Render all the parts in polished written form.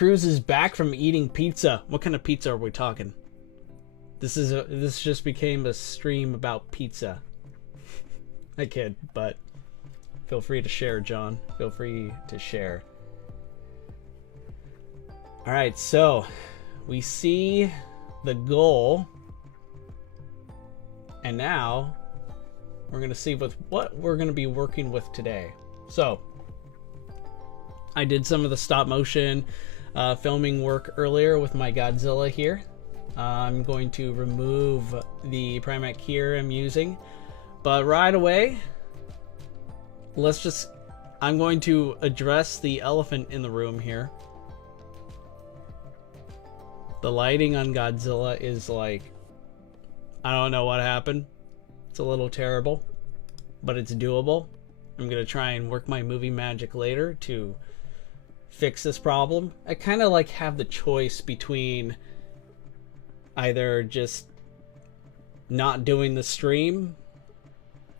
Cruz is back from eating pizza. What kind of pizza are we talking? This just became a stream about pizza. I kid, but feel free to share, John. Feel free to share. All right, so we see the goal, and now we're going to see with what we're going to be working with today. So I did some of the stop motion filming work earlier with my Godzilla here. I'm going to remove the Primac here I'm using, but right away, I'm going to address the elephant in the room here. The lighting on Godzilla is like, I don't know what happened. It's a little terrible, but it's doable. I'm gonna try and work my movie magic later to fix this problem. I kind of like have the choice between either just not doing the stream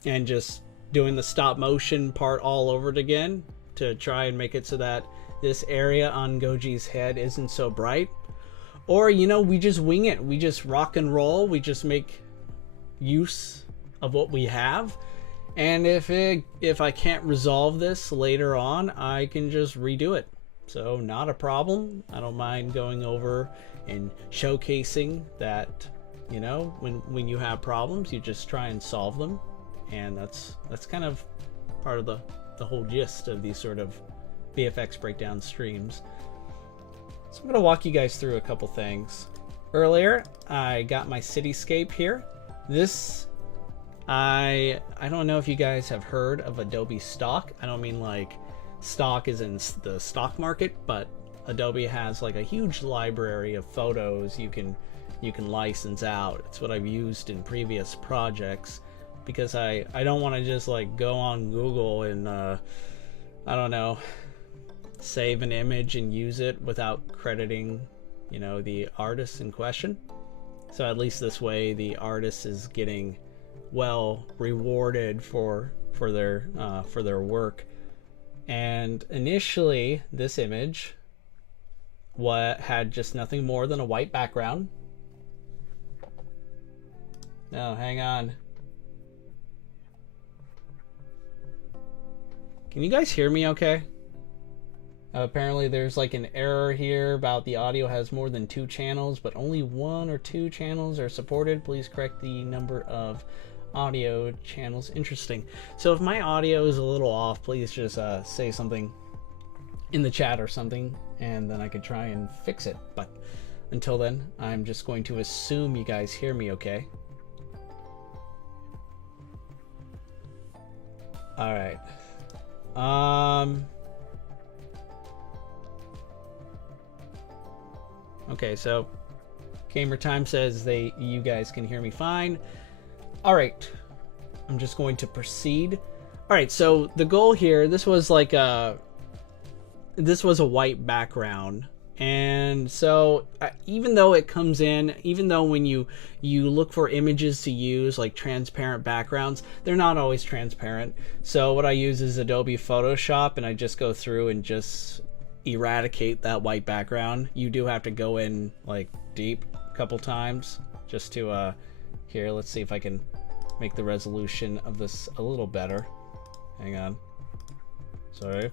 and just doing the stop motion part all over it again to try and make it so that this area on Goji's head isn't so bright. Or, you know, we just wing it. We just rock and roll. We just make use of what we have. And if I can't resolve this later on, I can just redo it. So not a problem. I don't mind going over and showcasing that, you know, when you have problems, you just try and solve them. And that's kind of part of the whole gist of these sort of VFX breakdown streams. So I'm going to walk you guys through a couple things. Earlier, I got my cityscape here. This, I don't know if you guys have heard of Adobe Stock. I don't mean like stock is in the stock market, but Adobe has like a huge library of photos you can license out. It's what I've used in previous projects because I don't want to just like go on Google and I don't know, save an image and use it without crediting, you know, the artist in question. So at least this way the artist is getting well rewarded for their work. And initially this image had just nothing more than a white background. No, hang on. Can you guys hear me okay? Apparently there's like an error here about the audio has more than 2 channels, but only 1 or 2 channels are supported. Please correct the number of audio channels. Interesting. So if my audio is a little off, please just say something in the chat or something, and then I could try and fix it. But until then, I'm just going to assume you guys hear me okay. All right. Okay, so Gamer Time says you guys can hear me fine. All right, I'm just going to proceed. All right, so the goal here, this was a white background, and so even though it comes in, even though when you look for images to use like transparent backgrounds, they're not always transparent. So what I use is Adobe Photoshop, and I just go through and just eradicate that white background. You do have to go in like deep a couple times just to here, let's see if I can make the resolution of this a little better. Hang on, sorry.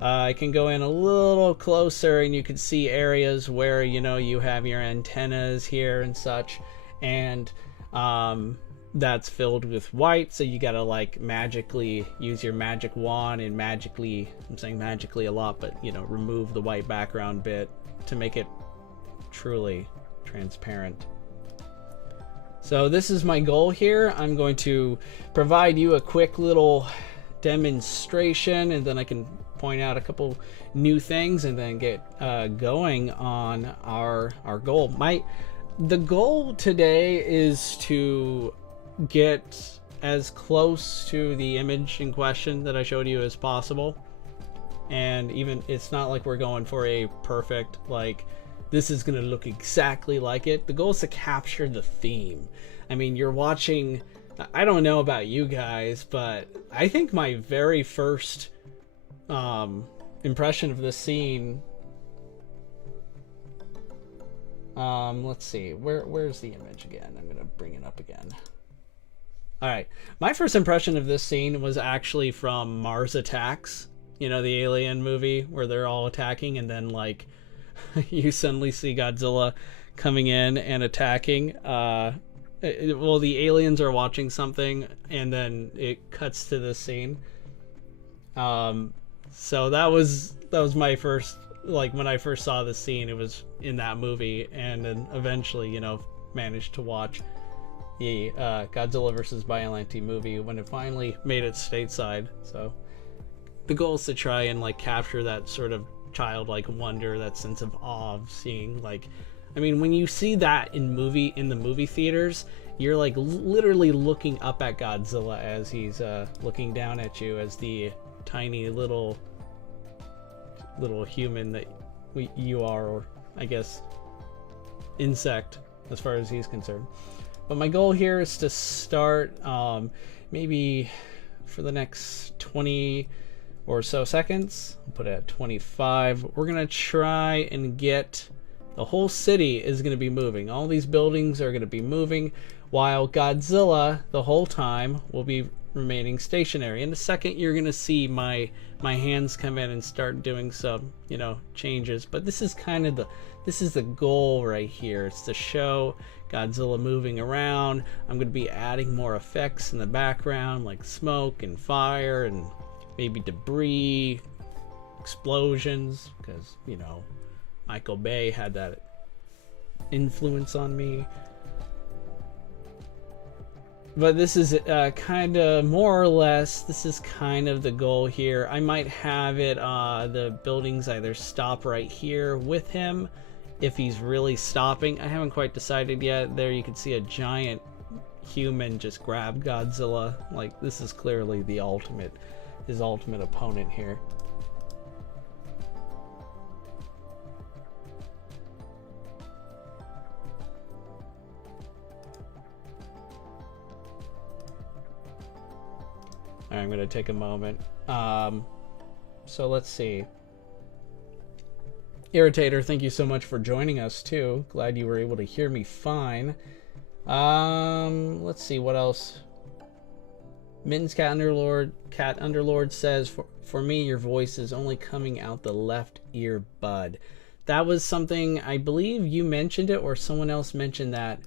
I can go in a little closer and you can see areas where, you know, you have your antennas here and such, and that's filled with white, so you gotta like magically use your magic wand and magically, I'm saying magically a lot, but you know, remove the white background bit to make it truly transparent. So this is my goal here. I'm going to provide you a quick little demonstration, and then I can point out a couple new things and then get going on our goal. The goal today is to get as close to the image in question that I showed you as possible. And even it's not like we're going for a perfect, like this is gonna look exactly like it. The goal is to capture the theme. I mean, you're watching, I don't know about you guys, but I think my very first impression of this scene Let's see. Where's the image again? I'm gonna bring it up again. All right. My first impression of this scene was actually from Mars Attacks. You know, the alien movie where they're all attacking, and then like you suddenly see Godzilla coming in and attacking. Well, the aliens are watching something, and then it cuts to this scene. So that was my first, like, when I first saw the scene, it was in that movie, and then eventually, you know, managed to watch the Godzilla vs. Biollante movie when it finally made it stateside. So the goal is to try and like capture that sort of childlike wonder, that sense of awe of seeing, like, I mean, when you see that in the movie theaters, you're like literally looking up at Godzilla as he's looking down at you as the tiny little human that you are, or I guess insect as far as he's concerned. But my goal here is to start maybe for the next 20 or so seconds. I'll put it at 25. We're gonna try and get the whole city is gonna be moving. All these buildings are gonna be moving, while Godzilla the whole time will be remaining stationary. In a second, you're gonna see my hands come in and start doing some, you know, changes. But this is kind of the goal right here. It's to show Godzilla moving around. I'm gonna be adding more effects in the background, like smoke and fire and maybe debris, explosions, because, you know, Michael Bay had that influence on me. But this is kind of more or less, this is kind of the goal here. I might have it, the buildings either stop right here with him if he's really stopping. I haven't quite decided yet. There you can see a giant human just grab Godzilla. Like, this is clearly the his ultimate opponent here. All right, I'm gonna take a moment. So let's see. Irritator, thank you so much for joining us too. Glad you were able to hear me fine. Let's see what else. Mittens Cat Underlord says, for me, your voice is only coming out the left ear bud. That was something, I believe you mentioned it, or someone else mentioned that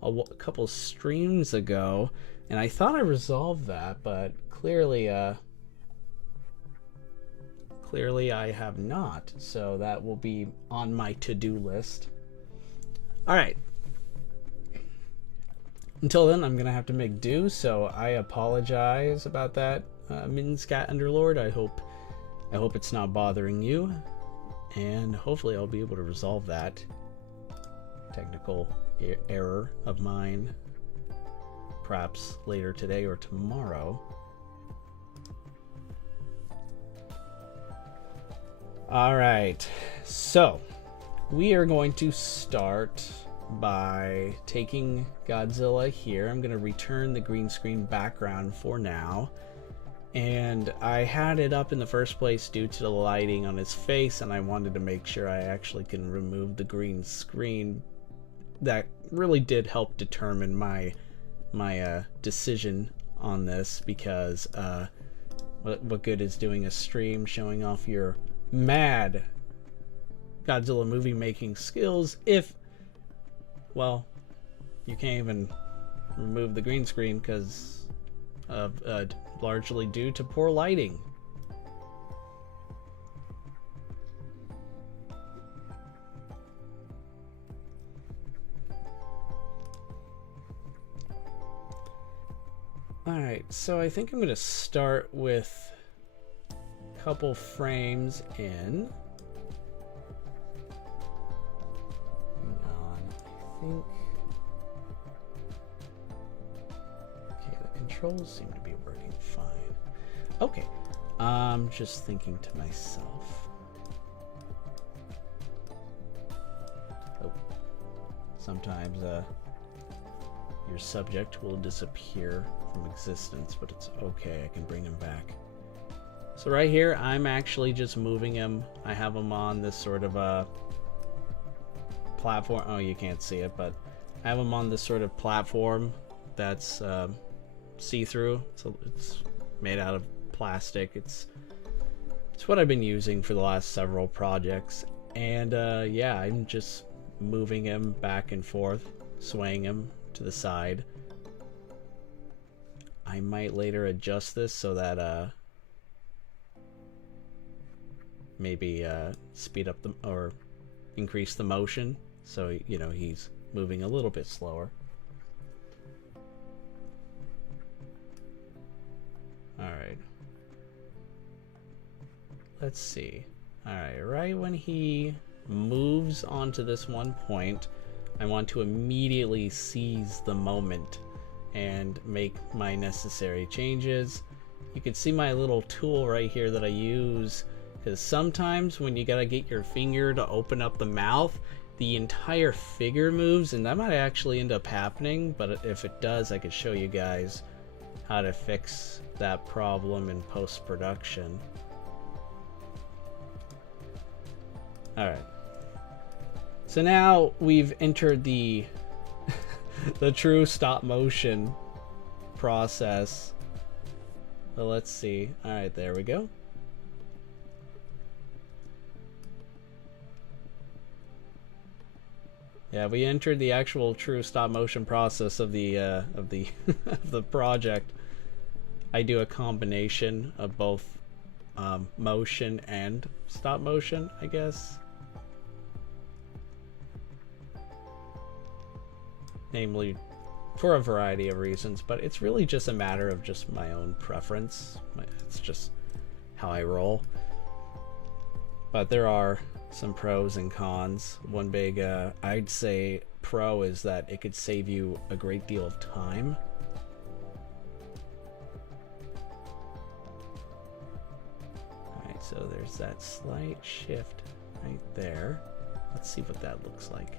a couple streams ago, and I thought I resolved that, but clearly I have not, so that will be on my to-do list. All right. Until then, I'm gonna have to make do, so I apologize about that, Mittens Cat Underlord. I hope it's not bothering you, and hopefully I'll be able to resolve that technical error of mine, perhaps later today or tomorrow. All right, so we are going to start by taking Godzilla here. I'm going to return the green screen background for now, and I had it up in the first place due to the lighting on his face, and I wanted to make sure I actually can remove the green screen. That really did help determine my decision on this, because what good is doing a stream showing off your mad Godzilla movie making skills if, well, you can't even remove the green screen because of largely due to poor lighting. Alright, so I think I'm going to start with a couple frames in. Okay, the controls seem to be working fine. Okay, I'm just thinking to myself. Oh, sometimes your subject will disappear from existence, but it's okay, I can bring him back. So right here, I'm actually just moving him. I have him on this sort of a platform. Oh, you can't see it, but I have him on this sort of platform that's see-through. So it's made out of plastic. It's what I've been using for the last several projects. And yeah, I'm just moving him back and forth, swaying him to the side. I might later adjust this so that maybe speed up the or increase the motion, so you know he's moving a little bit slower. All right, let's see. All right, right when he moves onto this one point, I want to immediately seize the moment and make my necessary changes. You can see my little tool right here that I use, because sometimes when you gotta get your finger to open up the mouth, the entire figure moves, and that might actually end up happening, but if it does, I could show you guys how to fix that problem in post-production. Alright, so now we've entered the the true stop motion process. Well, let's see. All right, there we go. Yeah, we entered the actual true stop motion process of the of the project. I do a combination of both motion and stop motion, I guess. Namely, for a variety of reasons, but it's really just a matter of just my own preference. It's just how I roll. But there are some pros and cons. One big, I'd say, pro is that it could save you a great deal of time. Alright, so there's that slight shift right there. Let's see what that looks like.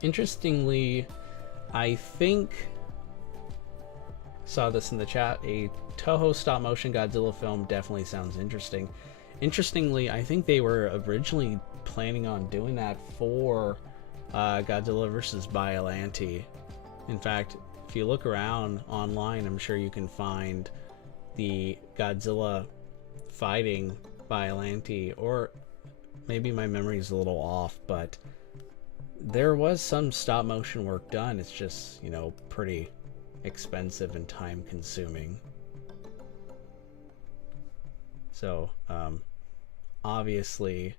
Interestingly, I think, saw this in the chat, a Toho stop motion Godzilla film definitely sounds interesting. Interestingly, I think they were originally planning on doing that for Godzilla vs. Biollante. In fact, if you look around online, I'm sure you can find the Godzilla fighting Biollante, or maybe my memory is a little off, but there was some stop motion work done. It's just, you know, pretty expensive and time consuming. So, obviously,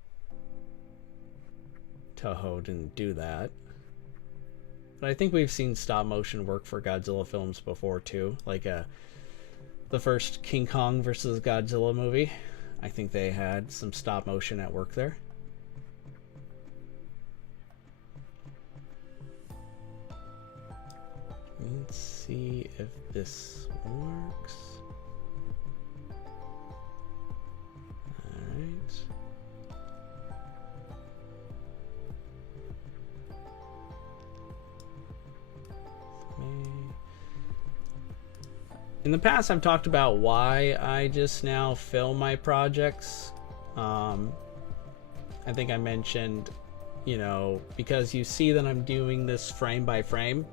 Toho didn't do that. But I think we've seen stop motion work for Godzilla films before too. Like the first King Kong versus Godzilla movie. I think they had some stop motion at work there. Let's see if this works. Alright. In the past, I've talked about why I just now film my projects. I think I mentioned, you know, because you see that I'm doing this frame by frame.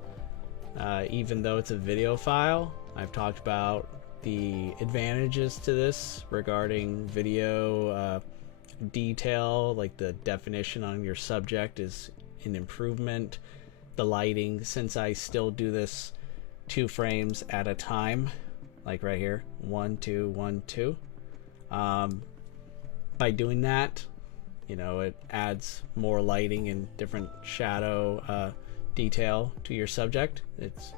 Even though it's a video file, I've talked about the advantages to this regarding video detail, like the definition on your subject is an improvement. The lighting, since I still do this 2 frames at a time, like right here, 1 2 1 2. By doing that, you know, it adds more lighting and different shadow detail to your subject. It's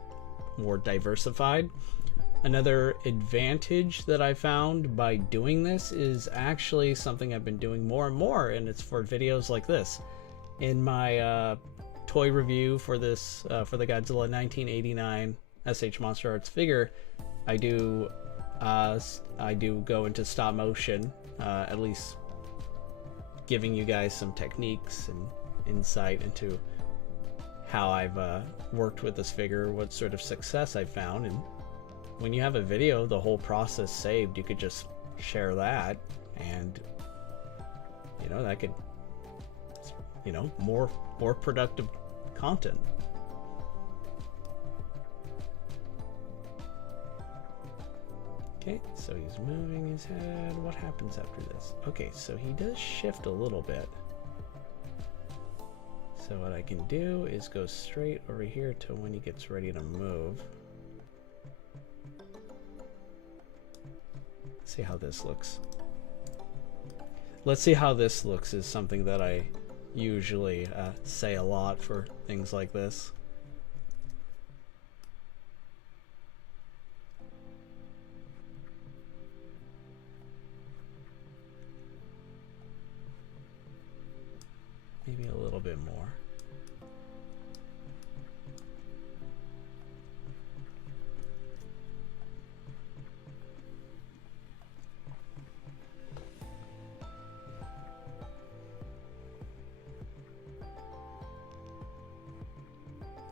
more diversified. Another advantage that I found by doing this is actually something I've been doing more and more, and it's for videos like this. In my toy review for this for the Godzilla 1989 SH Monster Arts figure, I do go into stop motion, at least giving you guys some techniques and insight into how I've worked with this figure, what sort of success I found. And when you have a video, the whole process saved, you could just share that, and you know, that could, you know, more productive content. Okay, so he's moving his head. What happens after this? Okay, so he does shift a little bit. So what I can do is go straight over here to when he gets ready to move. See how this looks. Let's see how this looks is something that I usually say a lot for things like this. Maybe a little bit more.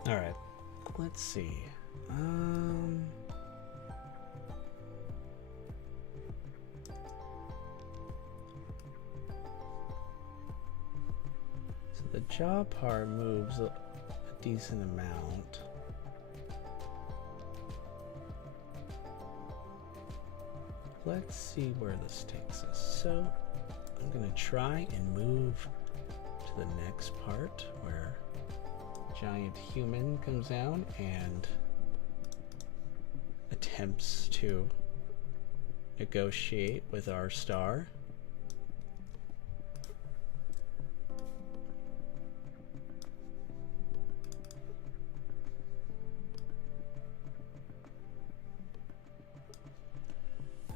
All right, let's see. So the jaw part moves a decent amount. Let's see where this takes us. So I'm gonna try and move to the next part where giant human comes down and attempts to negotiate with our star.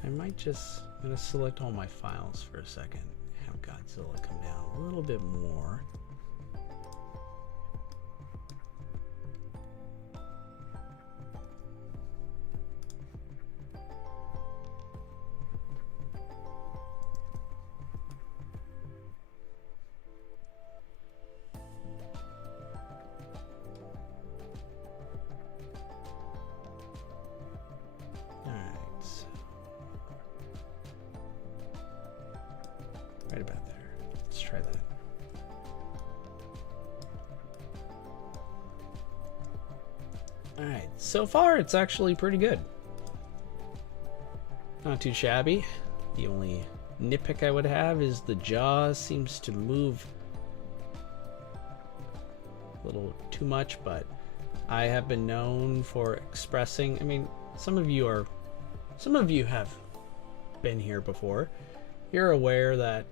I'm gonna select all my files for a second, have Godzilla come down a little bit more. Right about there. Let's try that. Alright, so far it's actually pretty good. Not too shabby. The only nitpick I would have is the jaw seems to move a little too much, but I have been known for expressing, I mean, some of you have been here before. You're aware that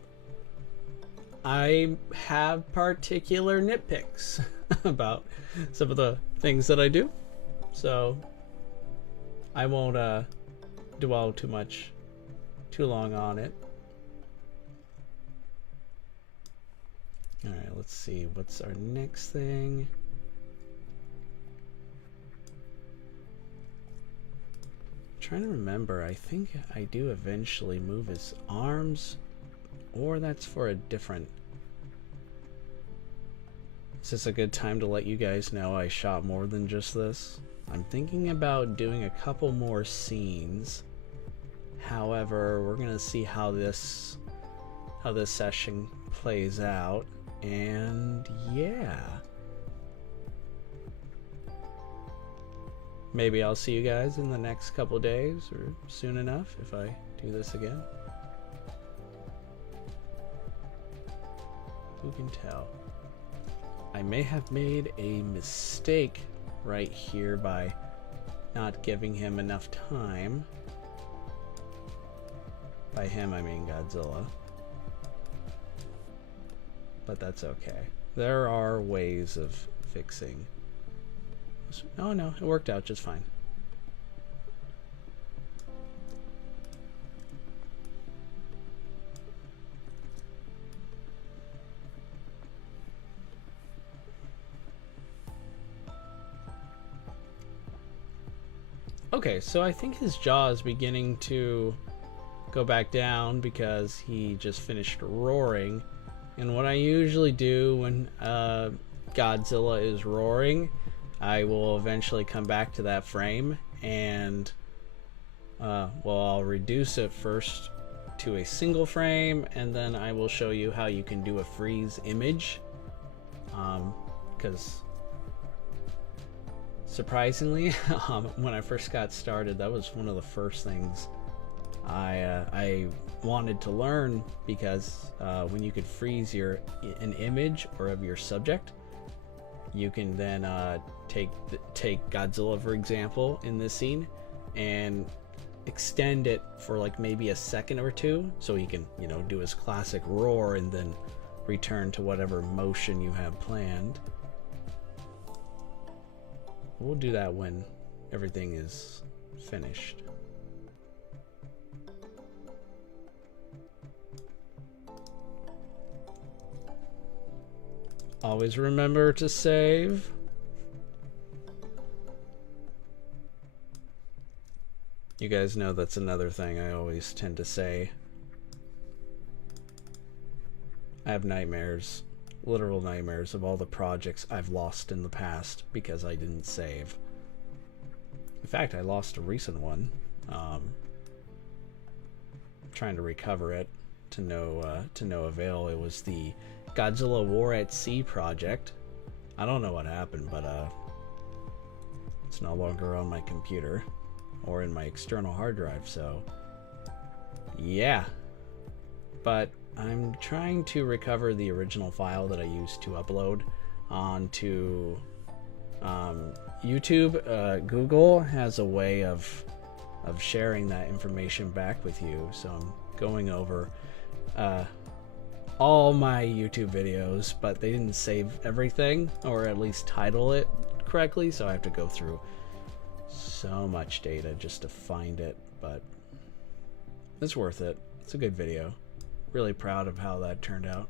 I have particular nitpicks about some of the things that I do, so I won't dwell too long on it. All right, let's see, what's our next thing? I'm trying to remember, I think I do eventually move his arms, or that's for a different... Is this a good time to let you guys know I shot more than just this? I'm thinking about doing a couple more scenes. However, we're gonna see how this session plays out, and yeah. Maybe I'll see you guys in the next couple days or soon enough if I do this again. Who can tell? I may have made a mistake right here by not giving him enough time. By him, I mean Godzilla. But that's okay. There are ways of fixing. Oh no, it worked out just fine. Okay, so I think his jaw is beginning to go back down because he just finished roaring. And what I usually do when Godzilla is roaring, I will eventually come back to that frame and well, I'll reduce it first to a single frame, and then I will show you how you can do a freeze image. Because surprisingly, when I first got started, that was one of the first things I wanted to learn, because when you could freeze an image or of your subject, you can then take Godzilla, for example, in this scene, and extend it for like maybe a second or two, so he can, you know, do his classic roar and then return to whatever motion you have planned. We'll do that when everything is finished. Always remember to save. You guys know that's another thing I always tend to say. I have nightmares, literal nightmares, of all the projects I've lost in the past because I didn't save. In fact, I lost a recent one. Trying to recover it to no avail. It was the Godzilla War at Sea project. I don't know what happened, but it's no longer on my computer or in my external hard drive, so yeah. But I'm trying to recover the original file that I used to upload onto YouTube. Google has a way of sharing that information back with you, so I'm going over all my YouTube videos, but they didn't save everything, or at least title it correctly, so I have to go through so much data just to find it, but it's worth it. It's a good video. Really proud of how that turned out.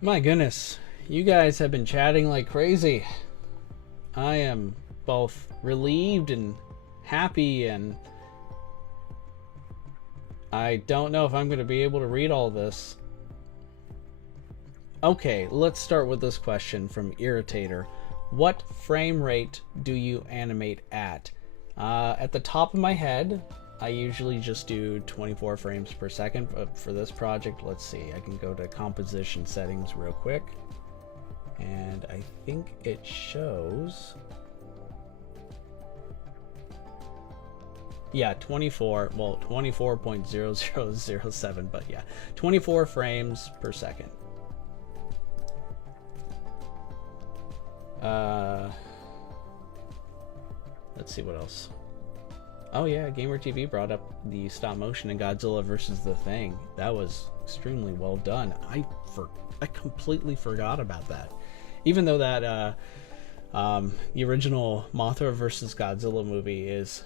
My goodness, you guys have been chatting like crazy. I am both relieved and happy, and I don't know if I'm going to be able to read all this. Okay, let's start with this question from Irritator. What frame rate do you animate at? At the top of my head, I usually just do 24 frames per second, but for this project, let's see, I can go to composition settings real quick, and I think it shows, yeah, 24.0007, but yeah, 24 frames per second. Let's see what else. Oh yeah, Gamer TV brought up the stop motion in Godzilla versus the Thing. That was extremely well done. I completely forgot about that. Even though that the original Mothra versus Godzilla movie is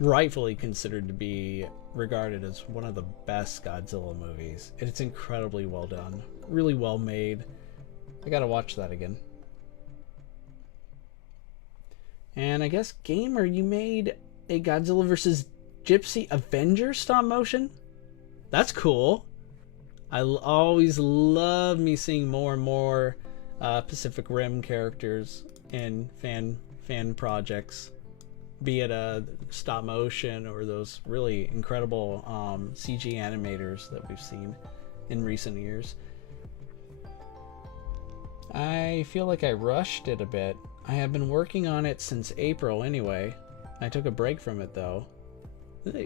rightfully considered to be regarded as one of the best Godzilla movies. It's incredibly well done, really well made. I gotta watch that again. And I guess, Gamer, you made a Godzilla vs. Gypsy Avenger stop motion? That's cool. I always love me seeing more and more Pacific Rim characters in fan projects, be it a stop motion or those really incredible CG animators that we've seen in recent years. I feel like I rushed it a bit. I have been working on it since April anyway. I took a break from it though.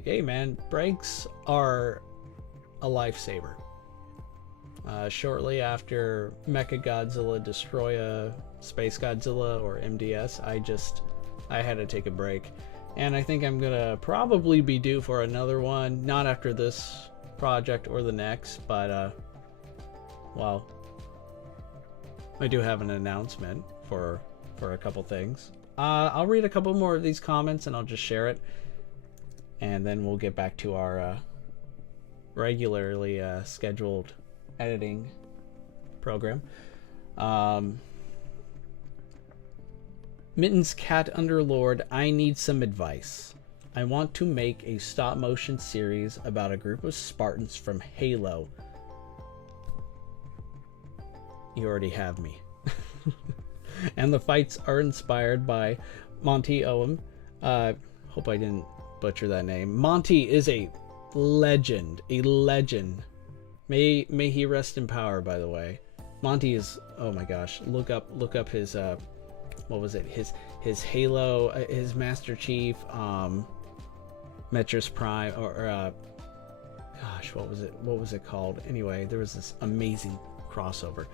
Hey man, breaks are a lifesaver. Shortly after Mechagodzilla Destroya Space Godzilla, or MDS, I had to take a break. And I think I'm gonna probably be due for another one, not after this project or the next, but well, I do have an announcement for a couple things. I'll read a couple more of these comments and I'll just share it, and then we'll get back to our regularly scheduled editing program. Mittens Cat Underlord, I need some advice. I want to make a stop motion series about a group of Spartans from Halo. you already have me. And the fights are inspired by Monty Oum. Hope I didn't butcher that name. Monty is a legend, a legend. May he rest in power, by the way. Monty is, oh my gosh, look up his what was it? His Halo, his Master Chief, Metro's Prime, or gosh, what was it called? Anyway, there was this amazing crossover.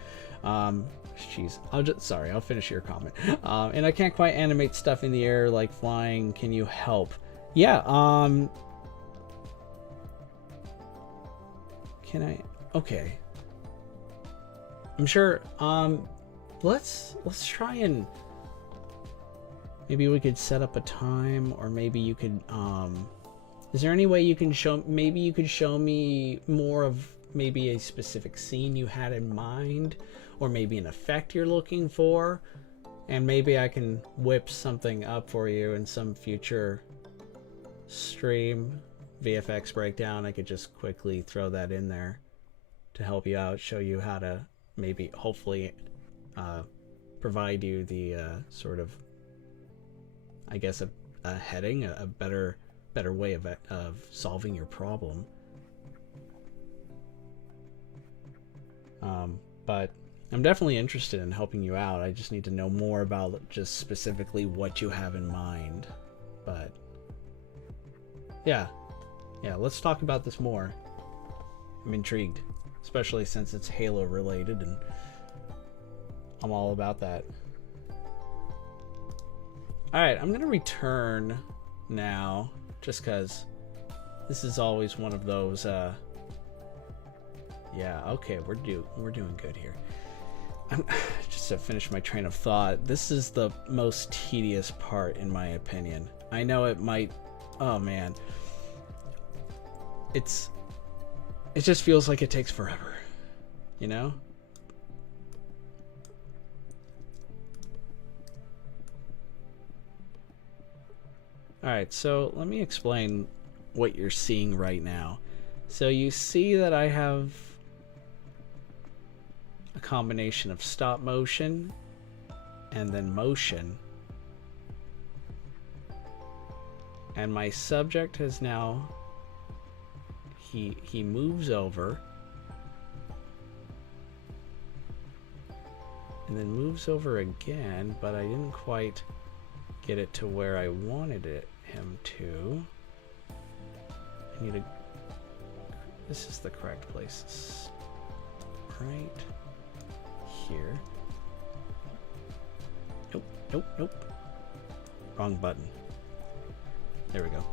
Jeez, I'll finish your comment. And I can't quite animate stuff in the air like flying. Can you help? Yeah. Can I? Okay. I'm sure. Let's try and maybe we could set up a time, or maybe you could. Is there any way you can show? Maybe you could show me more of maybe a specific scene you had in mind, or maybe an effect you're looking for, and maybe I can whip something up for you in some future stream. VFX breakdown. I could just quickly throw that in there to help you out, show you how to maybe, hopefully, provide you the sort of, I guess, a heading, a better way of solving your problem. But I'm definitely interested in helping you out. I just need to know more about just specifically what you have in mind. But yeah, let's talk about this more. I'm intrigued, especially since it's Halo related, and I'm all about that. Alright, I'm gonna return now, just because this is always one of those yeah, okay, we're doing good here. Just to finish my train of thought, this is the most tedious part in my opinion. I know it might, oh man, it just feels like it takes forever, you know? Alright, so let me explain what you're seeing right now. So you see that I have a combination of stop motion and then motion. And my subject has now, he moves over and then moves over again, but I didn't quite get it to where I wanted him to. I need to, this is the correct place, right here. Nope. Wrong button. There we go.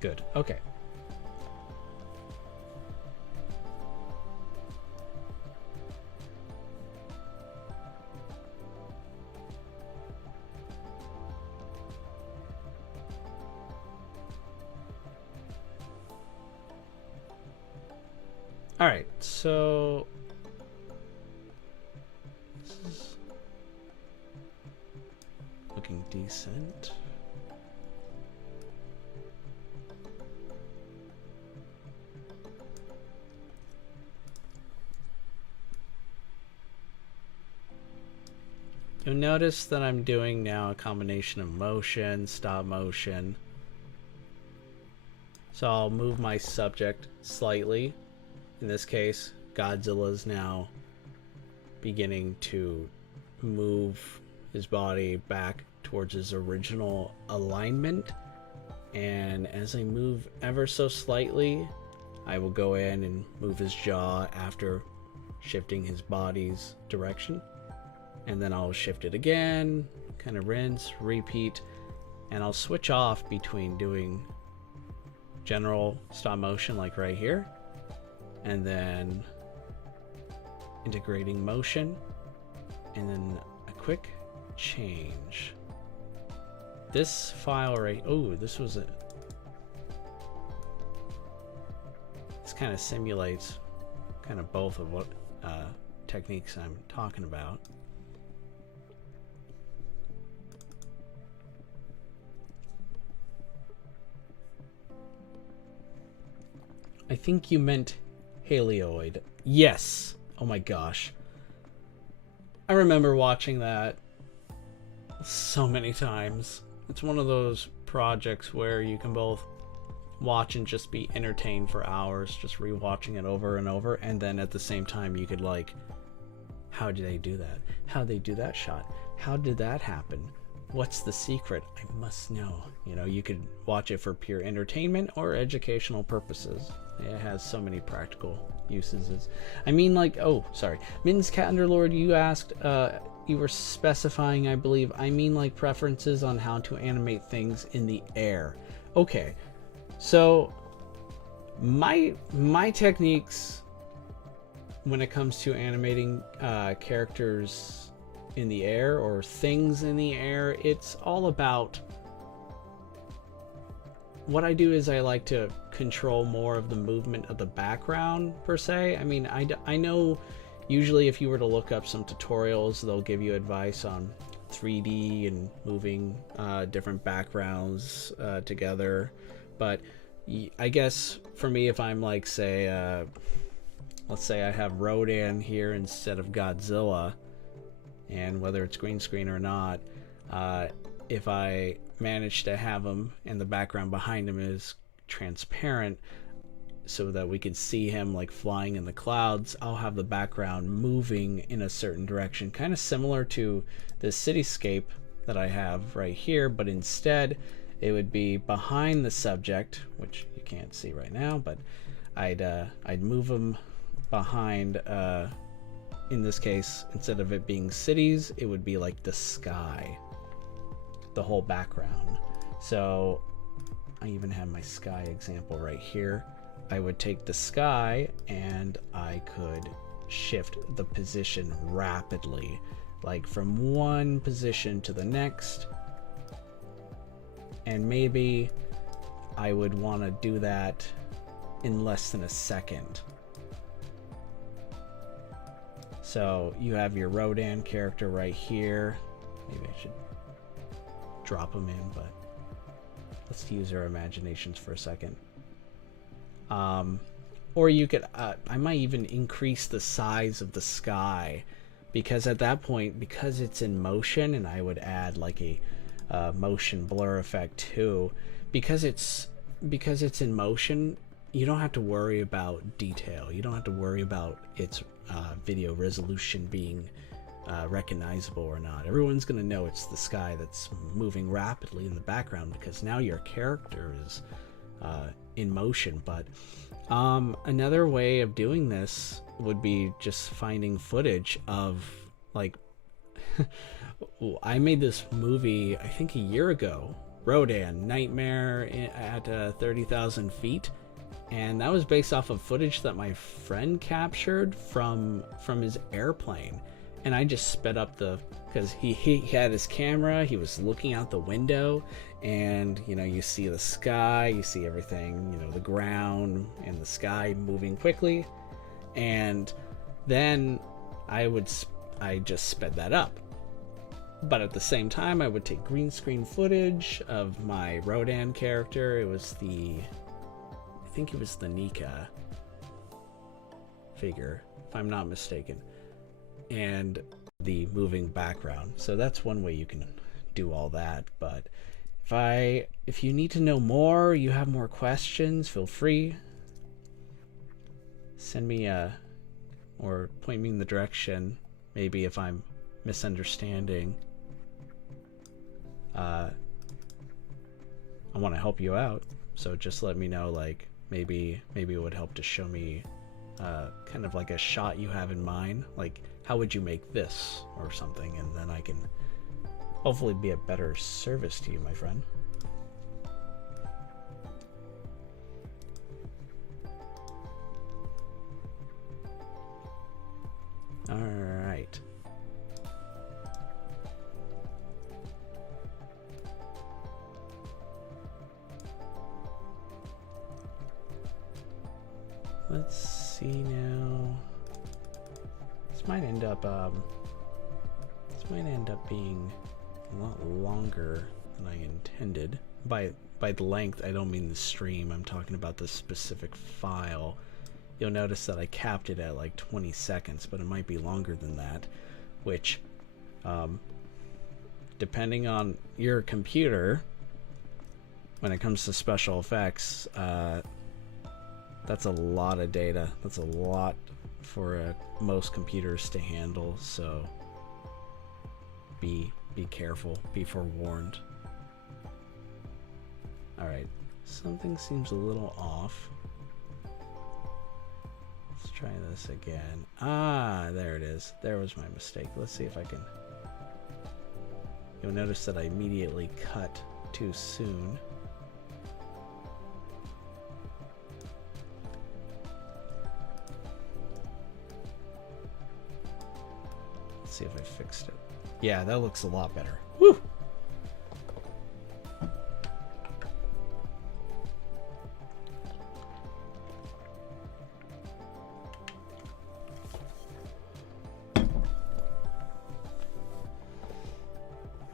Good. Okay. All right, so this is looking decent. You'll notice that I'm doing now a combination of motion, stop motion. So I'll move my subject slightly. In this case, Godzilla is now beginning to move his body back towards his original alignment. And as I move ever so slightly, I will go in and move his jaw after shifting his body's direction. And then I'll shift it again, kind of rinse, repeat, and I'll switch off between doing general stop motion like right here, and then integrating motion, and then a quick change. This file right, oh, this was a, this kind of simulates kind of both of what techniques I'm talking about. I think you meant Halioid. Yes. Oh my gosh. I remember watching that so many times. It's one of those projects where you can both watch and just be entertained for hours, just rewatching it over and over, and then at the same time you could like, how did they do that? How did they do that shot? How did that happen? What's the secret? I must know. You know, you could watch it for pure entertainment or educational purposes. It has so many practical uses. I mean, like, oh, sorry. Mittens Cat Underlord, you asked, you were specifying, I believe, I mean like preferences on how to animate things in the air. Okay, so my techniques when it comes to animating characters in the air or things in the air, it's all about, what I do is I like to control more of the movement of the background per se. I mean, I know usually if you were to look up some tutorials, they'll give you advice on 3D and moving different backgrounds together. But I guess for me, if I'm like, say, let's say I have Rodan here instead of Godzilla, and whether it's green screen or not, if I manage to have him and the background behind him is transparent so that we can see him like flying in the clouds, I'll have the background moving in a certain direction, kind of similar to the cityscape that I have right here, but instead it would be behind the subject, which you can't see right now, but I'd move him behind, in this case, instead of it being cities, it would be like the sky, the whole background. So I even have my sky example right here. I would take the sky and I could shift the position rapidly, like from one position to the next, and maybe I would want to do that in less than a second. So you have your Rodan character right here. Maybe I should drop them in, but let's use our imaginations for a second. Or you could, I might even increase the size of the sky, because at that point, because it's in motion, and I would add like a motion blur effect too, because it's in motion, you don't have to worry about detail. You don't have to worry about its video resolution being recognizable or not. Everyone's going to know it's the sky that's moving rapidly in the background, because now your character is in motion. But another way of doing this would be just finding footage of, like, I made this movie I think a year ago, Rodan Nightmare at 30,000 feet, and that was based off of footage that my friend captured from his airplane. And I just sped up because he had his camera, he was looking out the window, and you know, you see the sky, you see everything, you know, the ground and the sky moving quickly, and then I just sped that up. But at the same time, I would take green screen footage of my Rodan character. I think it was the Nika figure, if I'm not mistaken, and the moving background. So that's one way you can do all that. But if you need to know more, you have more questions, feel free, send me or point me in the direction. Maybe if I'm misunderstanding, I want to help you out, so just let me know. Like, maybe it would help to show me kind of like a shot you have in mind, like how would you make this or something, and then I can hopefully be a better service to you, my friend. All right. Let's see now. This might end up being a lot longer than I intended. By by the length, I don't mean the stream. I'm talking about the specific file. You'll notice that I capped it at like 20 seconds, but it might be longer than that, which, depending on your computer, when it comes to special effects, that's a lot of data. That's a lot for most computers to handle, so be careful, be forewarned. Alright, something seems a little off. Let's try this again. Ah, there it is. There was my mistake. Let's see if I can... You'll notice that I immediately cut too soon. Let's see if I fixed it. Yeah, that looks a lot better. Woo!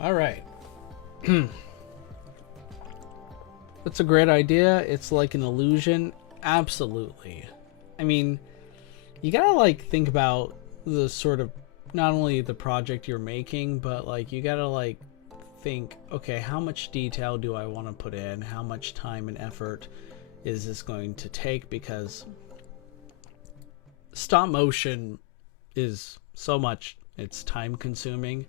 All right. That's a great idea. It's like an illusion. Absolutely. I mean, you gotta like think about the sort of, not only the project you're making, but like you gotta like think, okay, how much detail do I want to put in? How much time and effort is this going to take? Because stop motion is so much, it's time consuming.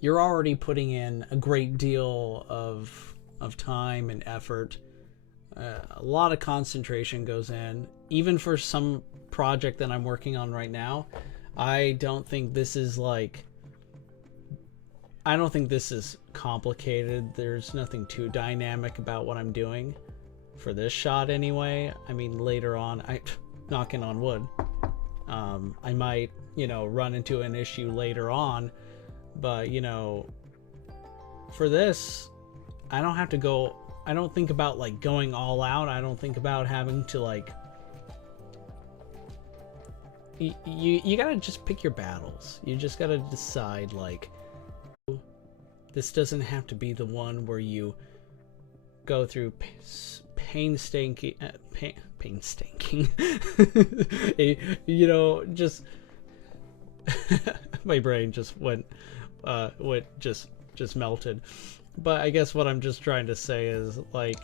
You're already putting in a great deal of time and effort. A lot of concentration goes in. Even for some project that I'm working on right now, I don't think this is like... I don't think this is complicated. There's nothing too dynamic about what I'm doing. For this shot anyway. I mean, later on, knocking on wood, I might, you know, run into an issue later on. But, you know, for this, I don't have to go... I don't think about, like, going all out. I don't think about having to, like... You gotta just pick your battles. You just gotta decide, like... This doesn't have to be the one where you go through painstaking... painstaking... you know, just... My brain just went... just melted. But I guess what I'm just trying to say is, like,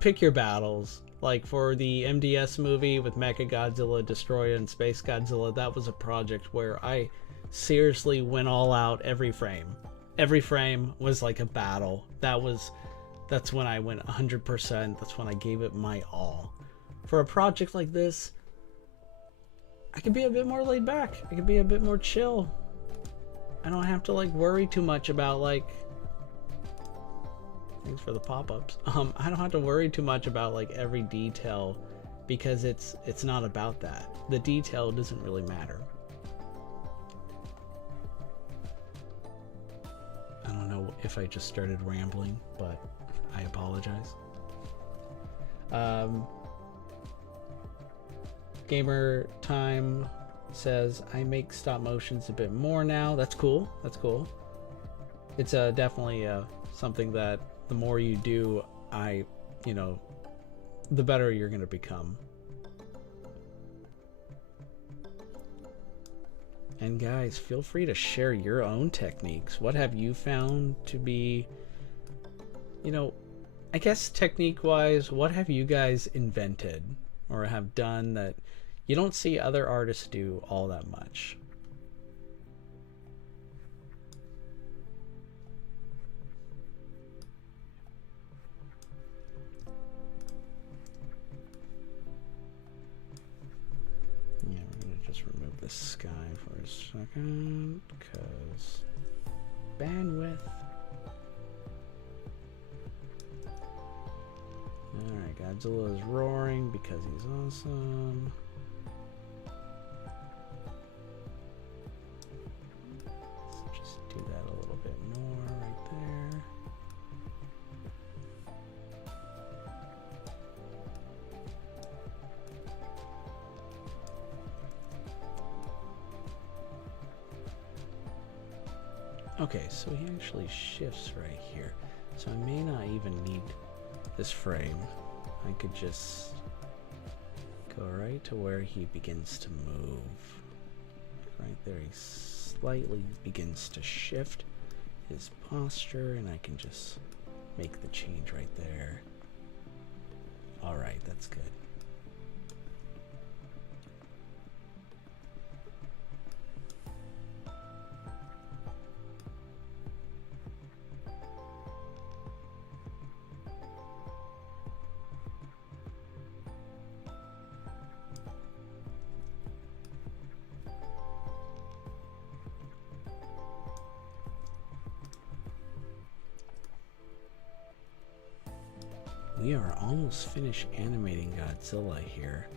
pick your battles. Like for the MDS movie with Mechagodzilla, Destroyer, and Space Godzilla, that was a project where I seriously went all out every frame. Every frame was like a battle. That's when I went 100%. That's when I gave it my all. For a project like this, I could be a bit more laid back. I could be a bit more chill. I don't have to like worry too much about like... Thanks for the pop-ups. I don't have to worry too much about like every detail, because it's not about that. The detail doesn't really matter. I don't know if I just started rambling, but I apologize. Gamer Time says, I make stop motions a bit more now. That's cool. That's cool. It's definitely something that the more you do, you know, the better you're going to become. And guys, feel free to share your own techniques. What have you found to be, you know, I guess technique-wise, what have you guys invented or have done that you don't see other artists do all that much? Yeah, we're gonna just remove the sky for a second, because bandwidth. Alright, Godzilla is roaring because he's awesome. Let's just do that a little bit more right there. Okay, so he actually shifts right here. So I may not even need this frame. I could just go right to where he begins to move. Right there, he slightly begins to shift his posture, and I can just make the change right there. Alright, that's good. We are almost finished animating Godzilla here.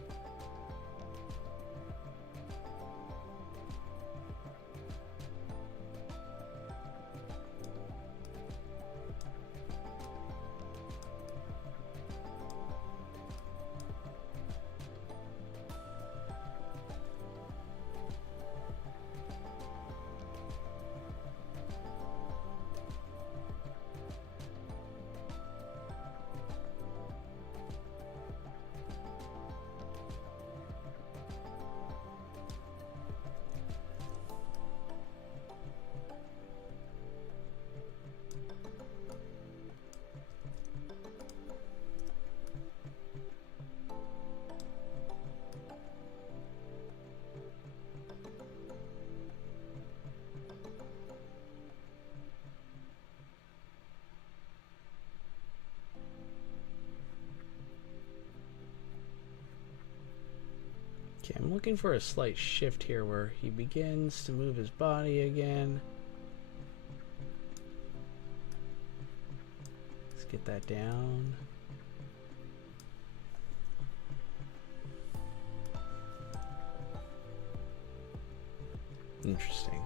Okay, I'm looking for a slight shift here where he begins to move his body again. Let's get that down. Interesting.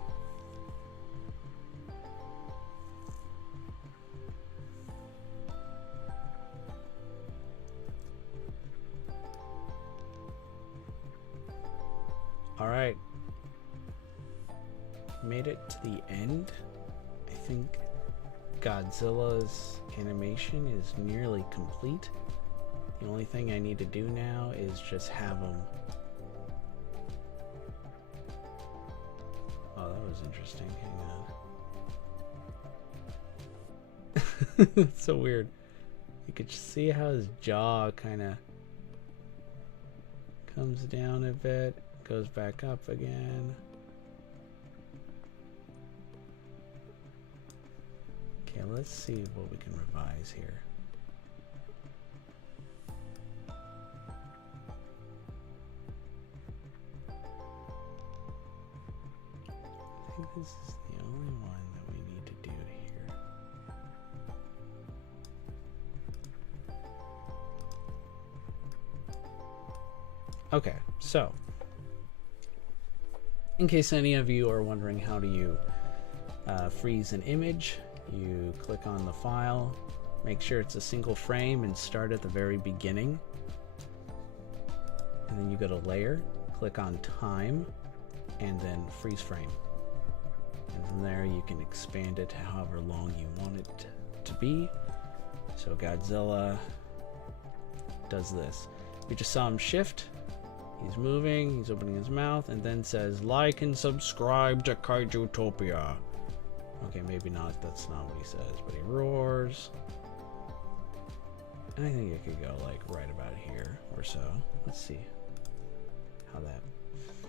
Alright. Made it to the end. I think Godzilla's animation is nearly complete. The only thing I need to do now is just have him. Oh, that was interesting. Hang on. It's so weird. You could see how his jaw kind of comes down a bit. Goes back up again. Okay, let's see what we can revise here. I think this is the only one that we need to do here. Okay, so in case any of you are wondering how do you freeze an image, you click on the file, make sure it's a single frame and start at the very beginning. And then you go to layer, click on time, and then freeze frame. And from there you can expand it however long you want it to be. So Godzilla does this. We just saw him shift. He's moving, he's opening his mouth, and then says, like and subscribe to Kaijutopia. Okay, maybe not, that's not what he says, but he roars. And I think it could go like right about here or so. Let's see how that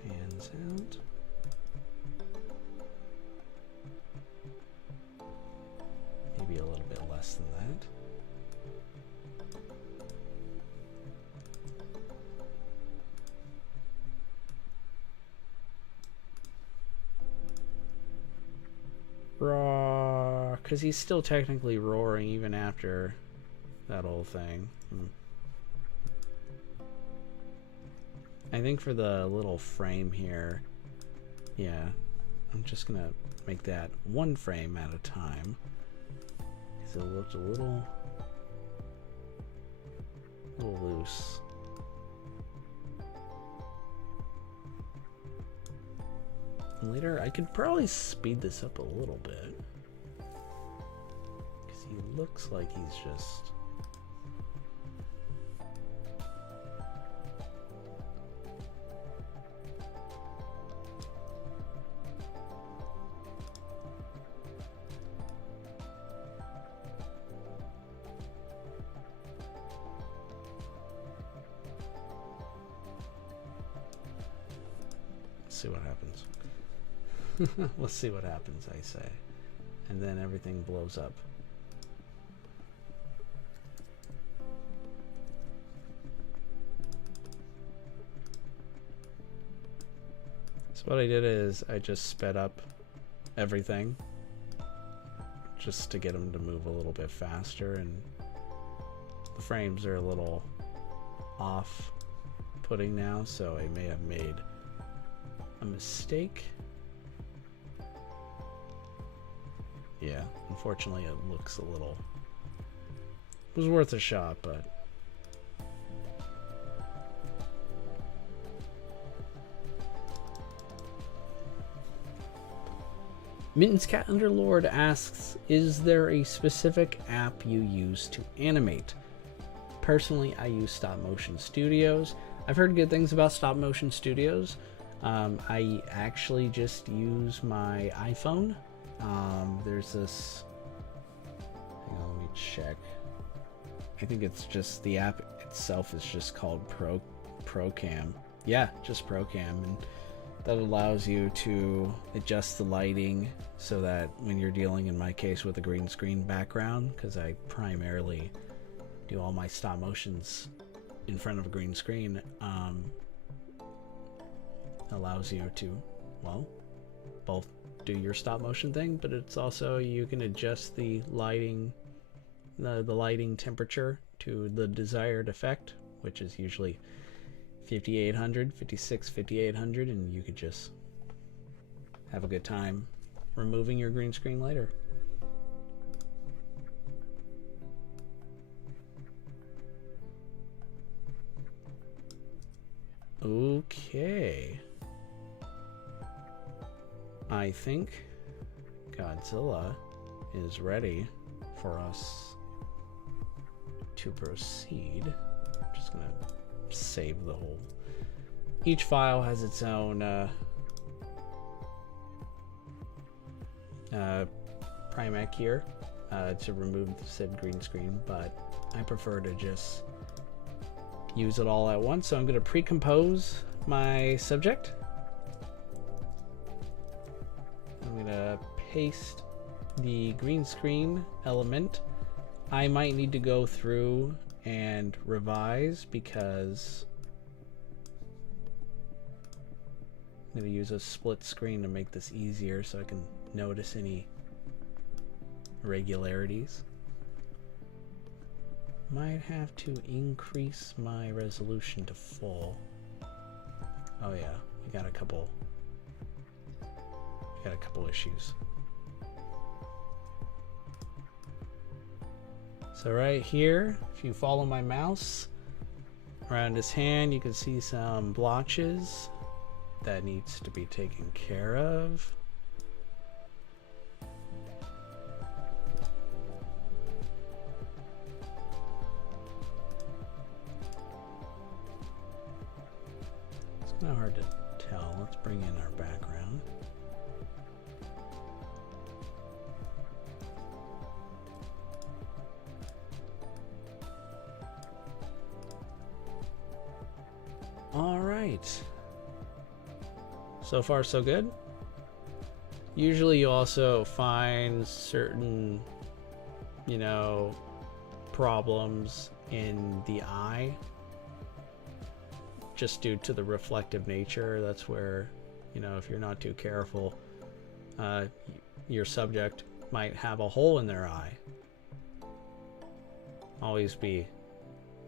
fans out. Maybe a little bit less than that. Roar, because he's still technically roaring even after that whole thing. I think for the little frame here, yeah, I'm just gonna make that one frame at a time because it looked a little loose. Later, I could probably speed this up a little bit because he looks like he's just... see what happens. Let's see what happens, I say. And then everything blows up. So what I did is I just sped up everything just to get them to move a little bit faster, and the frames are a little off-putting now, so I may have made a mistake. Yeah, unfortunately it looks a little... It was worth a shot, but... Mitten's Cat Underlord asks, is there a specific app you use to animate? Personally, I use Stop Motion Studios. I've heard good things about Stop Motion Studios. I actually just use my iPhone. There's this... Hang on, let me check. I think it's just the app itself is just called ProCam. Yeah, just ProCam, and that allows you to adjust the lighting so that when you're dealing, in my case, with a green screen background, because I primarily do all my stop motions in front of a green screen, allows you to, well, both do your stop motion thing, but it's also, you can adjust the lighting, the lighting temperature to the desired effect, which is usually 5800, 56, 5800, and you could just have a good time removing your green screen later. Okay. I think Godzilla is ready for us to proceed. I'm just gonna save the whole... Each file has its own Primac here to remove said green screen, but I prefer to just use it all at once. So I'm going to pre-compose my subject. I'm going to paste the green screen element. I might need to go through and revise because I'm going to use a split screen to make this easier so I can notice any irregularities. Might have to increase my resolution to full. Oh yeah, we got a couple issues. So right here, if you follow my mouse around his hand, you can see some blotches that needs to be taken care of. It's kind of hard to tell. Let's bring in our background. All right. So far, so good. Usually you also find certain, you know, problems in the eye just due to the reflective nature. That's where, you know, if you're not too careful, your subject might have a hole in their eye. Always be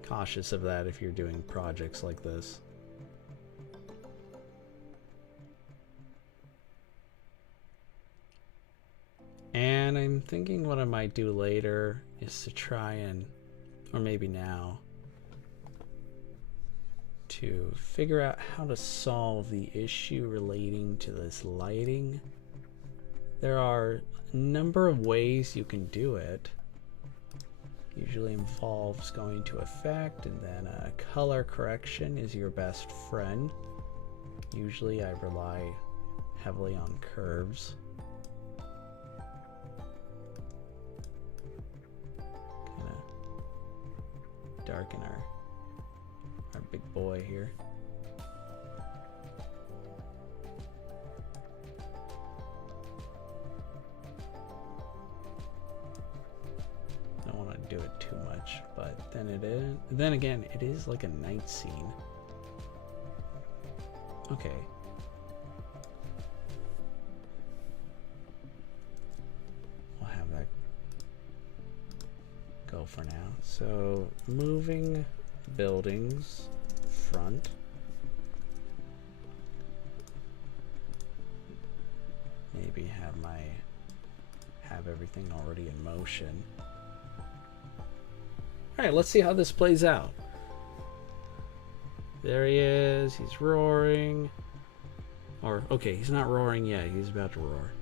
cautious of that if you're doing projects like this. And I'm thinking what I might do later is to try and, or maybe now, to figure out how to solve the issue relating to this lighting. There are a number of ways you can do it. usually involves going to effect, and then color correction is your best friend. Usually I rely heavily on curves. Kind of darken our big boy here. Don't want to do it too much, but then again, it is like a night scene. Okay. We'll have that go for now. So moving buildings front. Maybe have everything already in motion. All right, let's see how this plays out. There he is. He's roaring. Or, okay, he's not roaring yet. He's about to roar.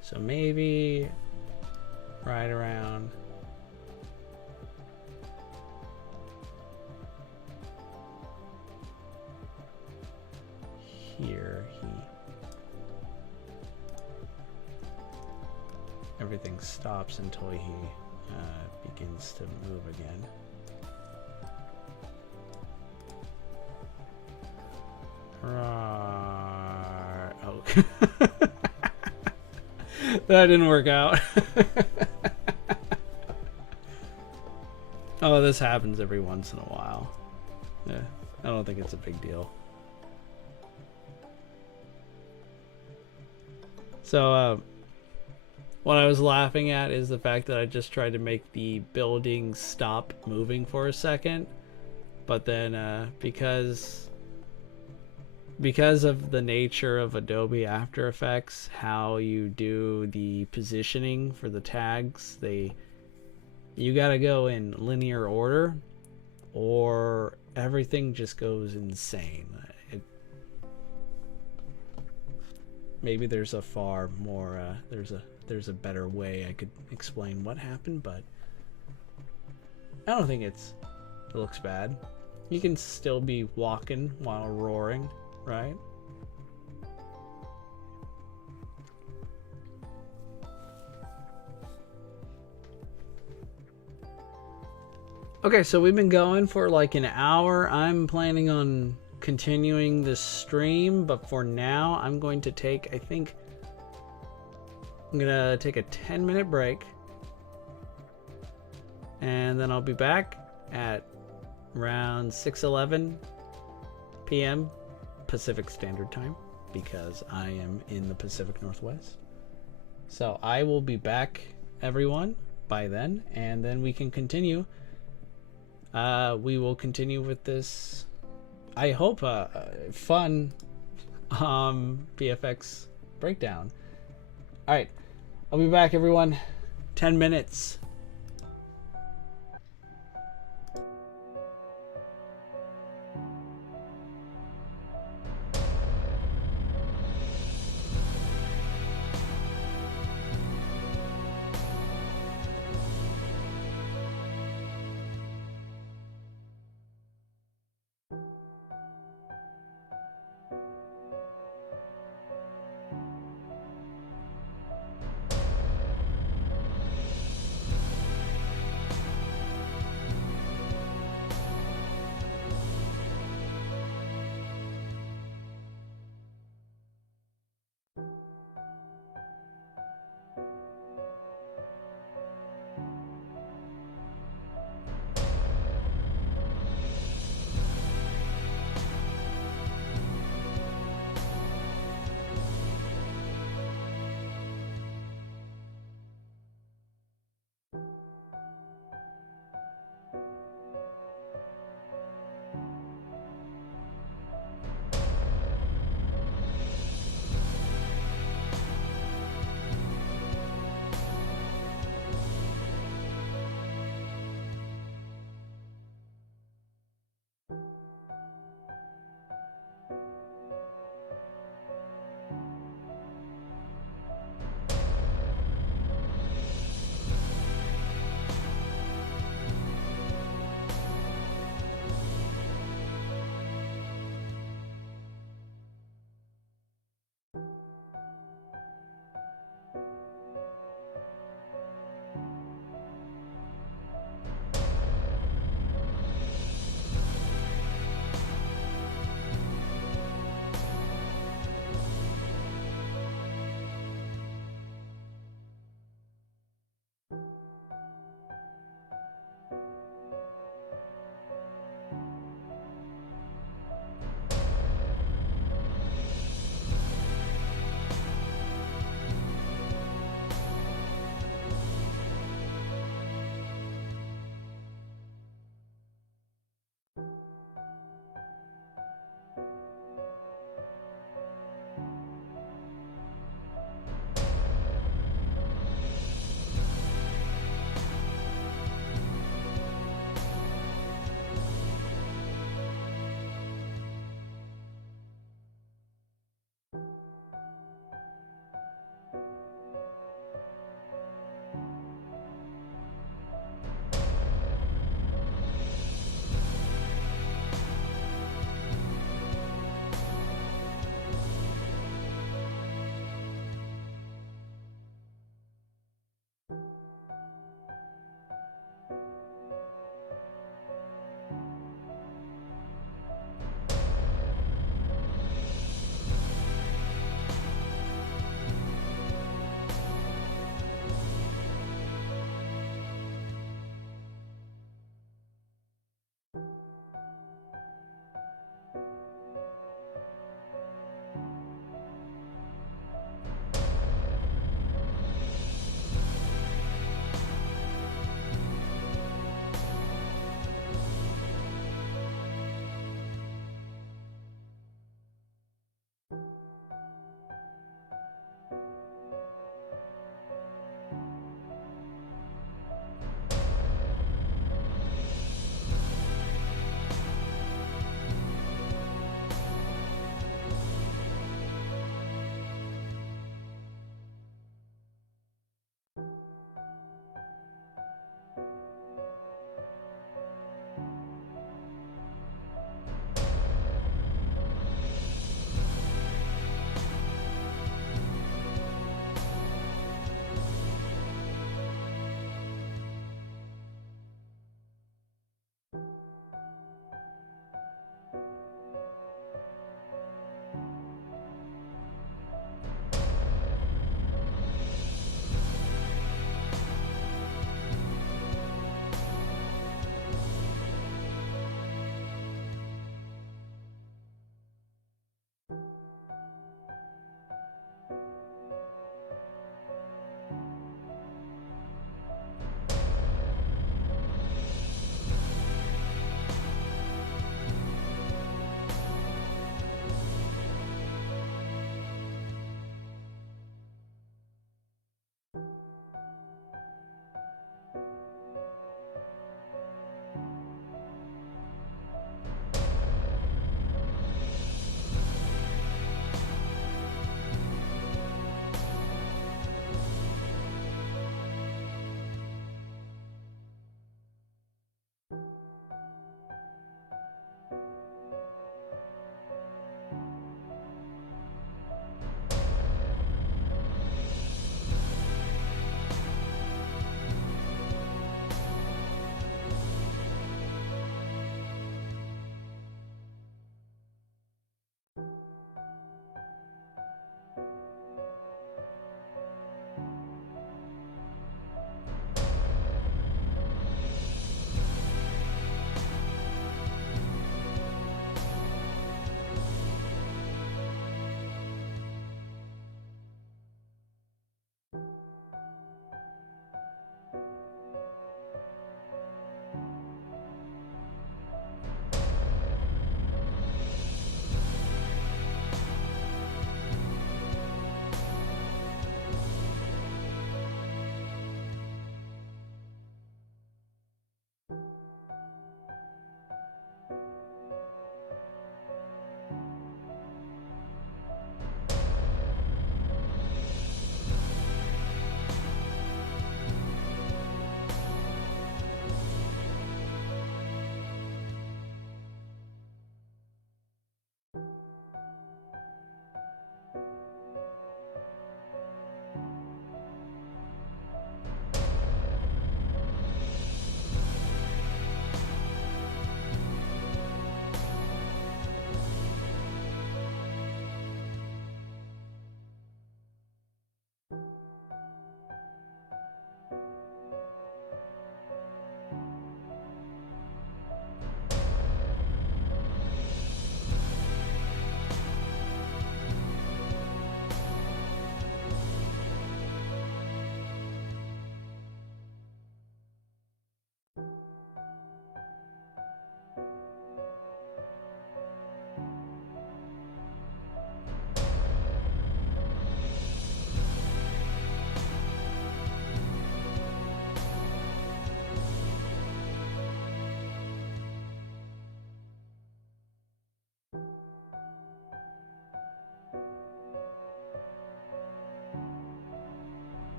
So maybe right around here, everything stops until he begins to move again. Oh. That didn't work out. Oh, this happens every once in a while. Yeah, I don't think it's a big deal. So, what I was laughing at is the fact that I just tried to make the building stop moving for a second, but then because of the nature of Adobe After Effects, how you do the positioning for the tags, you gotta go in linear order or everything just goes insane. Maybe there's a far more there's a better way I could explain what happened, but I don't think it looks bad. You can still be walking while roaring, right? Okay, so we've been going for like an hour. I'm planning on continuing this stream, but for now I'm going to take, I'm gonna take a 10-minute break, and then I'll be back at around 6:11 p.m. Pacific Standard Time, because I am in the Pacific Northwest. So I will be back, everyone, by then, and then we can continue. We will continue with this, I hope, fun VFX breakdown. All right, I'll be back, everyone. 10 minutes.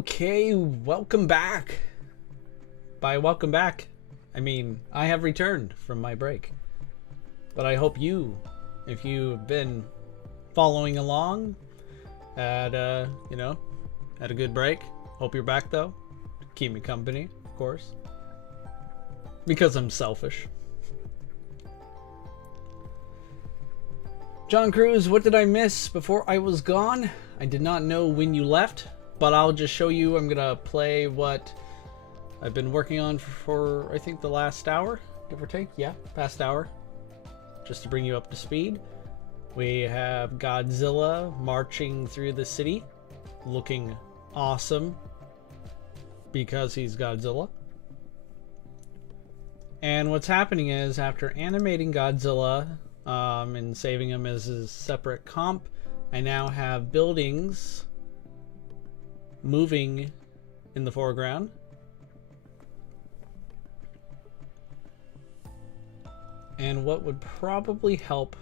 Okay, welcome back. By welcome back, I mean I have returned from my break. But I hope you, if you've been following along, had had a good break. Hope you're back though. Keep me company, of course. Because I'm selfish. John Cruz, what did I miss before I was gone? I did not know when you left, but I'll just show you. I'm gonna play what I've been working on for I think the last hour, give or take. Yeah, past hour. Just to bring you up to speed. We have Godzilla marching through the city, looking awesome because he's Godzilla. And what's happening is, after animating Godzilla and saving him as a separate comp, I now have buildings moving in the foreground. And what would probably help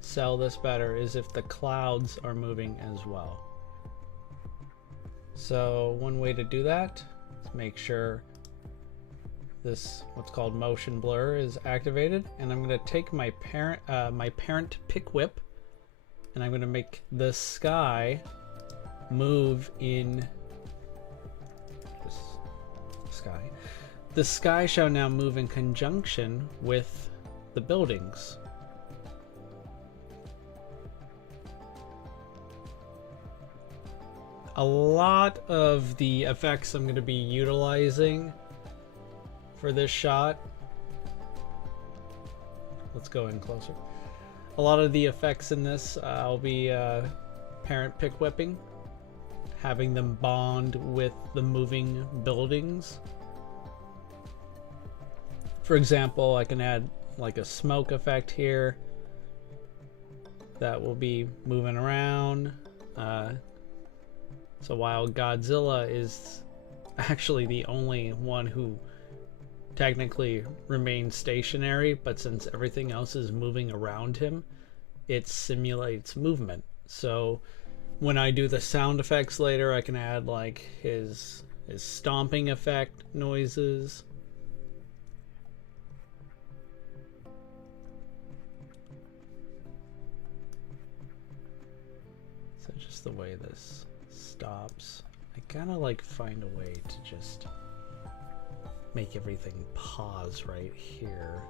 sell this better is if the clouds are moving as well. So one way to do that is make sure this what's called motion blur is activated, and I'm going to take my parent pick whip, and I'm going to make the sky move in this sky. The sky shall now move in conjunction with the buildings. A lot of the effects I'm going to be utilizing for this shot. Let's go in closer. A lot of the effects in this I'll be parent pick whipping, having them bond with the moving buildings. For example, I can add like a smoke effect here that will be moving around. So while Godzilla is actually the only one who technically remains stationary, but since everything else is moving around him, it simulates movement. So when I do the sound effects later, I can add like his stomping effect noises. So just the way this stops, I kind of like find a way to just make everything pause right here.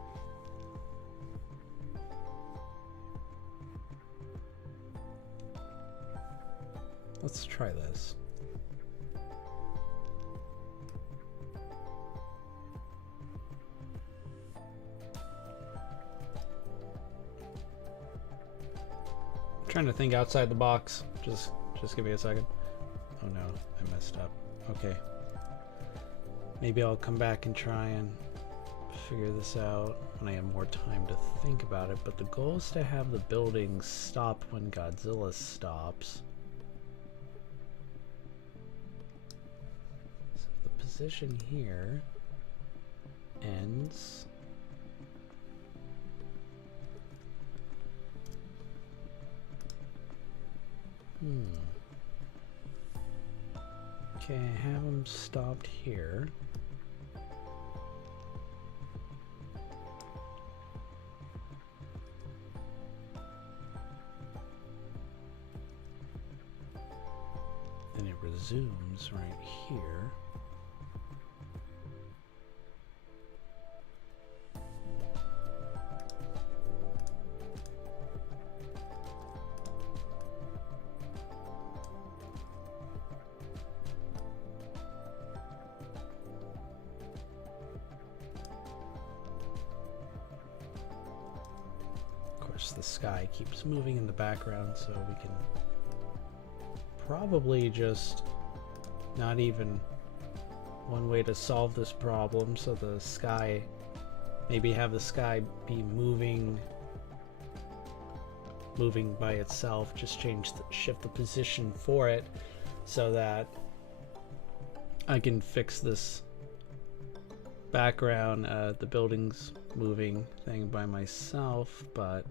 Let's try this. I'm trying to think outside the box. Just give me a second. Oh no, I messed up. Okay. Maybe I'll come back and try and figure this out when I have more time to think about it, but the goal is to have the buildings stop when Godzilla stops. So the position here ends. Okay, I have them stopped here. Then it resumes right here. The sky keeps moving in the background, so we can probably just not even one way to solve this problem, so the sky, maybe have the sky be moving by itself, just shift the position for it so that I can fix this background, the buildings moving thing by myself, but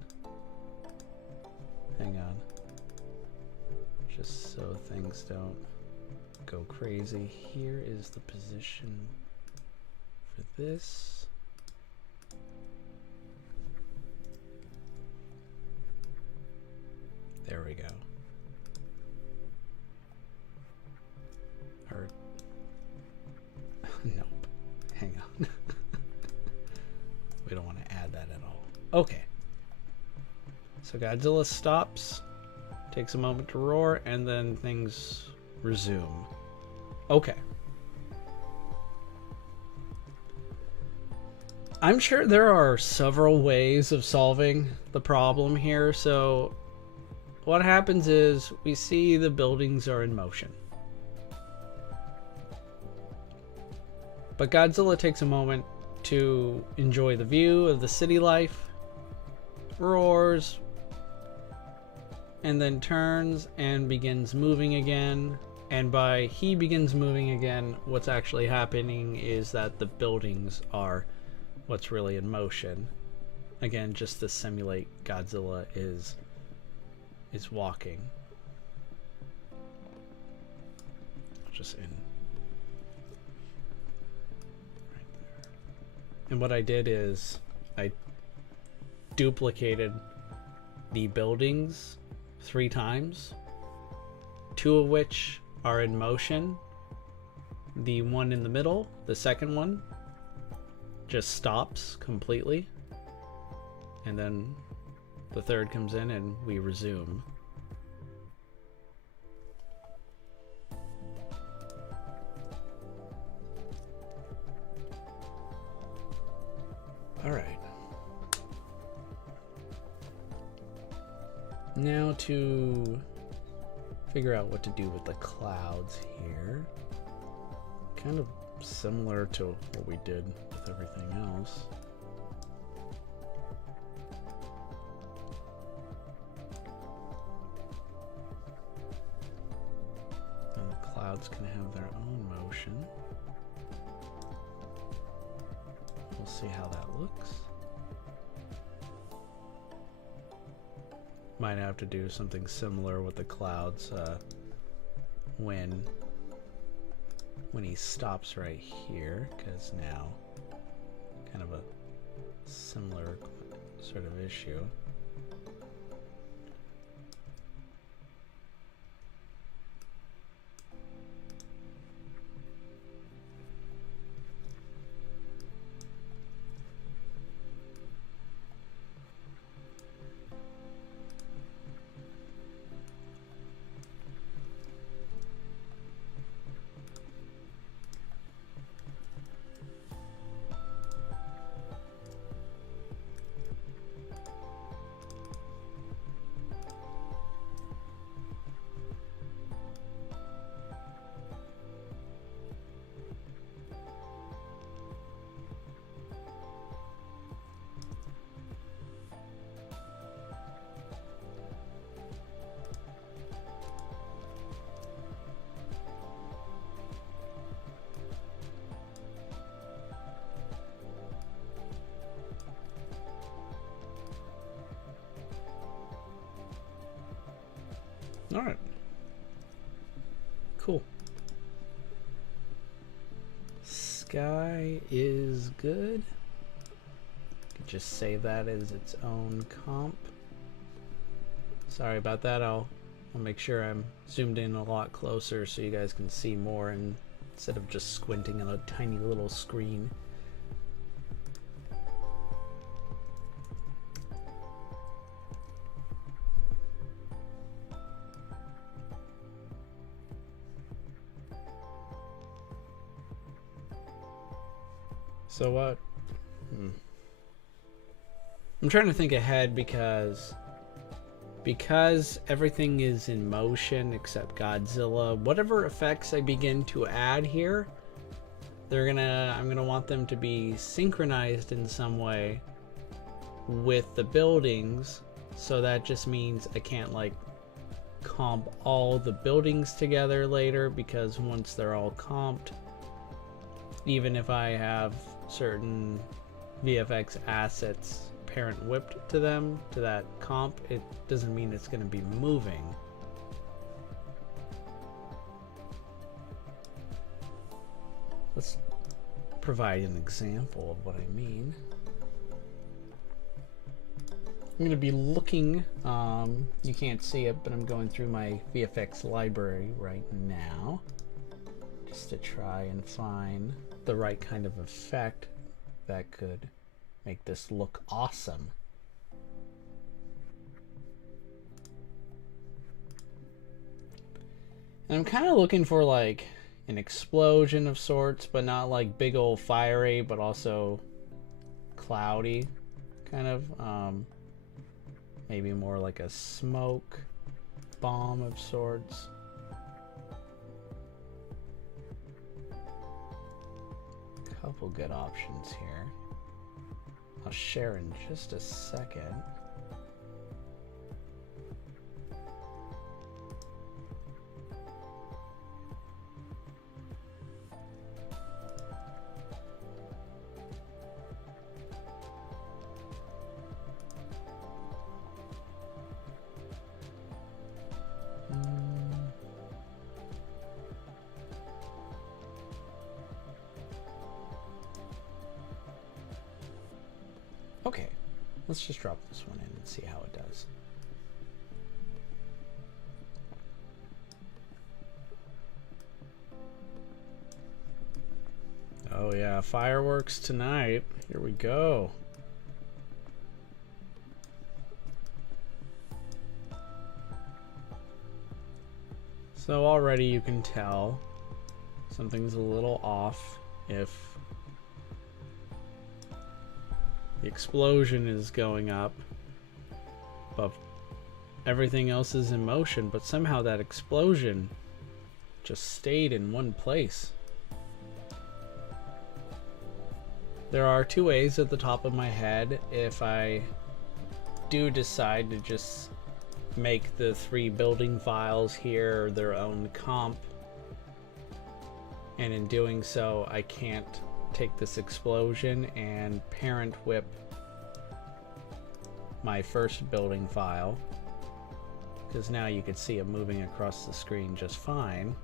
hang on, just so things don't go crazy. Here is the position for this. There we go. Or nope. Hang on. We don't want to add that at all. Okay. So Godzilla stops, takes a moment to roar, and then things resume. Okay. I'm sure there are several ways of solving the problem here. So what happens is we see the buildings are in motion. But Godzilla takes a moment to enjoy the view of the city life, roars, and then turns and begins moving again. And by he begins moving again, what's actually happening is that the buildings are what's really in motion. Again, just to simulate Godzilla is walking. Just in right there. And what I did is I duplicated the buildings 3 times, 2 of which are in motion. The one in the middle, the second one, just stops completely, and then the third comes in and we resume. All right. Now to figure out what to do with the clouds here. Kind of similar to what we did with everything else. And the clouds can have their own motion. We'll see how that looks. Might have to do something similar with the clouds when he stops right here, because now kind of a similar sort of issue. All right. Cool. Sky is good. Could just save that as its own comp. Sorry about that. I'll make sure I'm zoomed in a lot closer so you guys can see more and instead of just squinting on a tiny little screen. So what? I'm trying to think ahead because everything is in motion except Godzilla. Whatever effects I begin to add here, I'm gonna want them to be synchronized in some way with the buildings. So that just means I can't like comp all the buildings together later, because once they're all comped, even if I have certain VFX assets parent whipped to them, to that comp, it doesn't mean it's going to be moving. let's provide an example of what I mean. I'm going to be looking, you can't see it, but I'm going through my VFX library right now just to try and find the right kind of effect that could make this look awesome. And I'm kind of looking for like an explosion of sorts, but not like big old fiery, but also cloudy kind of. Maybe more like a smoke bomb of sorts. Couple good options here. I'll share in just a second. Okay, let's just drop this one in and see how it does. Oh yeah, fireworks tonight. Here we go. So already you can tell something's a little off if the explosion is going up, but everything else is in motion, but somehow that explosion just stayed in one place. There are two ways at the top of my head if I do decide to just make the 3 building files here their own comp, and in doing so I can't take this explosion and parent whip my first building file, because now you could see it moving across the screen just fine,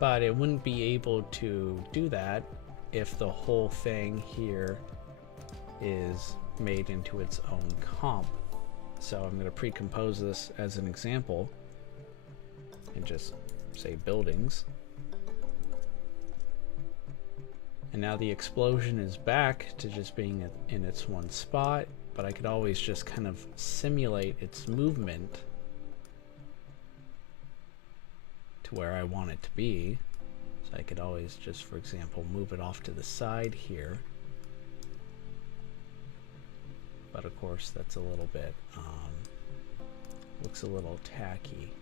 but it wouldn't be able to do that if the whole thing here is made into its own comp. So I'm going to pre-compose this as an example and just say buildings. And now the explosion is back to just being in its one spot, but I could always just kind of simulate its movement to where I want it to be. So I could always just, for example, move it off to the side here. But of course that's a little bit, looks a little tacky.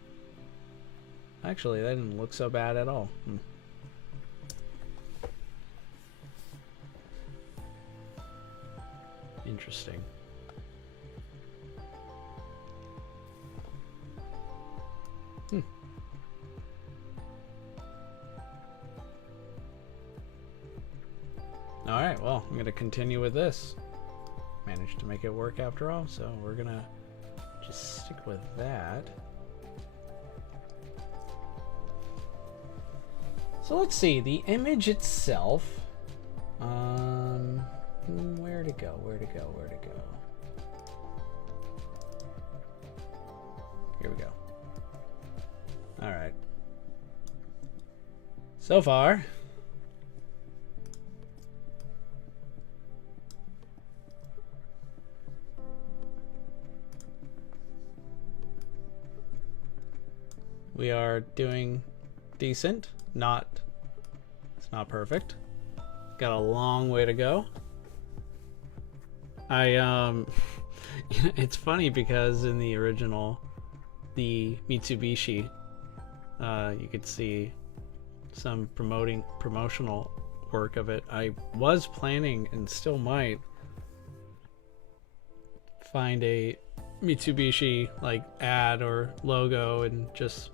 Actually, that didn't look so bad at all. Interesting. Alright, well, I'm going to continue with this. Managed to make it work after all, so we're going to just stick with that. So let's see, the image itself. Where to go? Here we go. All right. So far, we are doing decent. It's not perfect. Got a long way to go. It's funny because in the original, the Mitsubishi, you could see some promotional work of it. I was planning, and still might, find a Mitsubishi like ad or logo and just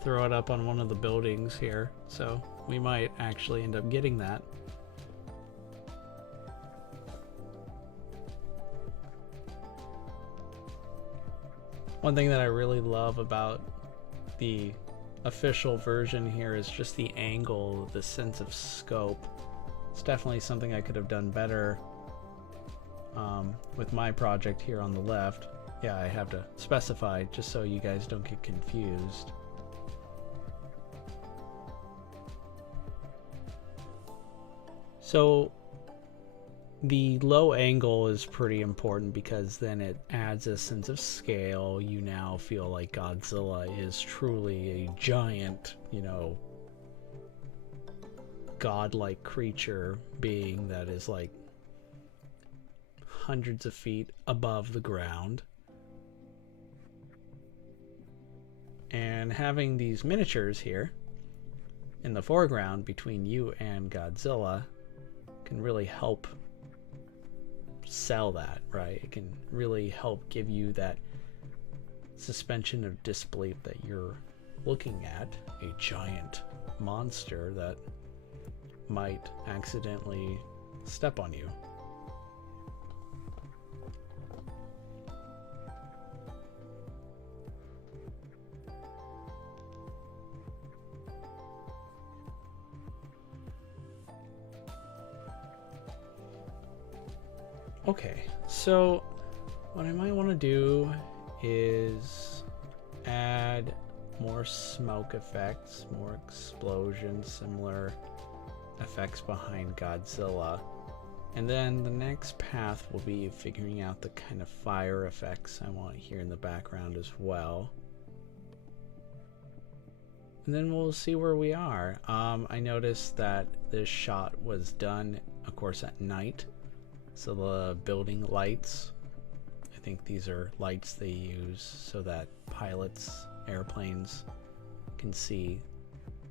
throw it up on one of the buildings here. So we might actually end up getting that. One thing that I really love about the official version here is just the angle, the sense of scope. It's definitely something I could have done better with my project here on the left. Yeah, I have to specify just so you guys don't get confused. So the low angle is pretty important because then it adds a sense of scale. You now feel like Godzilla is truly a giant, you know, godlike creature being that is like hundreds of feet above the ground. And having these miniatures here in the foreground between you and Godzilla can really help sell that, right? It can really help give you that suspension of disbelief that you're looking at a giant monster that might accidentally step on you. Okay, so what I might want to do is add more smoke effects, more explosions, similar effects behind Godzilla. And then the next path will be figuring out the kind of fire effects I want here in the background as well. And then we'll see where we are. I noticed that this shot was done, of course, at night. So the building lights, I think these are lights they use so that pilots, airplanes can see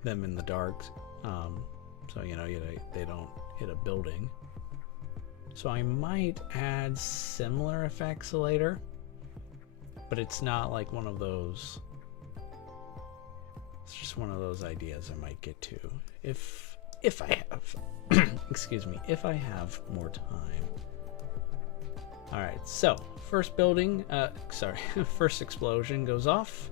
them in the dark. So, you know, they don't hit a building. So I might add similar effects later, but it's not like one of those. It's just one of those ideas I might get to if I have, excuse me, if I have more time. All right, so first building, first explosion goes off.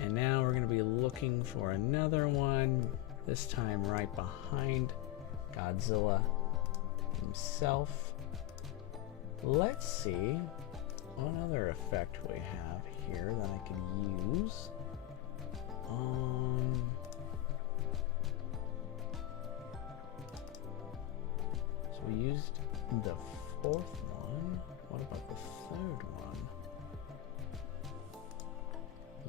And now we're gonna be looking for another one, this time right behind Godzilla himself. Let's see what other effect we have here that I can use. So we used the fourth one. What about the third one?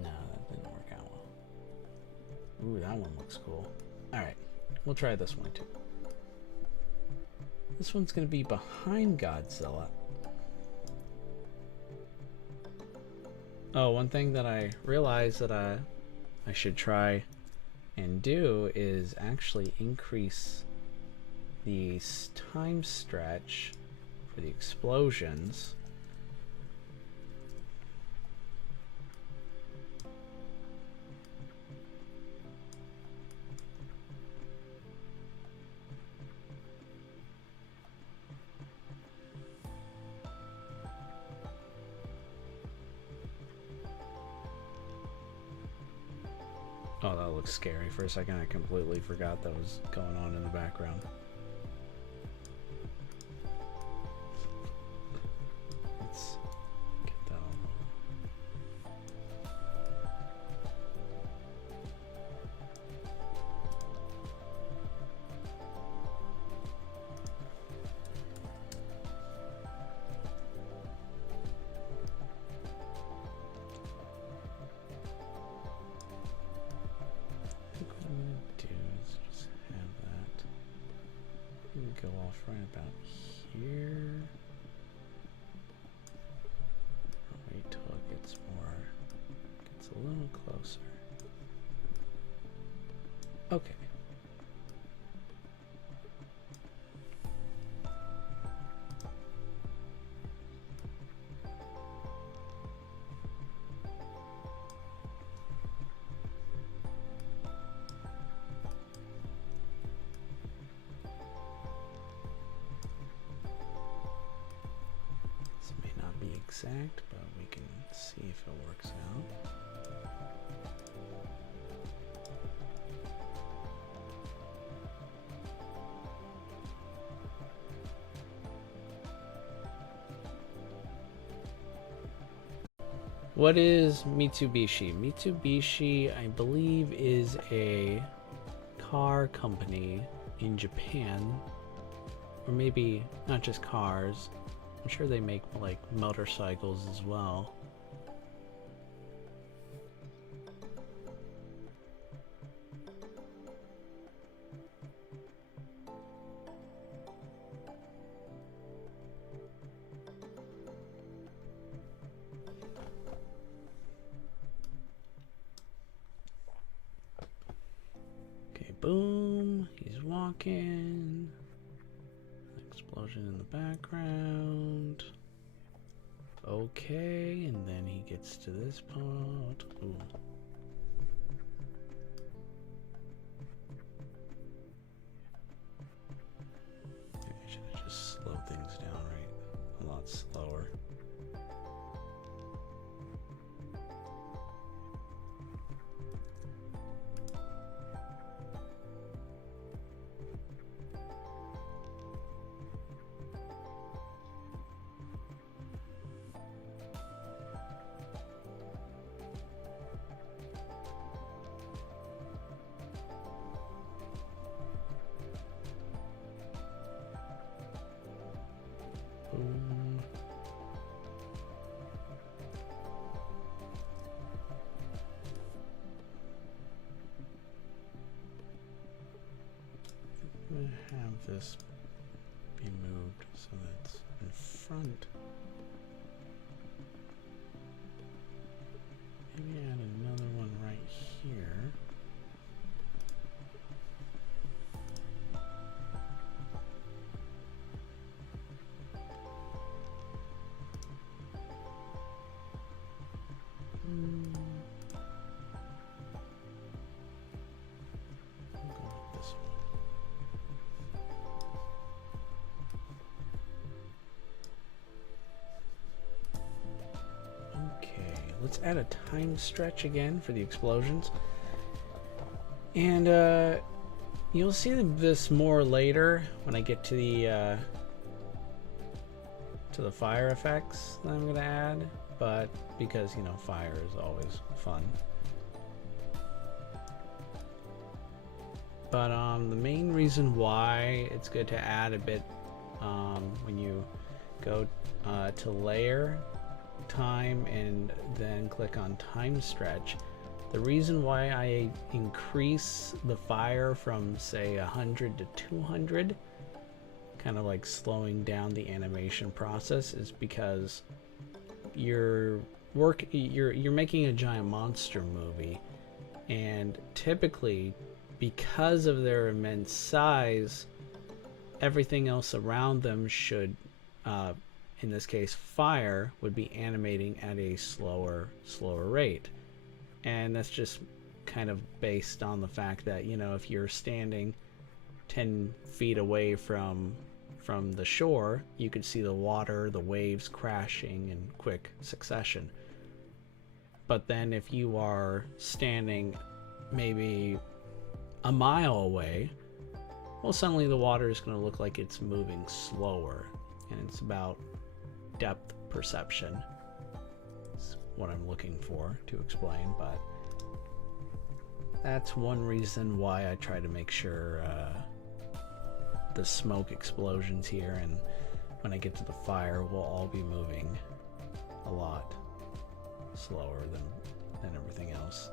No, that didn't work out well. Ooh, that one looks cool. Alright, we'll try this one too. This one's going to be behind Godzilla. Oh, one thing that I realized that I should try and do is actually increase the time stretch for the explosions. Oh, that looks scary. For a second, I completely forgot that was going on in the background. Let's get that all go off right about here. I'll wait till it gets a little closer. Okay. Exact, but we can see if it works out. What is Mitsubishi? Mitsubishi, I believe, is a car company in Japan, or maybe not just cars. I'm sure they make like motorcycles as well. Boom, he's walking. Explosion in the background. Okay, and then he gets to this part. Ooh. Maybe I should have just slowed things down, right? A lot slower. Have this be moved so that's in front. Maybe add another one right here. Let's add a time stretch again for the explosions. And you'll see this more later when I get to the fire effects that I'm gonna add, but because, you know, fire is always fun. But the main reason why it's good to add a bit when you go to layer, time, and then click on time stretch, the reason why I increase the fire from say 100 to 200, kind of like slowing down the animation process, is because you're making a giant monster movie, and typically because of their immense size, everything else around them should in this case fire would be animating at a slower rate. And that's just kind of based on the fact that, you know, if you're standing 10 feet away from the shore, you could see the water, the waves crashing in quick succession. But then if you are standing maybe a mile away, well, suddenly the water is going to look like it's moving slower, and it's about depth perception. That's what I'm looking for to explain, but that's one reason why I try to make sure the smoke explosions here and when I get to the fire will all be moving a lot slower than everything else.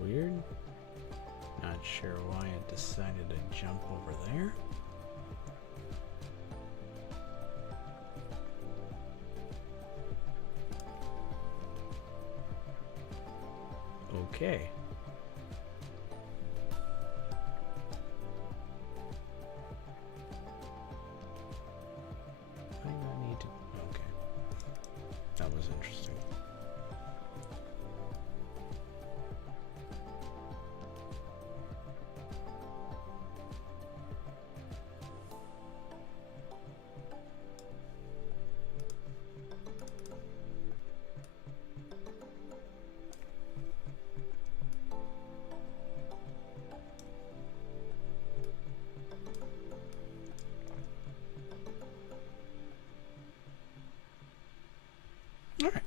Weird. Not sure why it decided to jump over there. Okay. I might need to. Okay. That was interesting. All right.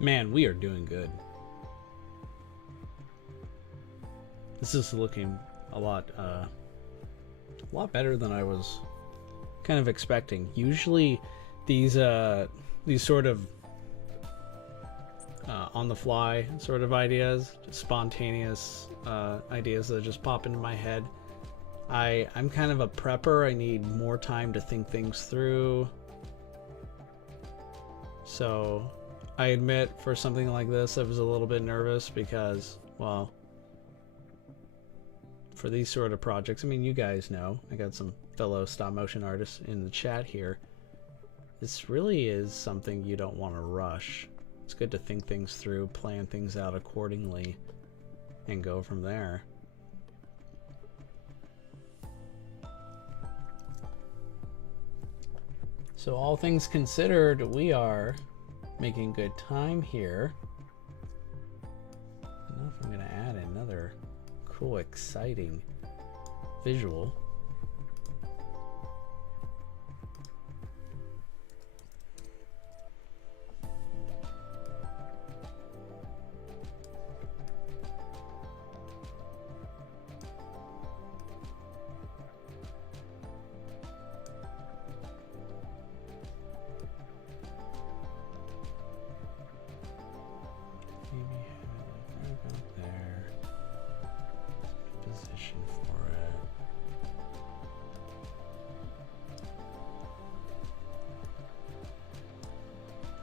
Man, we are doing good. This is looking a lot better than I was kind of expecting. Usually, these sort of on the fly sort of ideas, just spontaneous ideas that just pop into my head. I'm kind of a prepper. I need more time to think things through. So I admit for something like this, I was a little bit nervous because, well, for these sort of projects, I mean, you guys know, I got some fellow stop motion artists in the chat here. This really is something you don't want to rush. It's good to think things through, plan things out accordingly, and go from there. So all things considered, we are making good time here. I don't know if I'm going to add another cool, exciting visual.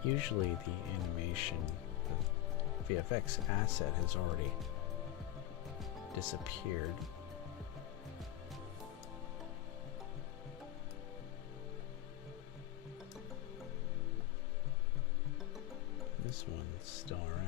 Usually the animation, the VFX asset has already disappeared. This one's still around.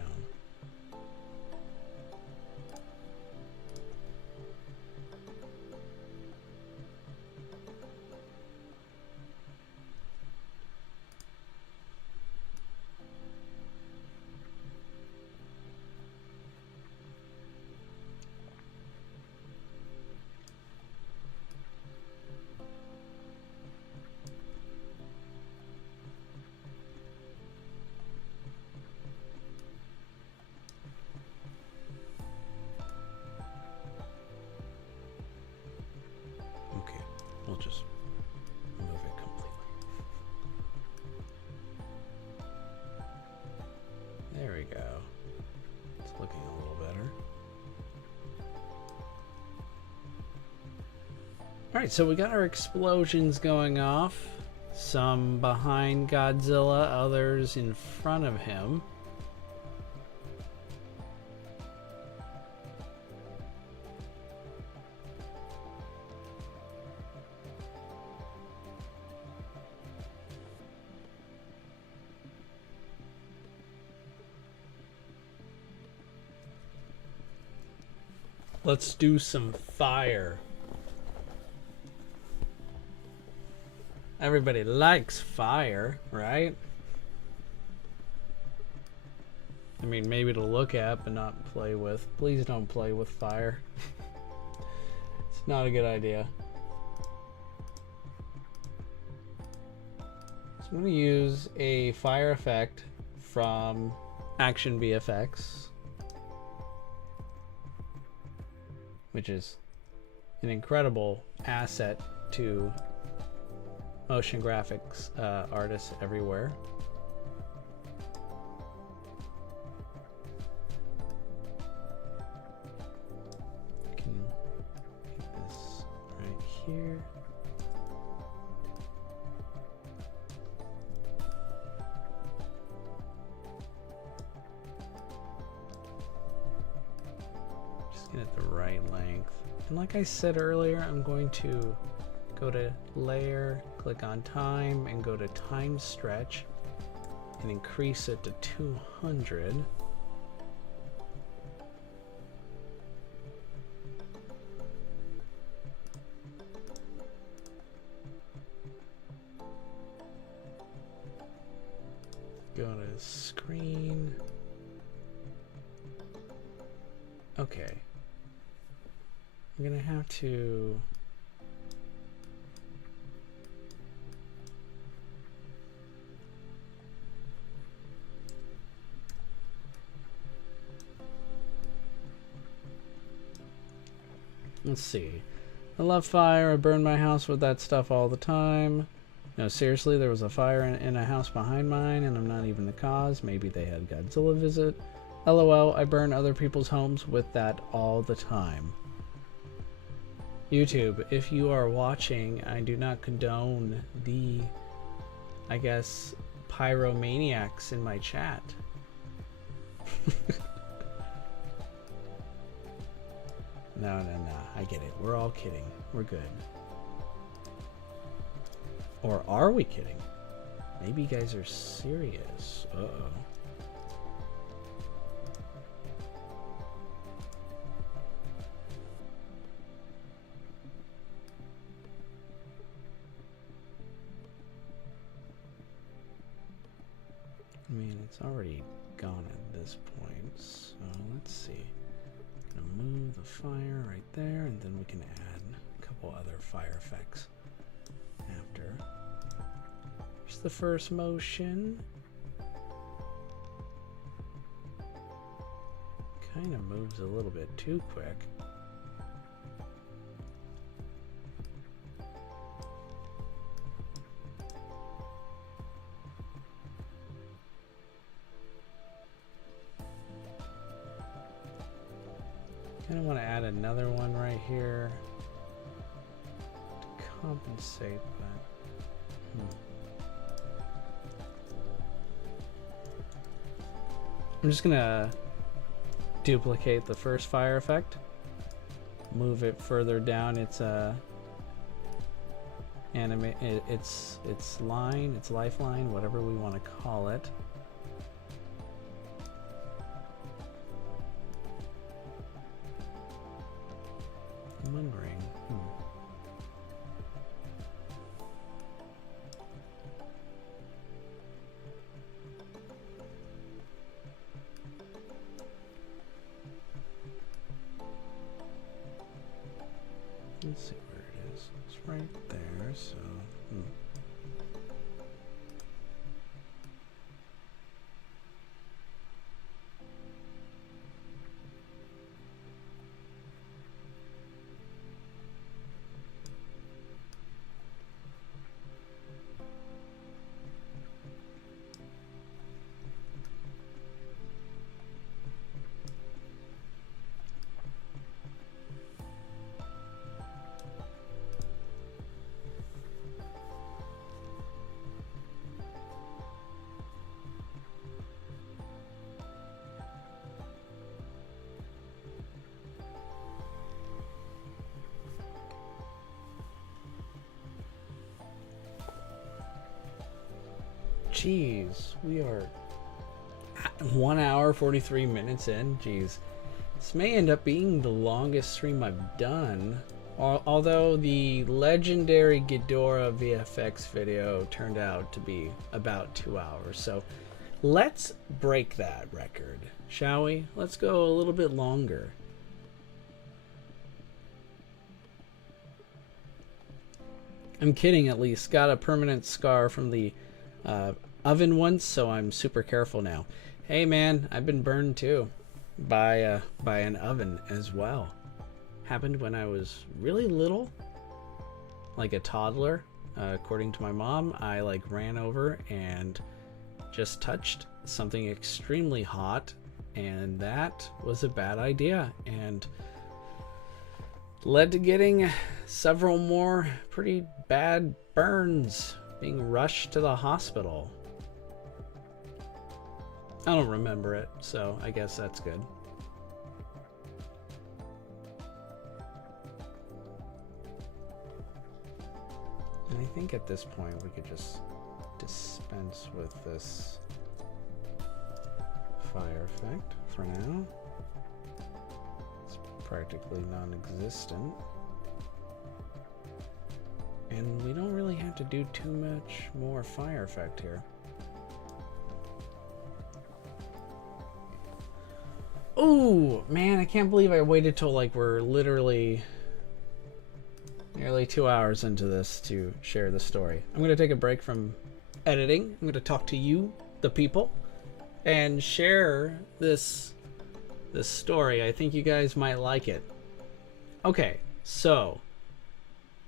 We'll just move it completely. There we go. It's looking a little better. Alright, so we got our explosions going off. Some behind Godzilla, others in front of him. Let's do some fire. Everybody likes fire, right? I mean, maybe to look at, but not play with. Please don't play with fire. It's not a good idea. So I'm going to use a fire effect from Action VFX, which is an incredible asset to motion graphics artists everywhere. I can get this right here. Just get it the right length. And like I said earlier, I'm going to go to layer, click on time, and go to time stretch and increase it to 200. Go to screen. Okay. I'm gonna have to let's see. I love fire. I burn my house with that stuff all the time. No, seriously, there was a fire in a house behind mine, and I'm not even the cause. Maybe they had Godzilla visit. LOL, I burn other people's homes with that all the time. YouTube, if you are watching, I do not condone the, I guess, pyromaniacs in my chat. No, I get it. We're all kidding. We're good. Or are we kidding? Maybe you guys are serious. Uh-oh. I mean, it's already gone at this point, so let's see. Gonna move the fire right there, and then we can add a couple other fire effects after. Here's the first motion. Kind of moves a little bit too quick. I want to add another one right here to compensate, but I'm just gonna duplicate the first fire effect, move it further down its its line, its lifeline, whatever we want to call it. I'm wondering. Let's see where it is. It's right there, so. Jeez, we are 1 hour 43 minutes in. Jeez, this may end up being the longest stream I've done. Although the legendary Ghidorah VFX video turned out to be about 2 hours, so let's break that record, shall we? Let's go a little bit longer. I'm kidding, at least. Got a permanent scar from the oven once, so I'm super careful now. Hey man, I've been burned too by an oven as well. happened when I was really little, like a toddler. According to my mom, I like ran over and just touched something extremely hot, and that was a bad idea and led to getting several more pretty bad burns, being rushed to the hospital. I don't remember it, so I guess that's good. And I think at this point we could just dispense with this fire effect for now. It's practically non-existent. And we don't really have to do too much more fire effect here. Oh man, I can't believe I waited till like we're literally nearly 2 hours into this to share the story. I'm going to take a break from editing. I'm going to talk to you, the people, and share this story. I think you guys might like it. Okay, so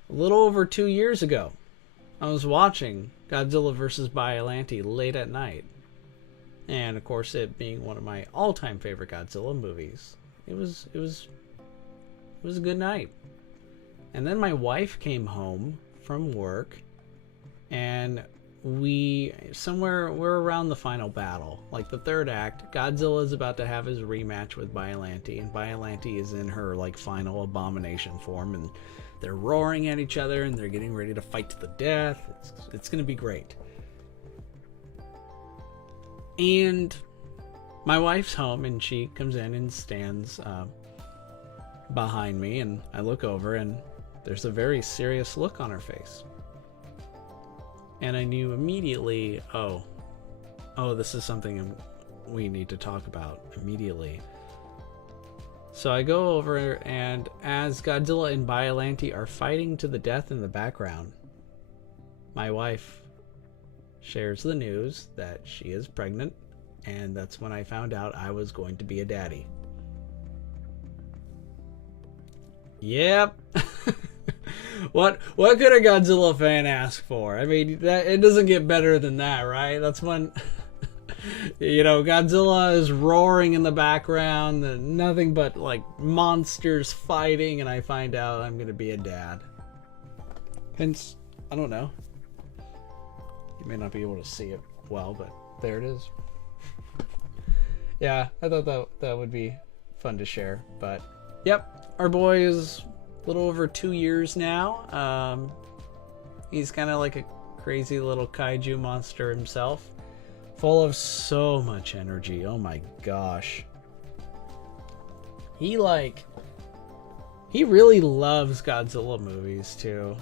a little over 2 years ago, I was watching Godzilla vs. Biollante late at night. And of course, it being one of my all-time favorite Godzilla movies, it was a good night. And then my wife came home from work, and we're around the final battle, like the third act. Godzilla is about to have his rematch with Biollante, and Biollante is in her like final abomination form, and they're roaring at each other, and they're getting ready to fight to the death. It's gonna be great. And my wife's home, and she comes in and stands behind me, and I look over, and there's a very serious look on her face. And I knew immediately, oh, this is something we need to talk about immediately. So I go over, and as Godzilla and Biollante are fighting to the death in the background, my wife shares the news that she is pregnant, and that's when I found out I was going to be a daddy. Yep. What could a Godzilla fan ask for? I mean, it doesn't get better than that, right? That's when Godzilla is roaring in the background, and nothing but like monsters fighting, and I find out I'm gonna be a dad. Hence, I don't know. You may not be able to see it well, but there it is. Yeah, I thought that would be fun to share. But yep, our boy is a little over 2 years now. He's kind of like a crazy little kaiju monster himself, full of so much energy. Oh my gosh. He really loves Godzilla movies too.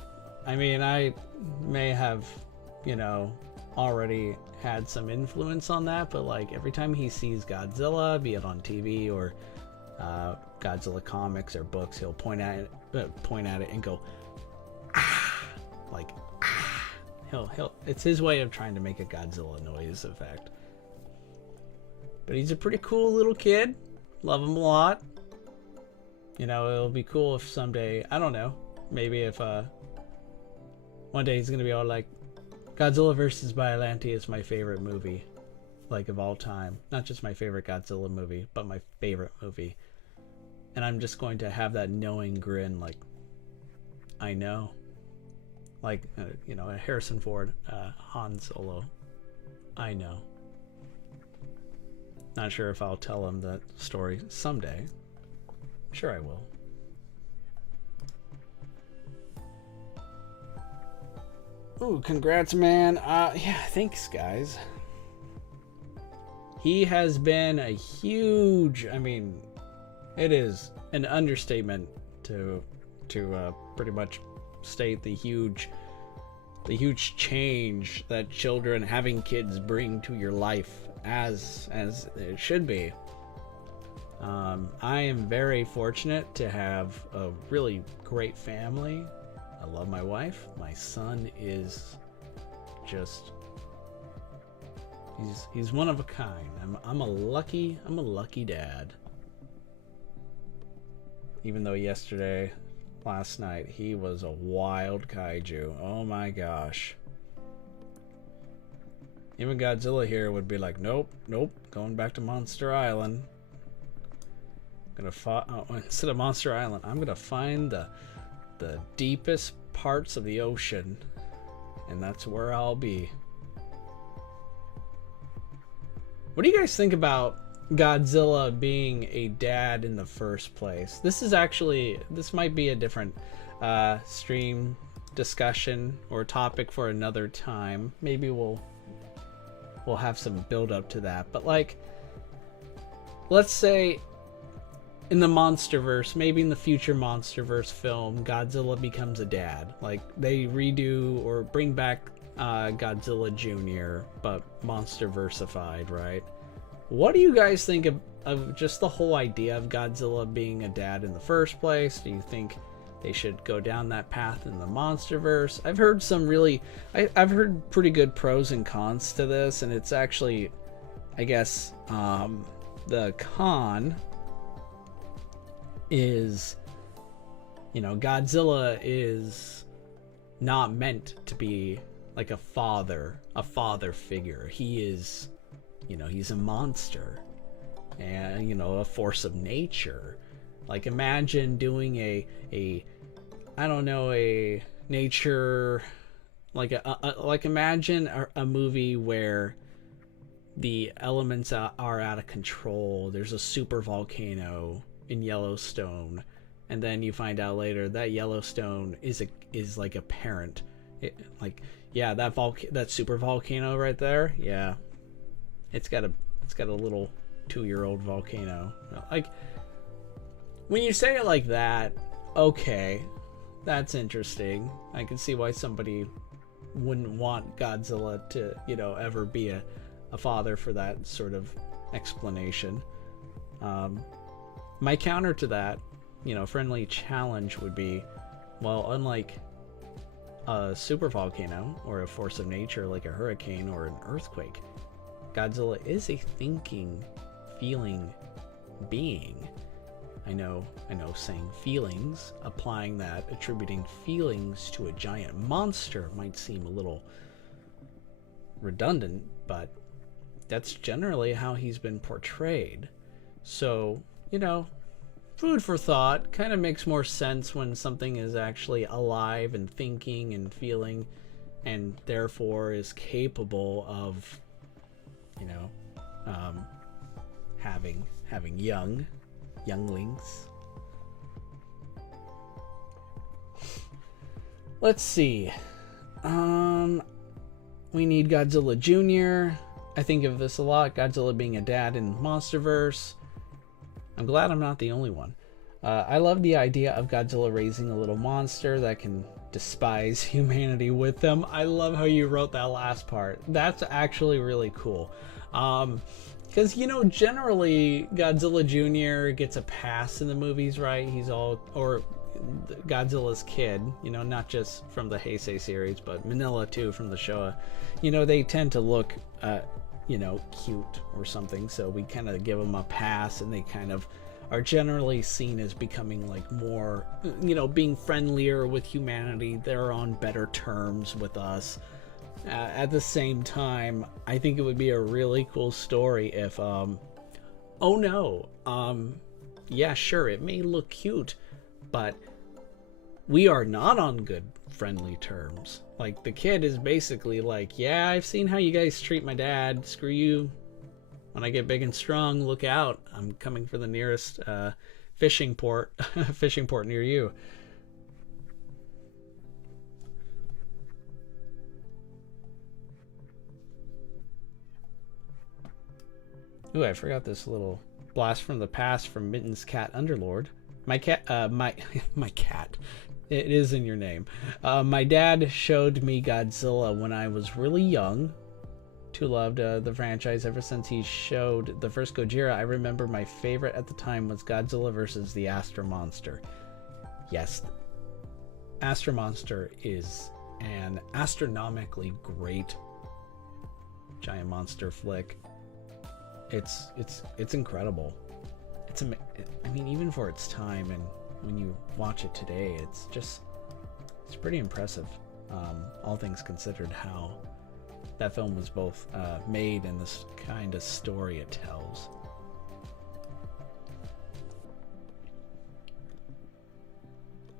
I mean, I may have, already had some influence on that, but like every time he sees Godzilla, be it on TV or Godzilla comics or books, he'll point at it and go, ah, like ah. It's his way of trying to make a Godzilla noise effect. But he's a pretty cool little kid. Love him a lot. It'll be cool if someday, I don't know, maybe if one day he's gonna be all like, Godzilla vs. Biollante is my favorite movie, like, of all time. Not just my favorite Godzilla movie, but my favorite movie. And I'm just going to have that knowing grin, like, I know. Like, a Harrison Ford, Han Solo. I know. Not sure if I'll tell him that story someday. I'm sure I will. Ooh, congrats, man. Yeah, thanks, guys. He has been a huge, it is an understatement to pretty much state the huge change that having kids bring to your life, as it should be. I am very fortunate to have a really great family. I love my wife. My son is just, he's one of a kind. I'm a lucky dad. Even though last night, he was a wild kaiju. Oh my gosh. Even Godzilla here would be like, nope, going back to Monster Island. Instead of Monster Island, I'm gonna find the deepest parts of the ocean, and that's where I'll be. What do you guys think about Godzilla being a dad in the first place? This might be a different stream discussion or topic for another time. Maybe we'll have some build up to that. But like, let's say in the Monsterverse, maybe in the future Monsterverse film, Godzilla becomes a dad. Like they redo or bring back Godzilla Jr., but Monsterversified, right? What do you guys think of just the whole idea of Godzilla being a dad in the first place? Do you think they should go down that path in the Monsterverse? I've heard I've heard pretty good pros and cons to this, and it's actually, I guess, the con is, Godzilla is not meant to be like a father figure. He is, he's a monster and, a force of nature. Like imagine doing a nature, like imagine a movie where the elements are out of control. There's a super volcano in Yellowstone, and then you find out later that Yellowstone is like a parent. That super volcano right there, yeah, it's got a little 2-year-old volcano. Like when you say it like that, okay, that's interesting. I can see why somebody wouldn't want Godzilla to, ever be a father for that sort of explanation. My counter to that, friendly challenge would be, well, unlike a super volcano or a force of nature like a hurricane or an earthquake, Godzilla is a thinking, feeling being. I know saying feelings, applying that, attributing feelings to a giant monster might seem a little redundant, but that's generally how he's been portrayed. So, food for thought. Kind of makes more sense when something is actually alive and thinking and feeling, and therefore is capable of, having younglings. Let's see. We need Godzilla Jr. I think of this a lot. Godzilla being a dad in Monsterverse. I'm glad I'm not the only one. I love the idea of Godzilla raising a little monster that can despise humanity with them. I love how you wrote that last part. That's actually really cool. Because, generally Godzilla Jr. gets a pass in the movies, right? Or Godzilla's kid, not just from the Heisei series, but Manila too from the Showa. They tend to look, cute or something, so we kind of give them a pass, and they kind of are generally seen as becoming like more, being friendlier with humanity. They're on better terms with us. At the same time, I think it would be a really cool story if, yeah, sure, it may look cute, but we are not on good, friendly terms. Like, the kid is basically like, yeah, I've seen how you guys treat my dad. Screw you. When I get big and strong, look out. I'm coming for the nearest fishing port near you. Ooh, I forgot this little blast from the past from Mitten's cat Underlord. My cat, my cat. It is in your name. My dad showed me Godzilla when I was really young. Too loved the franchise ever since he showed the first Gojira. I remember my favorite at the time was Godzilla versus the Astro Monster. Yes, Astro Monster is an astronomically great giant monster flick. It's incredible. I mean, even for its time, and when you watch it today, it's pretty impressive. All things considered, how that film was both made and this kind of story it tells.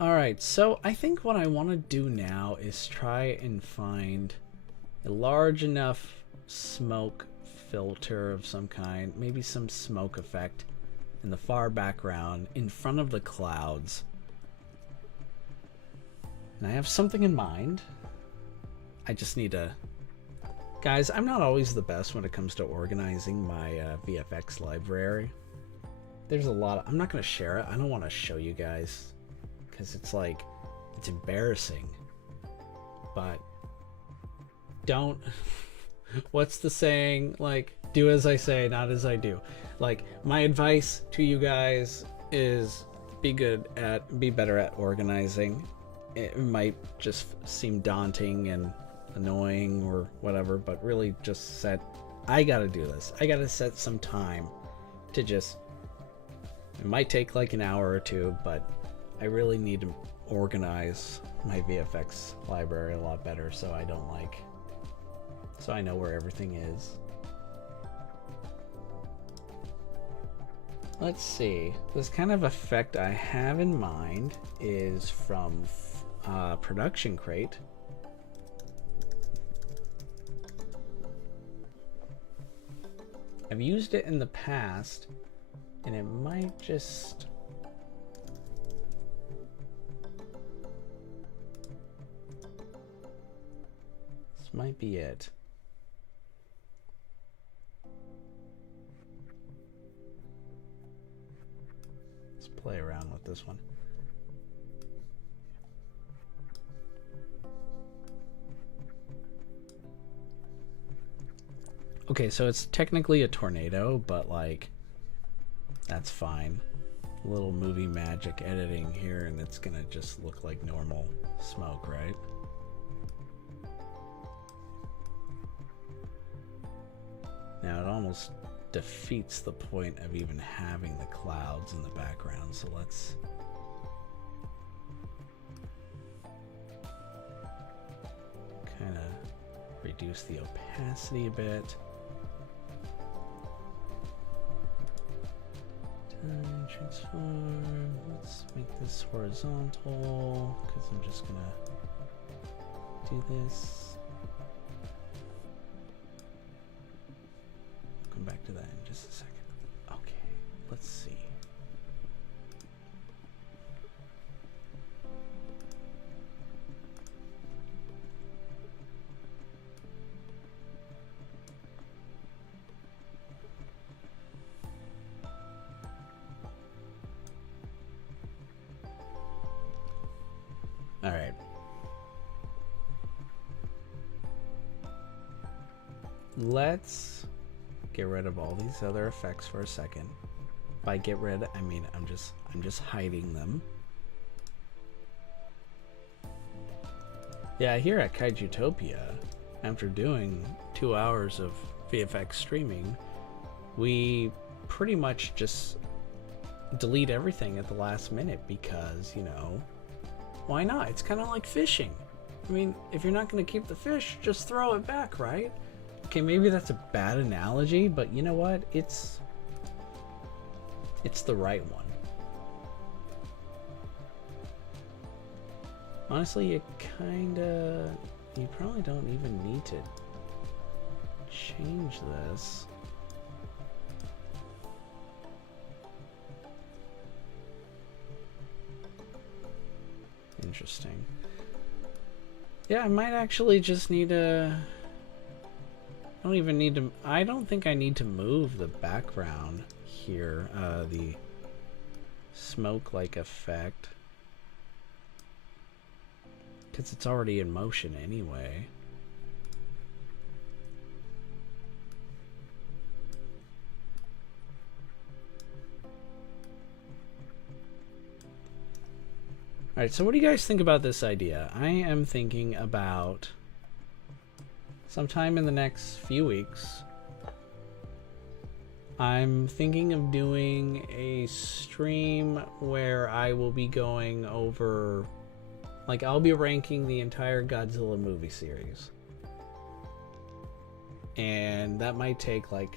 Alright, so I think what I want to do now is try and find a large enough smoke filter of some kind, maybe some smoke effect in the far background in front of the clouds. And I have something in mind. I just need to... Guys, I'm not always the best when it comes to organizing my VFX library. There's a lot of... I'm not going to share it. I don't want to show you guys, because it's like, it's embarrassing. But don't... What's the saying? Like, do as I say, not as I do. Like, my advice to you guys is be better at organizing. It might just seem daunting and annoying or whatever, but really just set, I gotta do this. I gotta set some time to just, it might take like an hour or two, but I really need to organize my VFX library a lot better so I don't like, so I know where everything is. Let's see, this kind of effect I have in mind is from Production Crate. I've used it in the past, and it might just... This might be it. Let's play around with this one. Okay, so it's technically a tornado, but like, that's fine. A little movie magic editing here, and it's gonna just look like normal smoke, right? Now it almost defeats the point of even having the clouds in the background, so let's kind of reduce the opacity a bit. Transform. Let's make this horizontal because I'm just gonna do this. Come back to that in just a second. Okay, let's see. All right. Let's get rid of all these other effects for a second. By get rid, I mean I'm just hiding them. Yeah, here at Kaijutopia, after doing 2 hours of VFX streaming, we pretty much just delete everything at the last minute because, you know, why not? It's kind of like fishing. I mean, if you're not going to keep the fish, just throw it back, right? Okay, maybe that's a bad analogy, but you know what? It's the right one. Honestly, you probably don't even need to change this. Interesting. Yeah, I might actually just need to... I don't think I need to move the background here, the smoke-like effect, because it's already in motion anyway. Alright, so what do you guys think about this idea? I am thinking about sometime in the next few weeks I'm thinking of doing a stream where I will be going over, like, I'll be ranking the entire Godzilla movie series. And that might take, like,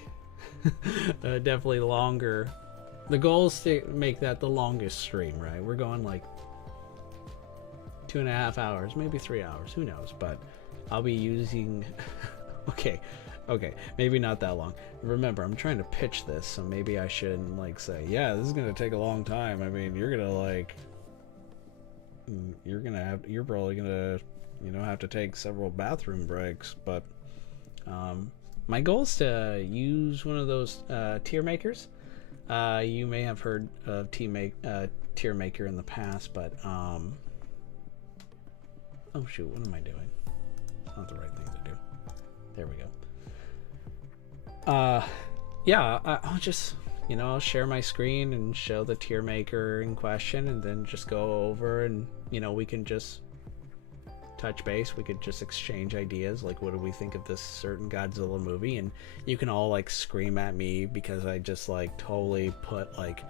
definitely longer. The goal is to make that the longest stream, right? We're going, like, 2.5 hours, maybe 3 hours, who knows? But I'll be using... okay, maybe not that long. Remember, I'm trying to pitch this, so maybe I shouldn't, like, say, yeah, this is gonna take a long time. I mean, you're gonna, like, you're probably gonna, you know, have to take several bathroom breaks. But my goal is to use one of those tier makers. You may have heard of tier maker in the past, but oh shoot, what am I doing? It's not the right thing to do. There we go. Yeah, I'll just, you know, I'll share my screen and show the tier maker in question, and then just go over and, you know, we can just touch base. We could just exchange ideas, like, what do we think of this certain Godzilla movie? And you can all, like, scream at me because I just, like, totally put, like,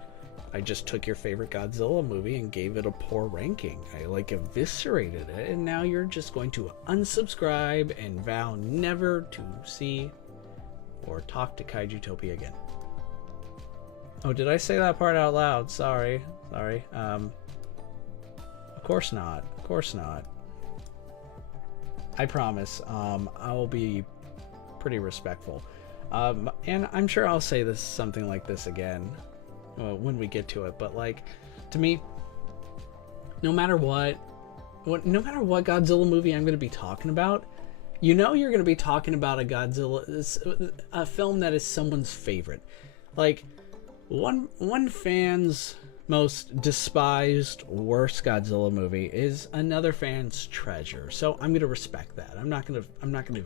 I just took your favorite Godzilla movie and gave it a poor ranking. I, like, eviscerated it, and now you're just going to unsubscribe and vow never to see or talk to Kaijutopia again. Oh, did I say that part out loud? Sorry. Of course not. I promise. I'll be pretty respectful. And I'm sure I'll say something like this again when we get to it. But, like, to me, no matter what Godzilla movie I'm going to be talking about, you know, you're going to be talking about a film that is someone's favorite. Like, one fan's most despised, worst Godzilla movie is another fan's treasure. So I'm going to respect that. I'm not going to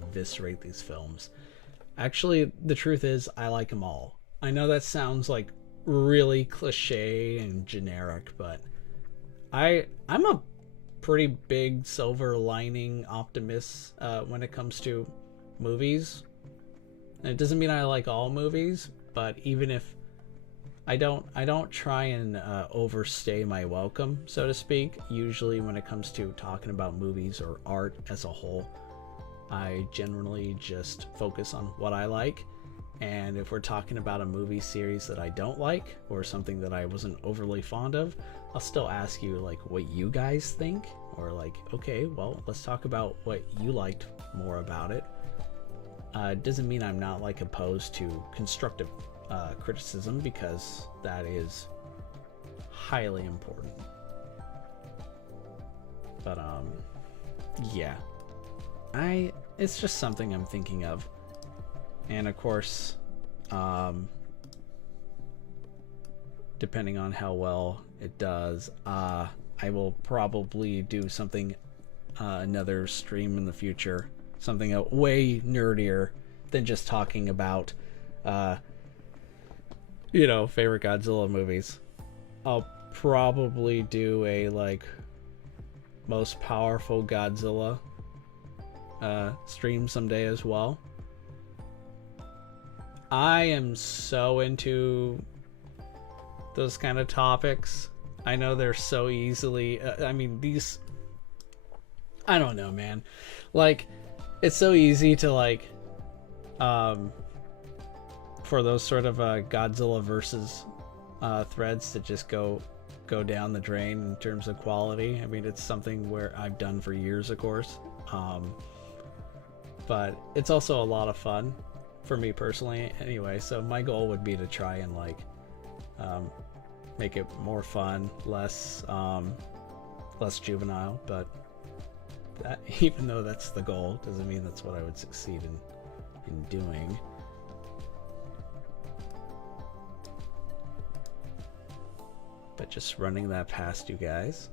eviscerate these films. Actually, the truth is, I like them all. I know that sounds like really cliche and generic, but I'm a pretty big silver lining optimist when it comes to movies. And it doesn't mean I like all movies, but even if I don't try and overstay my welcome, so to speak. Usually when it comes to talking about movies or art as a whole, I generally just focus on what I like. And if we're talking about a movie series that I don't like, or something that I wasn't overly fond of, I'll still ask you, like, what you guys think, or, like, okay, well, let's talk about what you liked more about it. It doesn't mean I'm not, like, opposed to constructive criticism, because that is highly important. But yeah, it's just something I'm thinking of. And of course, depending on how well it does, I will probably do something, another stream in the future, something way nerdier than just talking about, you know, favorite Godzilla movies. I'll probably do a, like, most powerful Godzilla stream someday as well. I am so into those kind of topics. I know they're so easily, I mean, these, I don't know, man. Like, it's so easy to, like, for those sort of Godzilla versus threads to just go down the drain in terms of quality. I mean, it's something where I've done for years, of course. But it's also a lot of fun for me personally anyway, so my goal would be to try and, like, make it more fun, less juvenile. But that, even though that's the goal, doesn't mean that's what I would succeed in doing. But just running that past you guys.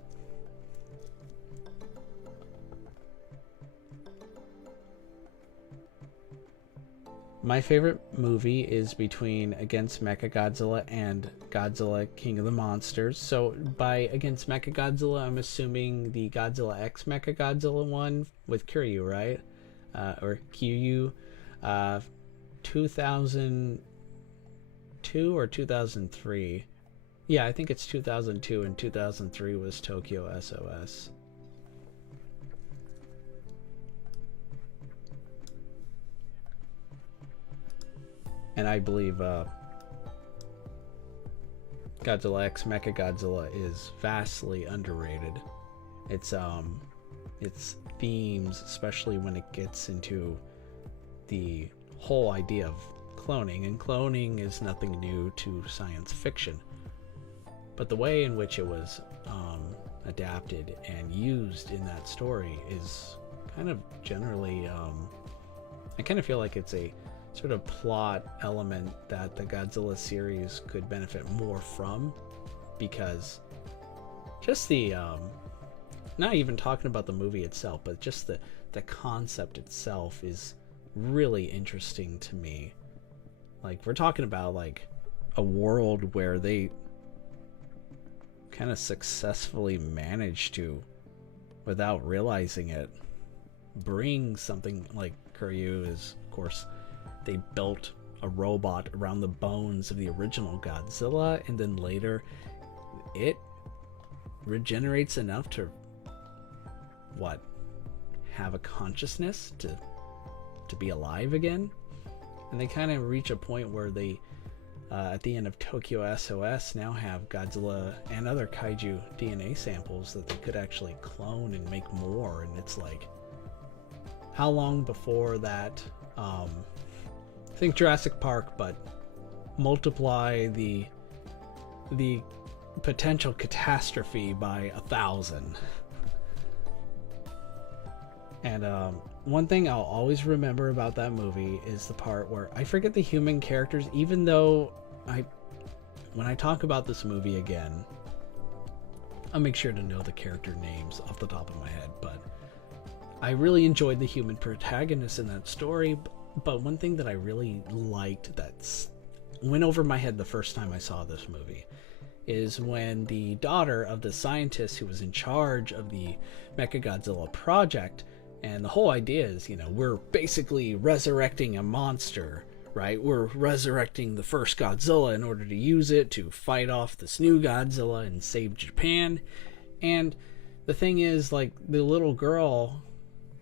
My favorite movie is between Against Mechagodzilla and Godzilla King of the Monsters. So by Against Mechagodzilla, I'm assuming the Godzilla X Mechagodzilla one with Kiryu, right? Or Kiryu. 2000... 2002 or 2003. Yeah, I think it's 2002, and 2003 was Tokyo SOS. And I believe Godzilla X Mechagodzilla is vastly underrated. Its themes, especially when it gets into the whole idea of cloning, and cloning is nothing new to science fiction, but the way in which it was adapted and used in that story is kind of generally I kind of feel like it's a sort of plot element that the Godzilla series could benefit more from, because just the not even talking about the movie itself, but just the concept itself is really interesting to me. Like, we're talking about like a world where they kind of successfully managed to, without realizing it, bring something like Kuryu is, of course, they built a robot around the bones of the original Godzilla, and then later it regenerates enough to have a consciousness to be alive again. And they kind of reach a point where they at the end of Tokyo SOS now have Godzilla and other kaiju DNA samples that they could actually clone and make more. And it's like, how long before that? Think Jurassic Park, but multiply the potential catastrophe by 1,000. And one thing I'll always remember about that movie is the part where I forget the human characters, even though when I talk about this movie again, I'll make sure to know the character names off the top of my head. But I really enjoyed the human protagonist in that story. But one thing that I really liked that went over my head the first time I saw this movie is when the daughter of the scientist who was in charge of the Mechagodzilla project, and the whole idea is, we're basically resurrecting a monster, right? We're resurrecting the first Godzilla in order to use it to fight off this new Godzilla and save Japan. And the thing is, like, the little girl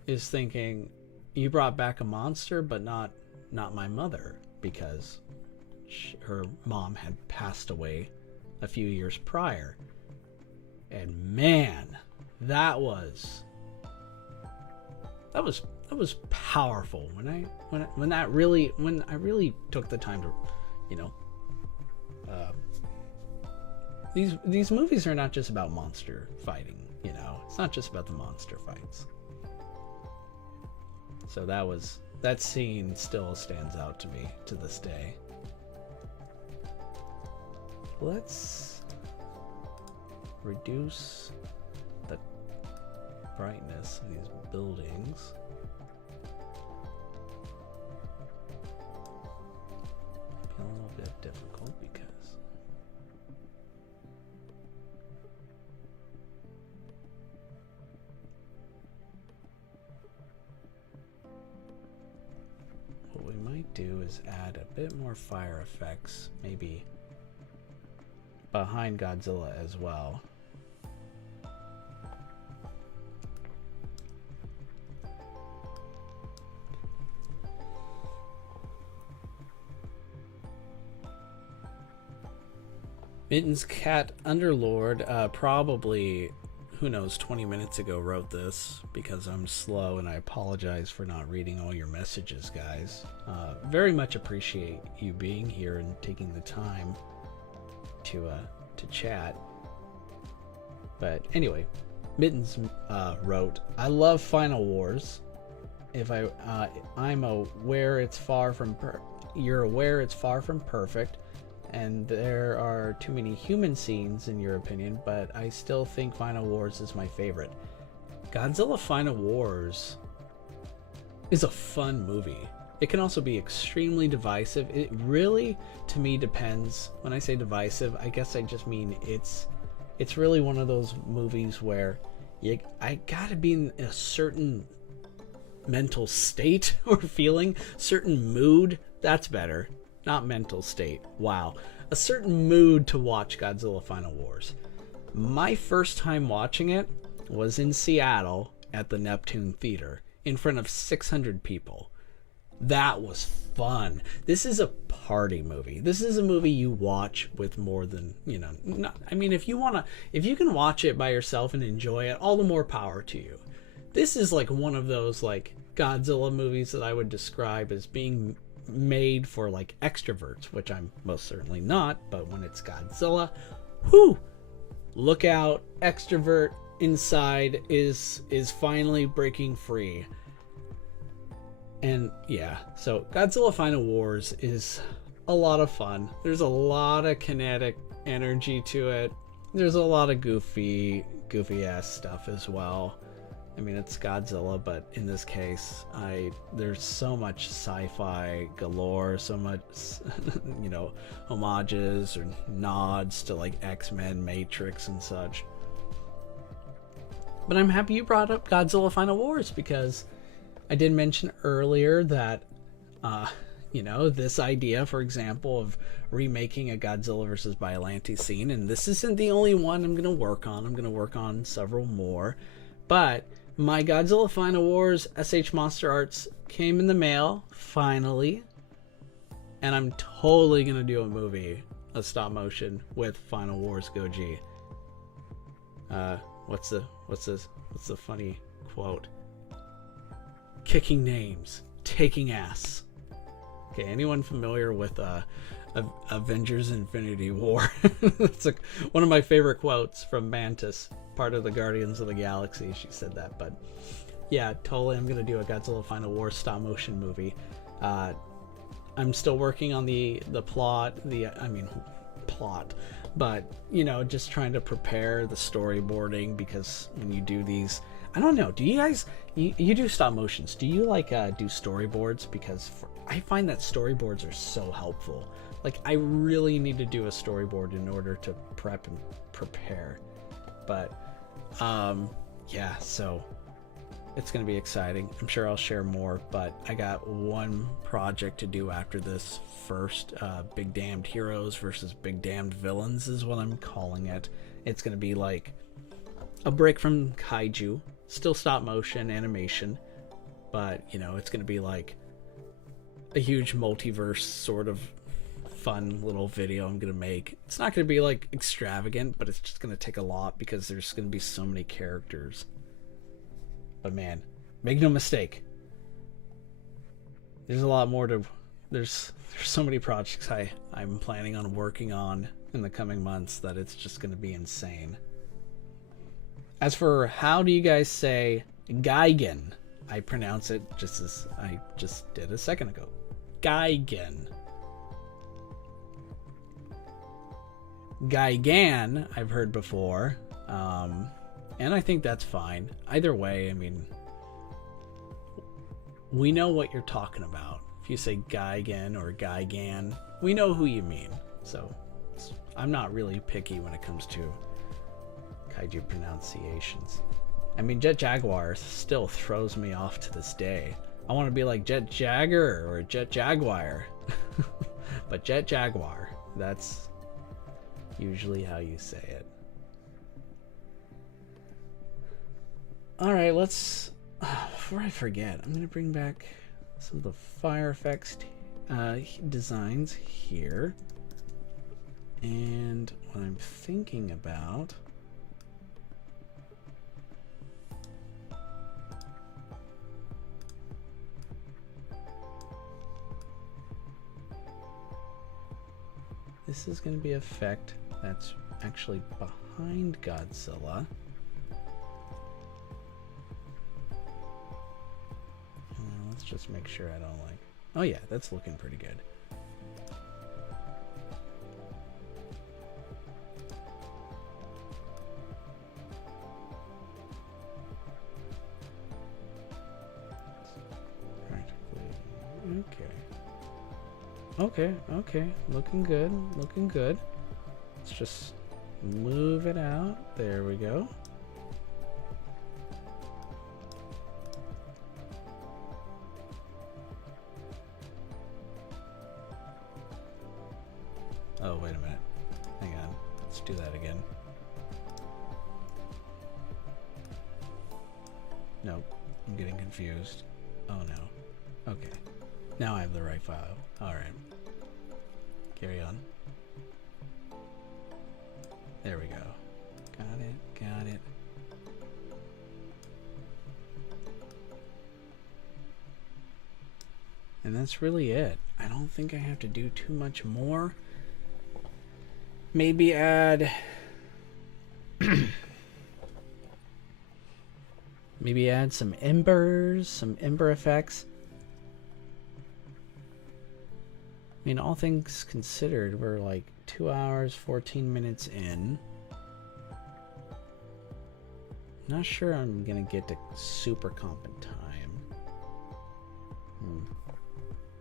is thinking, you brought back a monster, but not my mother, because her mom had passed away a few years prior. And man, that was powerful when I really took the time to, these movies are not just about monster fighting, it's not just about the monster fights. So that scene still stands out to me to this day. Let's reduce the brightness of these buildings. Be a little bit difficult because what we might do is add a bit more fire effects, maybe behind Godzilla as well. Mitten's Cat Underlord probably, who knows, 20 minutes ago wrote this because I'm slow, and I apologize for not reading all your messages, guys. Very much appreciate you being here and taking the time to chat. But anyway, Mittens wrote, I love Final Wars. If I'm aware it's far from you're aware it's far from perfect, and there are too many human scenes in your opinion, but I still think Final Wars is my favorite. Godzilla Final Wars is a fun movie. It can also be extremely divisive. It really, to me, depends. When I say divisive, I guess I just mean it's really one of those movies where I gotta be in a certain mental state or feeling, certain mood. That's better. not mental state. Wow. A certain mood to watch Godzilla Final Wars. My first time watching it was in Seattle at the Neptune Theater in front of 600 people. That was fun. This is a party movie. This is a movie you watch with more than, you know, not, I mean, if you can watch it by yourself and enjoy it, all the more power to you. This is like one of those like Godzilla movies that I would describe as being made for like extroverts, which I'm most certainly not, but when it's Godzilla, whoo, look out, extrovert inside is finally breaking free. And yeah, so Godzilla Final Wars is a lot of fun. There's a lot of kinetic energy to it. There's a lot of goofy ass stuff as well. I mean, it's Godzilla, but in this case, there's so much sci-fi galore, so much, you know, homages or nods to like X-Men, Matrix, and such. But I'm happy you brought up Godzilla Final Wars, because I did mention earlier that, you know, this idea, for example, of remaking a Godzilla versus Biollante scene, and this isn't the only one I'm going to work on. I'm going to work on several more, but my Godzilla Final Wars SH Monster Arts came in the mail, finally, and I'm totally going to do a movie, a stop motion, with Final Wars Goji. What's the funny quote? Kicking names, taking ass. Okay, anyone familiar with Avengers Infinity War? It's like one of my favorite quotes from Mantis, part of the Guardians of the Galaxy. She said that. But yeah, totally, I'm gonna do a Godzilla Final War stop motion movie. I'm still working on the plot, but you know, just trying to prepare the storyboarding, because when you do these, I don't know, do you guys, you do stop motions, do you like do storyboards? Because I find that storyboards are so helpful. Like, I really need to do a storyboard in order to prep and prepare. But yeah, so it's gonna be exciting. I'm sure I'll share more, but I got one project to do after this first. Big Damned Heroes versus Big Damned Villains is what I'm calling it. It's gonna be like a break from kaiju, still stop motion animation, but you know, it's gonna be like a huge multiverse sort of fun little video I'm gonna make. It's not gonna be like extravagant, but it's just gonna take a lot, because there's gonna be so many characters. But man, make no mistake, there's a lot more to, there's so many projects I'm planning on working on in the coming months that it's just gonna be insane. As for how do you guys say Gigan, I pronounce it just as I just did a second ago. Gigan. Gigan, I've heard before, and I think that's fine. Either way, I mean, we know what you're talking about. If you say Gigan or Gigan, we know who you mean. So I'm not really picky when it comes to kaiju pronunciations. I mean, Jet Jaguar still throws me off to this day. I want to be like Jet Jagger or Jet Jaguar. But Jet Jaguar, that's usually how you say it. Alright, let's, before I forget, I'm going to bring back some of the fire effects designs here. And what I'm thinking about, this is going to be an effect that's actually behind Godzilla. Let's just make sure I don't like... Oh yeah, that's looking pretty good. Okay, looking good, looking good. Let's just move it out. There we go. do that again. Nope, I'm getting confused. Oh no. Okay. Now I have the right file. Alright. Carry on. There we go. Got it, got it. And that's really it. I don't think I have to do too much more. Maybe add... maybe add some embers, some ember effects. I mean, all things considered, we're like 2 hours, 14 minutes in. Not sure I'm gonna get to super comp in time.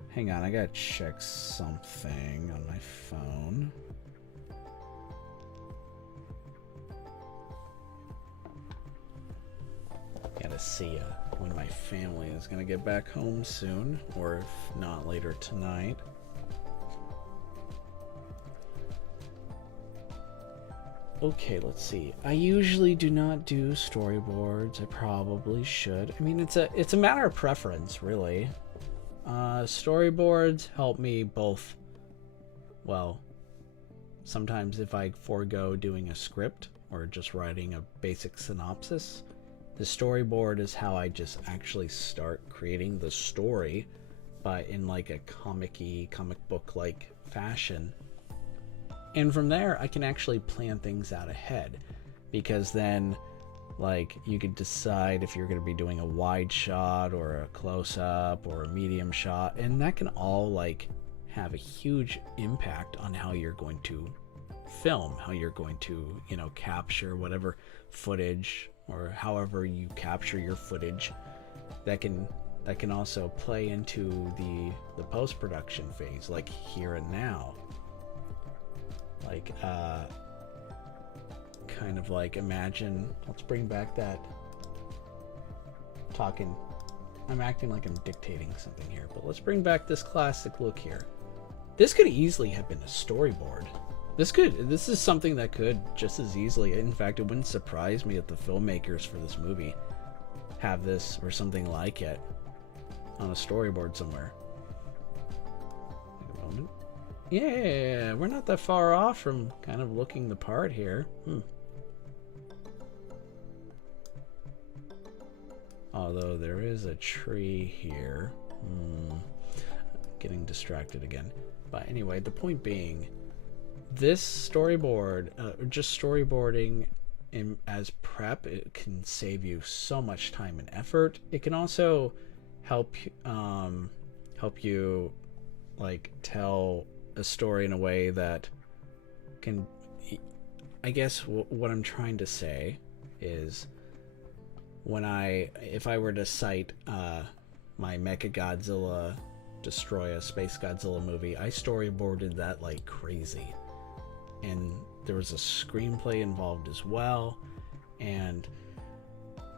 Hang on, I gotta check something on my phone. Gotta see when my family is gonna get back home soon, or if not later tonight. Okay, let's see. I usually do not do storyboards. I probably should. I mean, it's a matter of preference, really. Storyboards help me both. Well, sometimes if I forego doing a script or just writing a basic synopsis, the storyboard is how I just actually start creating the story, but in like a comic book like fashion. And from there, I can actually plan things out ahead, because then, like, you could decide if you're going to be doing a wide shot or a close-up or a medium shot, and that can all, like, have a huge impact on how you're going to film, how you're going to, you know, capture whatever footage, or however you capture your footage. That can also play into the post-production phase, like here and now. Like, kind of like, imagine, let's bring back that talking. I'm acting like I'm dictating something here, but let's bring back this classic look here. This could easily have been a storyboard. This is something that could just as easily, in fact, it wouldn't surprise me if the filmmakers for this movie have this or something like it on a storyboard somewhere. Wait a moment. Yeah, we're not that far off from kind of looking the part here. Although there is a tree here. Getting distracted again. But anyway, the point being, this storyboard, just storyboarding as prep, it can save you so much time and effort. It can also help you like tell a story in a way that can, I guess what I'm trying to say is, if I were to cite my Mechagodzilla Destroy a Space Godzilla movie, I storyboarded that like crazy, and there was a screenplay involved as well. And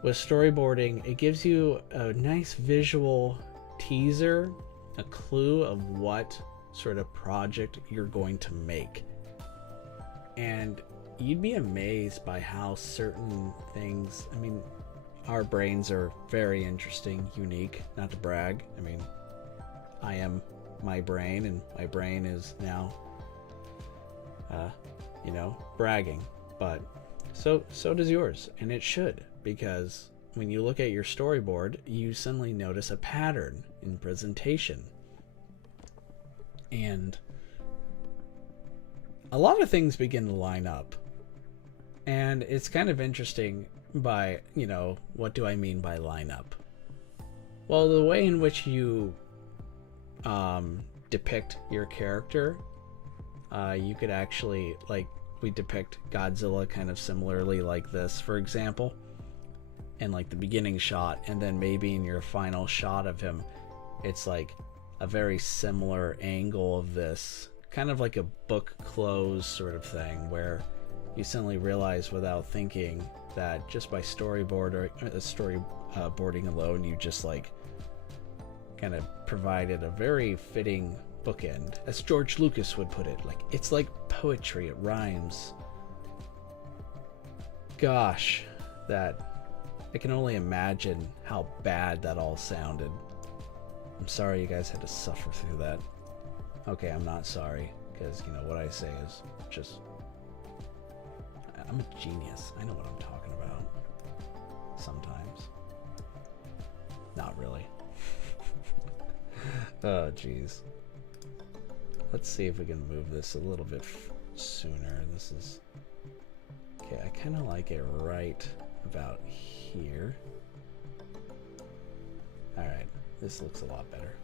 with storyboarding, it gives you a nice visual teaser, a clue of what sort of project you're going to make, and you'd be amazed by how certain things, I mean, our brains are very interesting, unique, not to brag. I mean, I am my brain, and my brain is now you know, bragging, but so does yours, and it should, because when you look at your storyboard, you suddenly notice a pattern in presentation. And a lot of things begin to line up, and it's kind of interesting. By, you know, what do I mean by line up? Well, the way in which you depict your character, you could actually, like, we depict Godzilla kind of similarly like this, for example, in like the beginning shot, and then maybe in your final shot of him, it's like a very similar angle of this, kind of like a book close sort of thing, where you suddenly realize without thinking that just by storyboarding alone, you just like kind of provided a very fitting bookend, as George Lucas would put it. Like, it's like poetry, it rhymes. gosh, that I can only imagine how bad that all sounded. I'm sorry you guys had to suffer through that. Okay, I'm not sorry, because you know what I say is just, I'm a genius. I know what I'm talking about. Sometimes. Not really. Oh jeez. Let's see if we can move this a little bit sooner. This is okay. I kind of like it right about here. All right, this looks a lot better.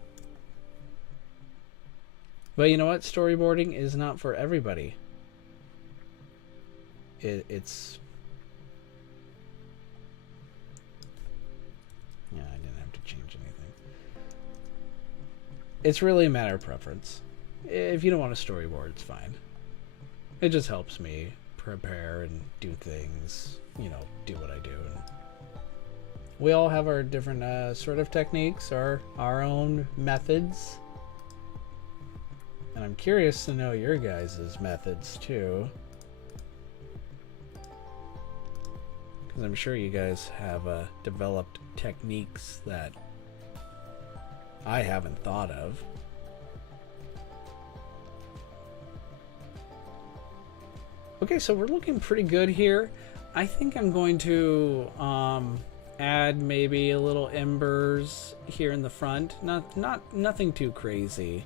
But you know what? Storyboarding is not for everybody. It's yeah, I didn't have to change anything. It's really a matter of preference. If you don't want a storyboard, it's fine. It just helps me prepare and do things, you know, do what I do. And we all have our different sort of techniques, our own methods. And I'm curious to know your guys' methods too. Because I'm sure you guys have developed techniques that I haven't thought of. Okay, so we're looking pretty good here. I think I'm going to add maybe a little embers here in the front. Nothing too crazy.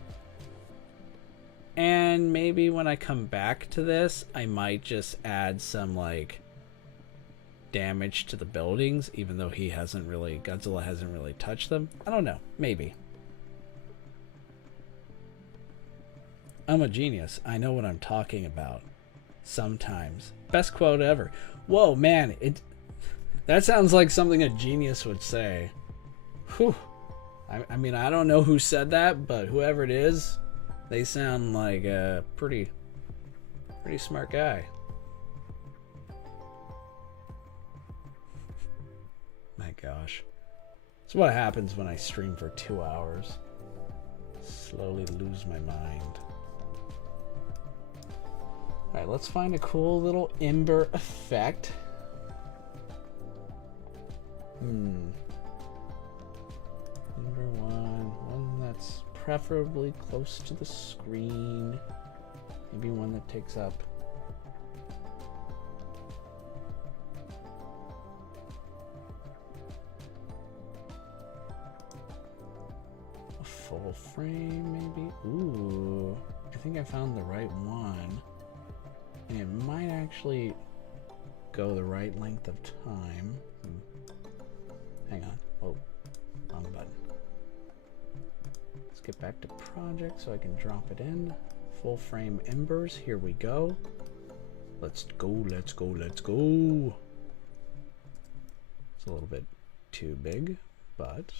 And maybe when I come back to this, I might just add some like damage to the buildings, even though Godzilla hasn't really touched them. I don't know, maybe. I'm a genius. I know what I'm talking about. Sometimes. Best quote ever. Whoa, man, that sounds like something a genius would say. Whew. I mean, I don't know who said that, but whoever it is, they sound like a pretty smart guy. My gosh. It's what happens when I stream for 2 hours. Slowly lose my mind. Alright, let's find a cool little ember effect. Ember one that's preferably close to the screen. Maybe one that takes up a full frame, maybe. Ooh, I think I found the right one. And it might actually go the right length of time. Hang on. Oh, wrong button. Let's get back to project so I can drop it in. Full frame embers. Here we go. Let's go, let's go, let's go. It's a little bit too big, but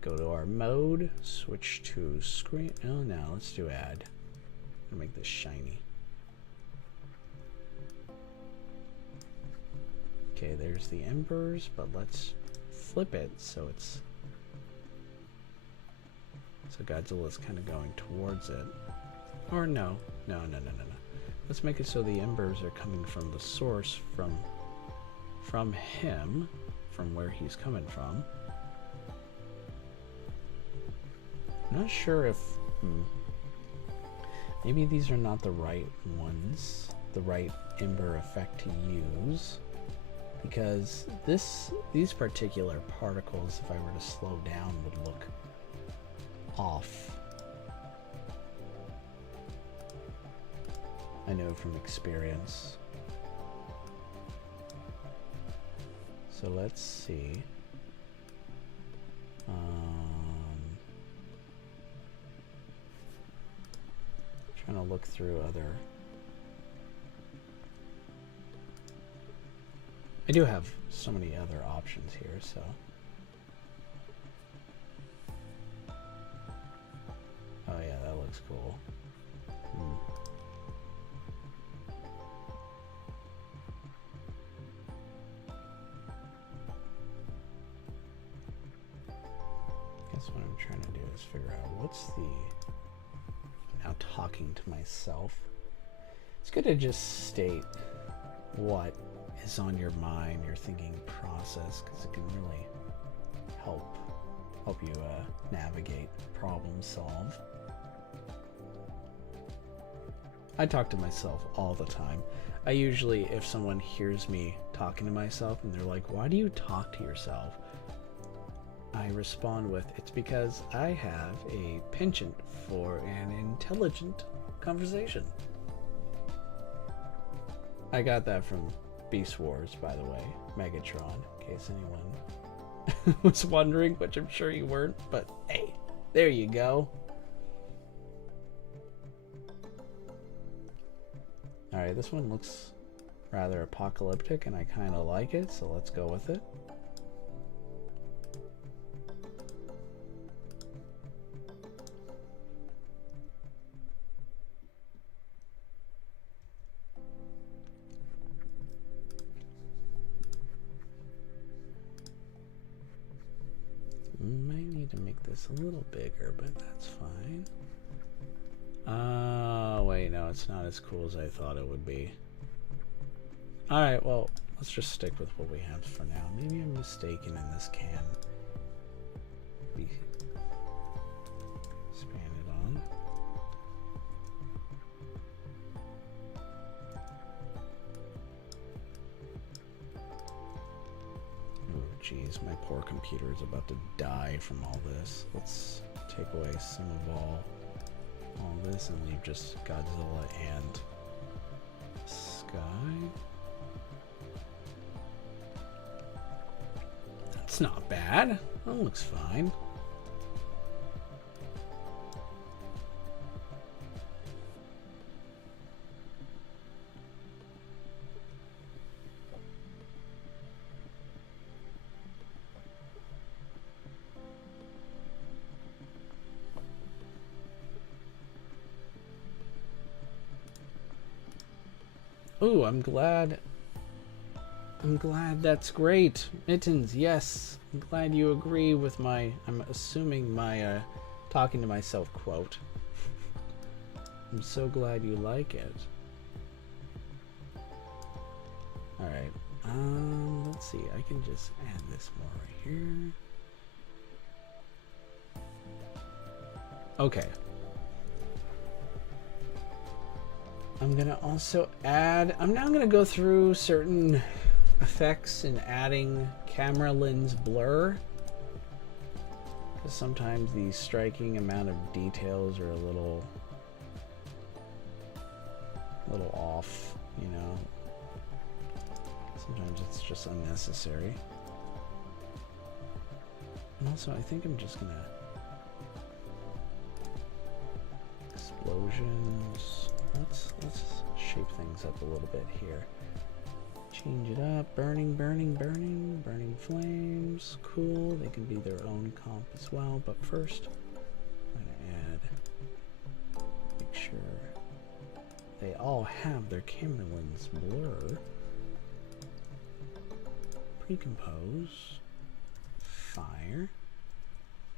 go to our mode, switch to screen. Oh, no, let's do add. I'm gonna make this shiny. Okay, there's the embers, but let's flip it so Godzilla's kind of going towards it. Or no. Let's make it so the embers are coming from the source, from him, from where he's coming from. Not sure if maybe these are not the right ones, the right ember effect to use. Because these particular particles, if I were to slow down, would look off. I know from experience. So let's see. Trying to look through other. I do have so many other options here, so. Oh yeah, that looks cool. Guess what I'm trying to do is figure out what's the, now talking to myself. It's good to just state what is on your mind, your thinking process, because it can really help you navigate, problem solve. I talk to myself all the time. I usually, if someone hears me talking to myself and they're like, why do you talk to yourself? I respond with, it's because I have a penchant for an intelligent conversation. I got that from Beast Wars, by the way, Megatron, in case anyone was wondering, which I'm sure you weren't, but hey, there you go. Alright, this one looks rather apocalyptic and I kind of like it, so let's go with it. Might need to make this a little bigger, but that's fine. Wait, no, it's not as cool as I thought it would be. Alright, well, let's just stick with what we have for now. Maybe I'm mistaken and this can be expanded on. Oh, geez, my poor computer is about to die from all this. Let's take away some of all this and leave just Godzilla and sky. That's not bad. That looks fine. Ooh, I'm glad that's great. Mittens, yes. I'm glad you agree with my, I'm assuming my talking to myself quote. I'm so glad you like it. Alright, let's see, I can just add this more right here. Okay. I'm gonna also add, I'm now gonna go through certain effects and adding camera lens blur, because sometimes the striking amount of details are a little off, you know. Sometimes it's just unnecessary. And also I think I'm just gonna explosions. Let's shape things up a little bit here. Change it up. Burning flames. Cool. They can be their own comp as well. But first, I'm going to make sure they all have their camera lens blur. Pre-compose. Fire.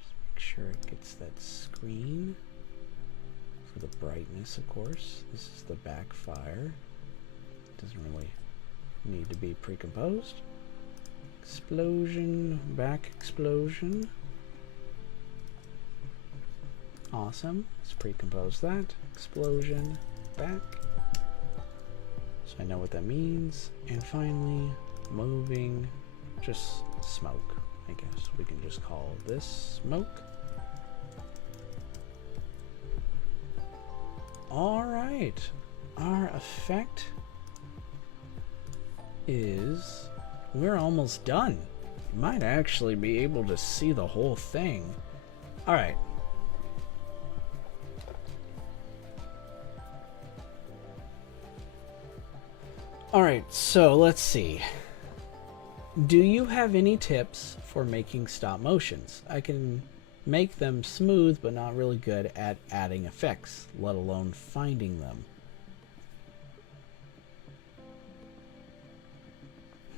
Just make sure it gets that screen. For the brightness, of course. This is the backfire. Doesn't really need to be pre-composed. Explosion, back explosion. Awesome. Let's pre-compose that. Explosion, back. So I know what that means. And finally, moving, just smoke. I guess we can just call this smoke. Alright, our effect is, we're almost done. You might actually be able to see the whole thing. Alright. Alright, so let's see. Do you have any tips for making stop motions? I can make them smooth, but not really good at adding effects, let alone finding them.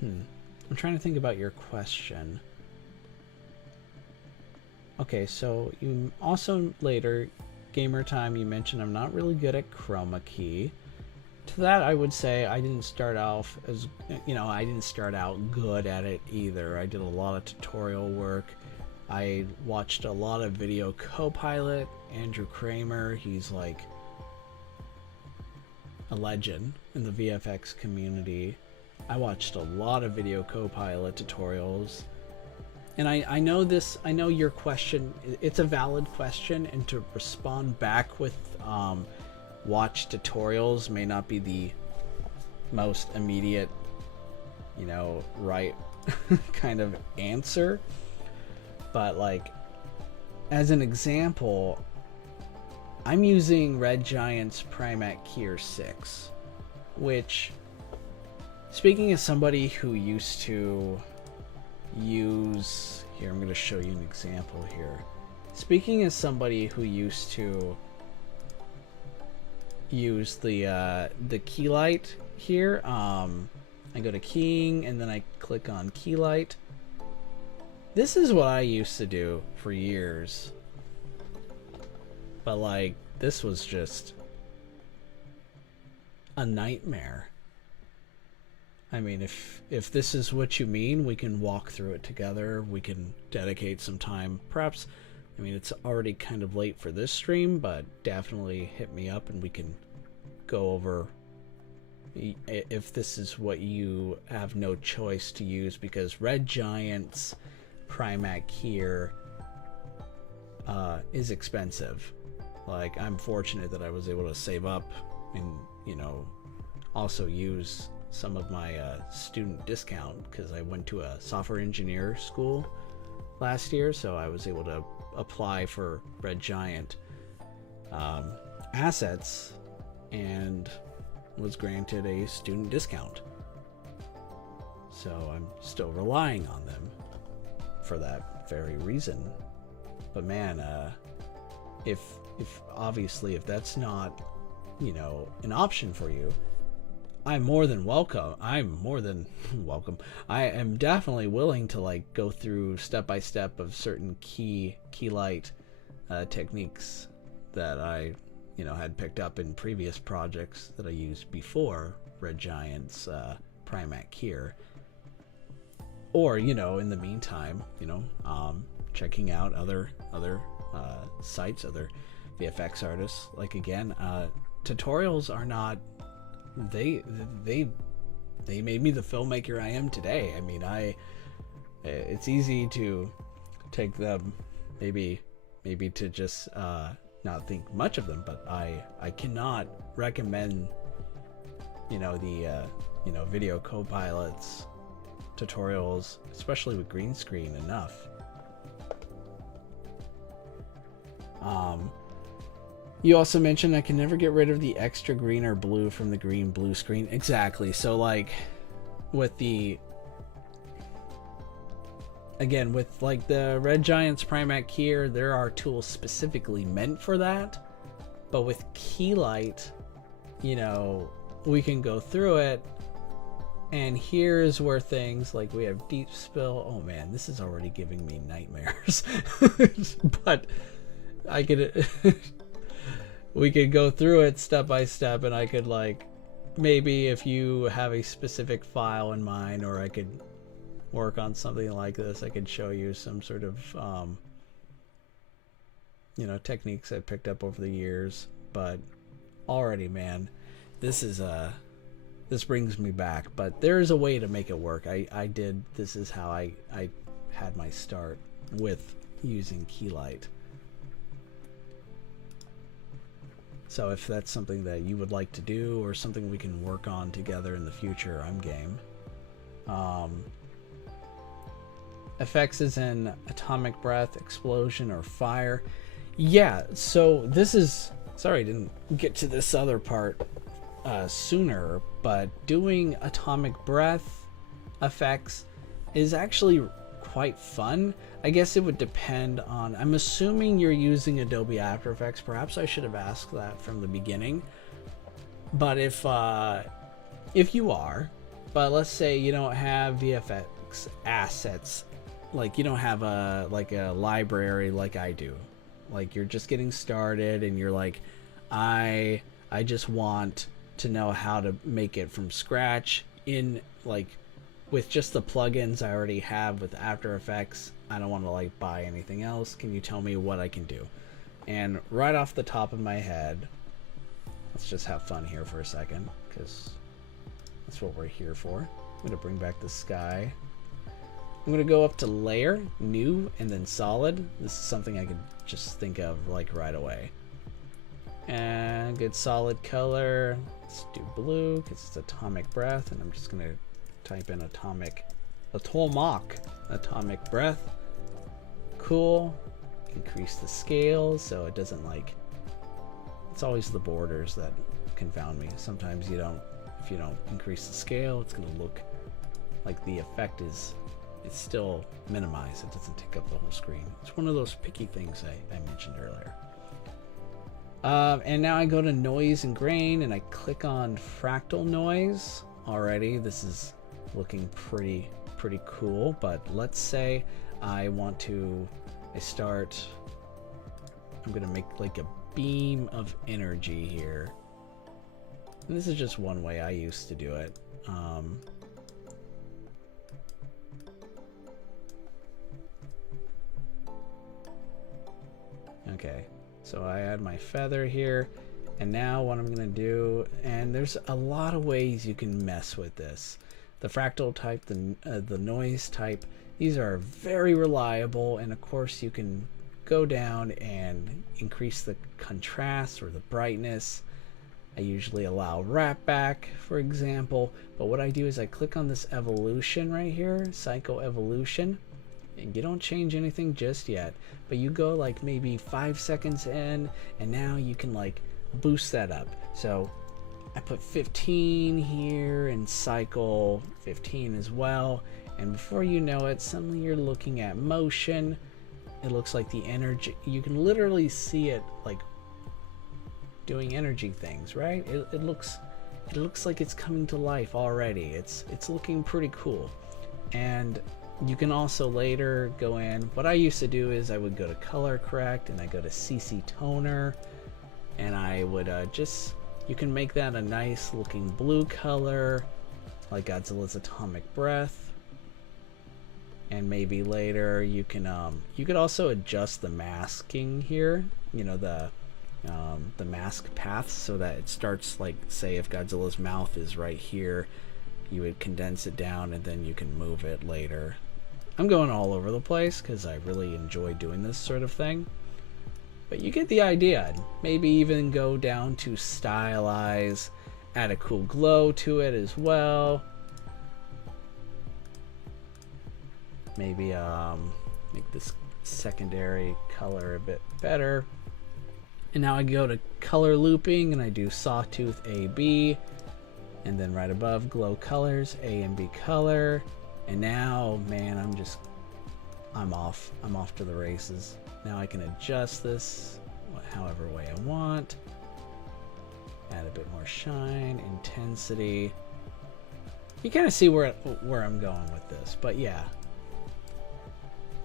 I'm trying to think about your question. Okay, so you also later, Gamer Time, you mentioned I'm not really good at chroma key. To that, I would say I didn't start off as, I didn't start out good at it either. I did a lot of tutorial work. I watched a lot of Video Copilot, Andrew Kramer. He's like a legend in the VFX community. I watched a lot of Video Copilot tutorials. And I know your question, it's a valid question, and to respond back with watch tutorials may not be the most immediate, right kind of answer. But like, as an example, I'm using Red Giant's Primac Keyer 6, which, speaking as somebody who used to use, here I'm going to show you an example here. Speaking as somebody who used to use the key light here, I go to keying and then I click on key light. This is what I used to do for years, but like, this was just a nightmare. I mean, if this is what you mean, we can walk through it together. We can dedicate some time. Perhaps, I mean, it's already kind of late for this stream, but definitely hit me up and we can go over if this is what you have no choice to use, because Red Giant's Primac here is expensive. Like, I'm fortunate that I was able to save up and, also use some of my student discount, because I went to a software engineer school last year, so I was able to apply for Red Giant assets and was granted a student discount. So I'm still relying on them for that very reason. But man, if obviously if that's not, an option for you, I'm more than welcome. I am definitely willing to like go through step by step of certain key light techniques that I had picked up in previous projects that I used before Red Giant's Primac here. Or in the meantime, checking out other sites, other VFX artists. Like, again, tutorials are not, they made me the filmmaker I am today. I mean, it's easy to take them, maybe to just not think much of them, but I cannot recommend the Video Copilot's tutorials, especially with green screen, enough. You also mentioned I can never get rid of the extra green or blue from the green blue screen. Exactly. So like with the Red Giant's Primac here, there are tools specifically meant for that. But with Keylight, we can go through it, and here's where things like we have deep spill. Oh man, this is already giving me nightmares. But I could we could go through it step by step, and I could, like, maybe if you have a specific file in mind, or I could work on something like this, I could show you some sort of techniques I picked up over the years. But already, man, this brings me back. But there is a way to make it work. This is how I had my start with using Keylight. So if that's something that you would like to do, or something we can work on together in the future, I'm game. Effects is in atomic breath, explosion, or fire. Yeah, so this is... Sorry I didn't get to this other part sooner, but doing atomic breath effects is actually quite fun. I guess it would depend on... I'm assuming you're using Adobe After Effects. Perhaps I should have asked that from the beginning. But if you are, but let's say you don't have VFX assets, like you don't have a library like I do. Like, you're just getting started and you're like, I just want to know how to make it from scratch in like with just the plugins I already have with After Effects. I don't want to like buy anything else. Can you tell me what I can do? And right off the top of my head, let's just have fun here for a second, because that's what we're here for. I'm going to bring back the sky. I'm going to go up to layer, new, and then solid. This is something I could just think of like right away. And good solid color. Let's do blue because it's atomic breath, and I'm just going to type in atomic breath. Cool. Increase the scale so it doesn't like, it's always the borders that confound me. Sometimes if you don't increase the scale, it's going to look like the effect is, it's still minimized. It doesn't take up the whole screen. It's one of those picky things I mentioned earlier. And now I go to noise and grain and I click on fractal noise. Already this is looking pretty cool, but let's say I'm gonna make like a beam of energy here. And this is just one way I used to do it. Okay, so I add my feather here, and now what I'm gonna do, and there's a lot of ways you can mess with this. The fractal type, the noise type, these are very reliable, and of course you can go down and increase the contrast or the brightness. I usually allow wrap back, for example, but what I do is I click on this evolution right here, cycle evolution, and you don't change anything just yet, but you go like maybe 5 seconds in, and now you can like boost that up. So I put 15 here and cycle 15 as well, and before you know it, suddenly you're looking at motion. It looks like the energy, you can literally see it like doing energy things, right? It looks like it's coming to life already. It's looking pretty cool. And you can also later go in, what I used to do is I would go to color correct and I go to CC toner, and I would you can make that a nice looking blue color like Godzilla's atomic breath. And maybe later you can you could also adjust the masking here, you know, the mask path, so that it starts like, say if Godzilla's mouth is right here, you would condense it down and then you can move it later. I'm going all over the place because I really enjoy doing this sort of thing, but you get the idea. Maybe even go down to stylize, add a cool glow to it as well. Maybe make this secondary color a bit better. And now I go to color looping and I do sawtooth AB, and then right above glow colors, A and B color. And now, man, I'm off to the races. Now I can adjust this however way I want. Add a bit more shine, intensity. You kind of see where I'm going with this, but yeah.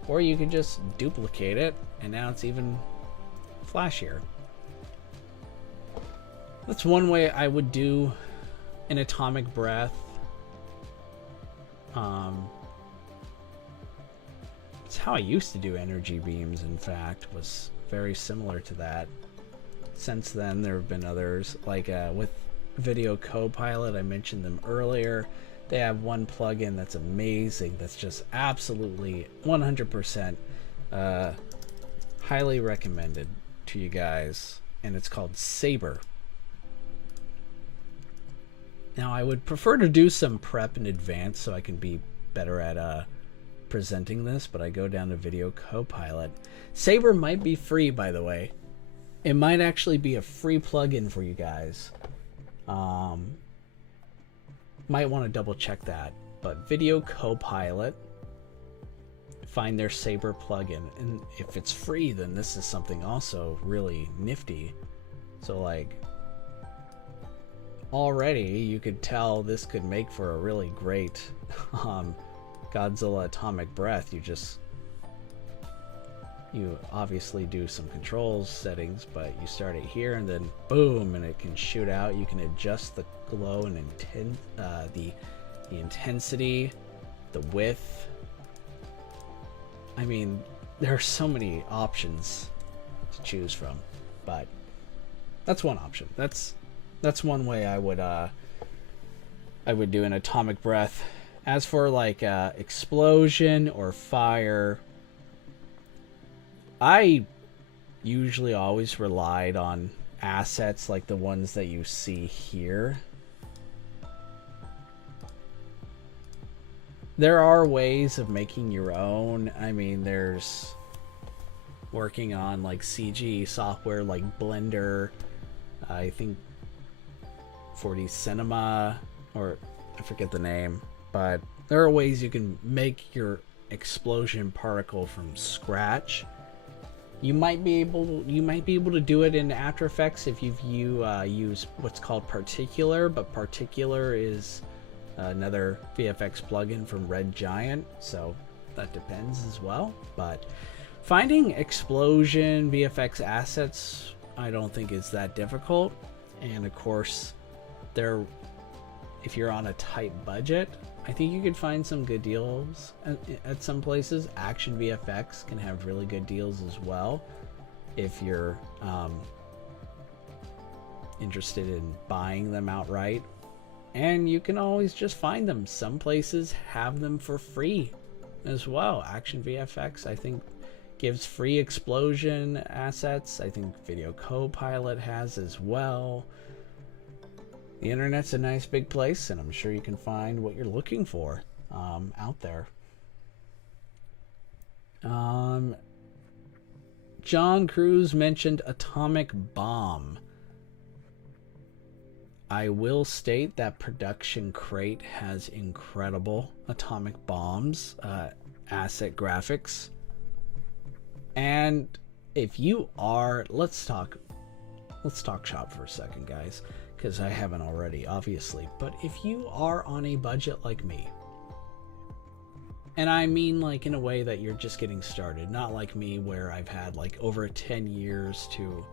Or you can just duplicate it, and now it's even flashier. That's one way I would do an atomic breath. It's how I used to do energy beams, in fact, was very similar to that. Since then, there have been others, like with Video Copilot, I mentioned them earlier. They have one plugin that's amazing, that's just absolutely 100% highly recommended to you guys, and it's called Saber. Now, I would prefer to do some prep in advance so I can be better at presenting this, but I go down to Video Copilot. Saber might be free, by the way. It might actually be a free plugin for you guys. Might want to double check that, but Video Copilot, find their Saber plugin, and if it's free, then this is something also really nifty. So like, already you could tell this could make for a really great you obviously do some controls settings, but you start it here and then boom, and it can shoot out. You can adjust the glow and the intensity, the width. I mean, there are so many options to choose from, but that's one option. That's one way I would do an atomic breath. As for like explosion or fire, I usually always relied on assets like the ones that you see here. There are ways of making your own. I mean, there's working on like CG software like Blender, I think 4D Cinema, or I forget the name, but there are ways you can make your explosion particle from scratch. You might be able to do it in After Effects if you use what's called Particular, but Particular is another VFX plugin from Red Giant, so that depends as well. But finding explosion VFX assets, I don't think is that difficult. And of course, if you're on a tight budget, I think you could find some good deals at some places. Action VFX can have really good deals as well if you're interested in buying them outright. And you can always just find them. Some places have them for free as well. Action VFX, I think, gives free explosion assets. I think Video Copilot has as well. The internet's a nice big place, and I'm sure you can find what you're looking for out there. John Cruz mentioned Atomic Bomb. I will state that Production Crate has incredible Atomic Bombs asset graphics. And if you are, let's talk shop for a second, guys, because I haven't already, obviously. But if you are on a budget like me, and I mean like in a way that you're just getting started, not like me where I've had like over 10 years to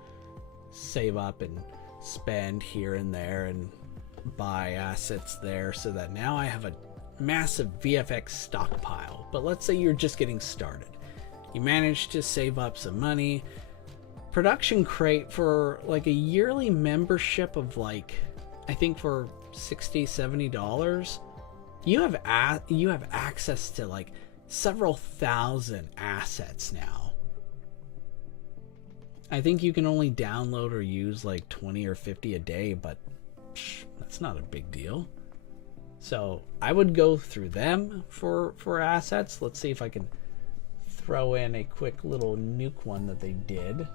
save up and spend here and there and buy assets there, so that now I have a massive VFX stockpile. But let's say you're just getting started. You managed to save up some money. Production Crate, for like a yearly membership of like, I think for $60-70, you have access to like several thousand assets now. I think you can only download or use like 20 or 50 a day, but that's not a big deal. So I would go through them for assets. Let's see if I can throw in a quick little nuke one that they did.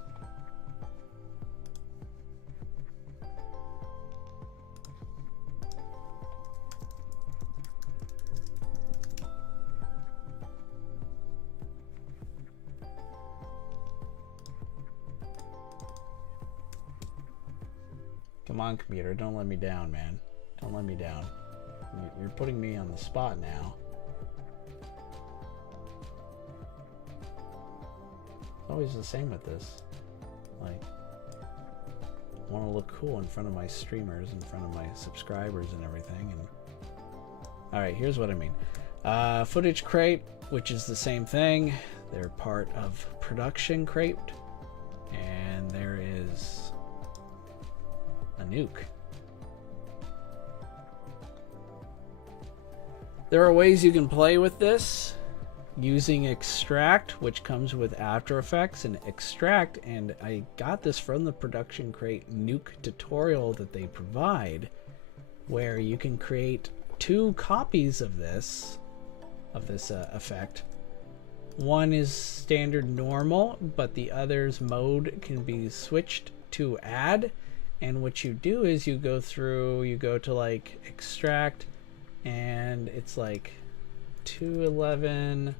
Come on, computer, don't let me down, man. Don't let me down. You're putting me on the spot now. It's always the same with this. Like, I want to look cool in front of my streamers, in front of my subscribers and everything. And alright, here's what I mean. Footage Crate, which is the same thing. They're part of Production Crate. And there is a nuke. There are ways you can play with this using Extract, which comes with After Effects and Extract, and I got this from the Production Crate nuke tutorial that they provide, where you can create 2 copies of this effect. One is standard normal, but the other's mode can be switched to add. And what you do is you go to like Extract, and it's like 211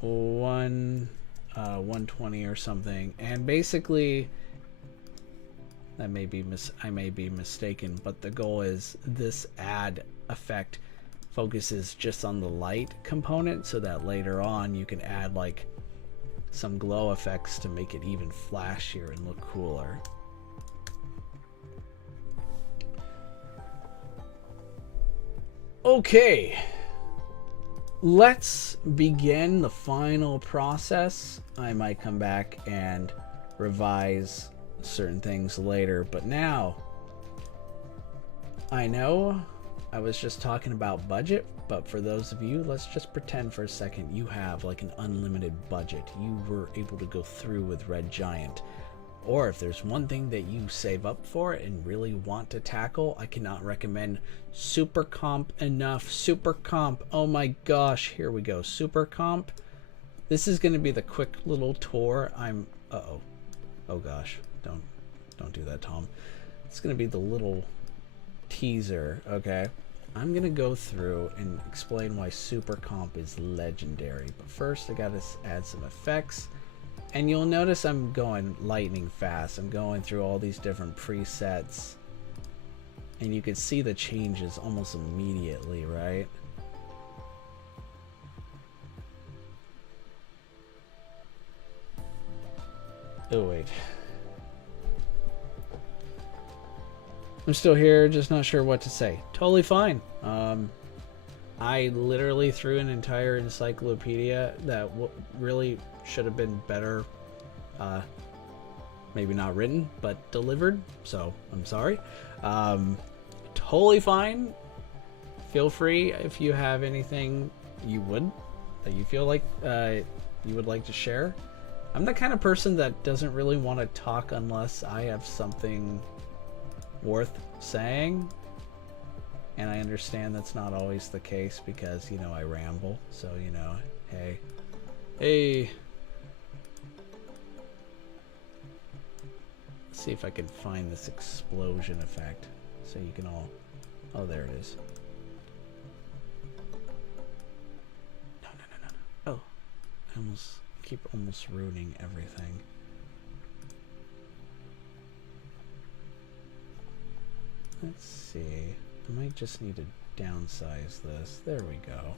120 or something, and basically I may be mistaken, but the goal is this add effect focuses just on the light component, so that later on you can add like some glow effects to make it even flashier and look cooler. Okay, let's begin the final process. I might come back and revise certain things later, but now I know I was just talking about budget, but for those of you, let's just pretend for a second you have like an unlimited budget. You were able to go through with Red Giant. Or if there's one thing that you save up for and really want to tackle, I cannot recommend Super Comp enough. Super Comp, oh my gosh, here we go. Super Comp. This is going to be the quick little tour. Oh gosh, don't do that, Tom. It's going to be the little teaser, okay? I'm going to go through and explain why Super Comp is legendary. But first, I got to add some effects. And you'll notice I'm going lightning fast. I'm going through all these different presets. And you can see the changes almost immediately, right? Oh, wait. I'm still here, just not sure what to say. Totally fine. I literally threw an entire encyclopedia that really should have been better, maybe not written, but delivered. So I'm sorry. Totally fine. Feel free if you have anything that you feel like you would like to share. I'm the kind of person that doesn't really want to talk unless I have something worth saying. And I understand that's not always the case because, you know, I ramble. So, you know, hey. Let's see if I can find this explosion effect so you can all... Oh, there it is. No. Oh, I keep almost ruining everything. Let's see. I might just need to downsize this. There we go.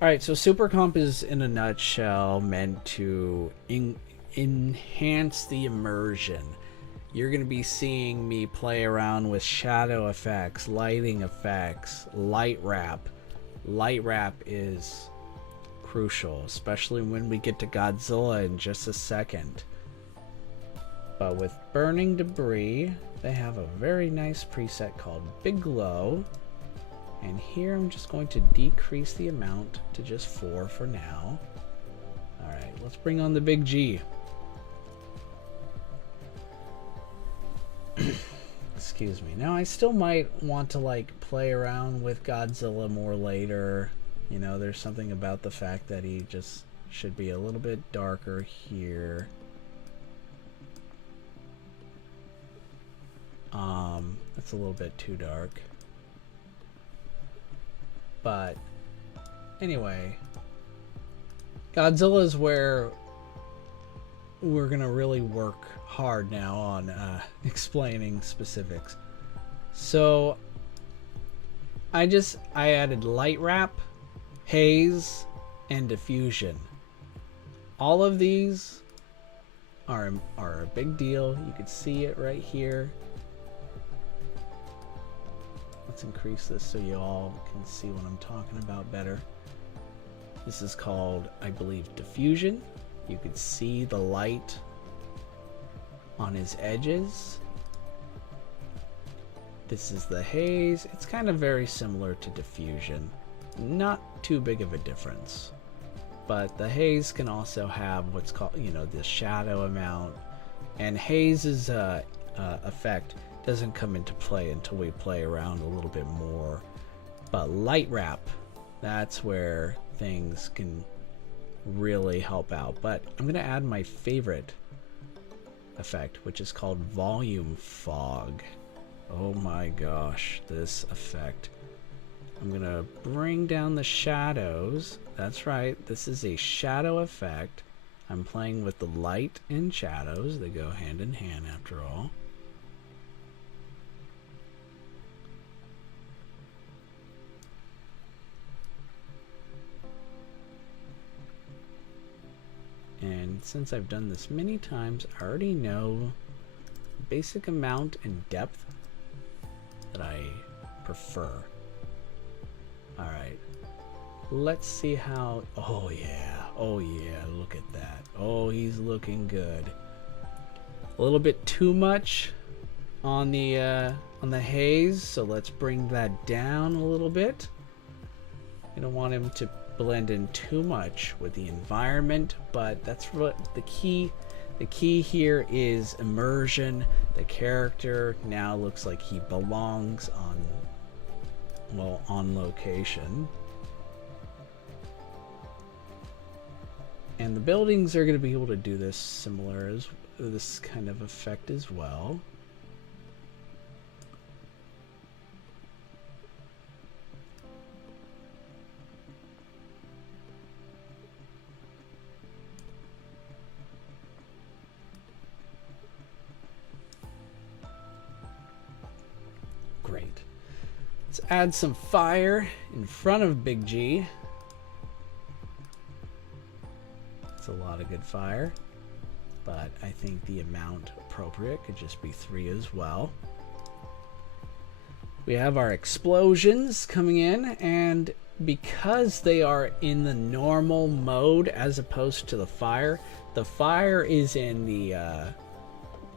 Alright, so Super Comp is, in a nutshell, meant to enhance the immersion. You're going to be seeing me play around with shadow effects, lighting effects, light wrap. Light wrap is crucial, especially when we get to Godzilla in just a second. But with burning debris, they have a very nice preset called Big Glow. And here I'm just going to decrease the amount to just 4 for now. Alright, let's bring on the big G. Excuse me. Now I still might want to like play around with Godzilla more later. You know, there's something about the fact that he just should be a little bit darker here. That's a little bit too dark. But anyway, Godzilla is where we're gonna really work hard now on explaining specifics. So I added light wrap, haze, and diffusion. All of these are a big deal. You can see it right here. Let's increase this so you all can see what I'm talking about better. This is called, I believe, diffusion. You can see the light on his edges. This is the haze. It's kind of very similar to diffusion. Not too big of a difference. But the haze can also have what's called, you know, the shadow amount. And haze's effect doesn't come into play until we play around a little bit more. But light wrap, that's where things can really help out. But I'm going to add my favorite effect, which is called volume fog. Oh my gosh, this effect. I'm going to bring down the shadows. That's right, this is a shadow effect. I'm playing with the light and shadows. They go hand in hand after all. since I've done this many times, I already know the basic amount and depth that I prefer. Alright. Let's see how... Oh yeah. Oh yeah. Look at that. Oh, he's looking good. A little bit too much on the haze, so let's bring that down a little bit. You don't want him to blend in too much with the environment, but that's what the key here is immersion. The character now looks like he belongs on location. And the buildings are going to be able to do this similar as this kind of effect as well. Great. Let's add some fire in front of Big G. That's a lot of good fire, but I think the amount appropriate could just be 3 as well. We have our explosions coming in, and because they are in the normal mode as opposed to the fire is in the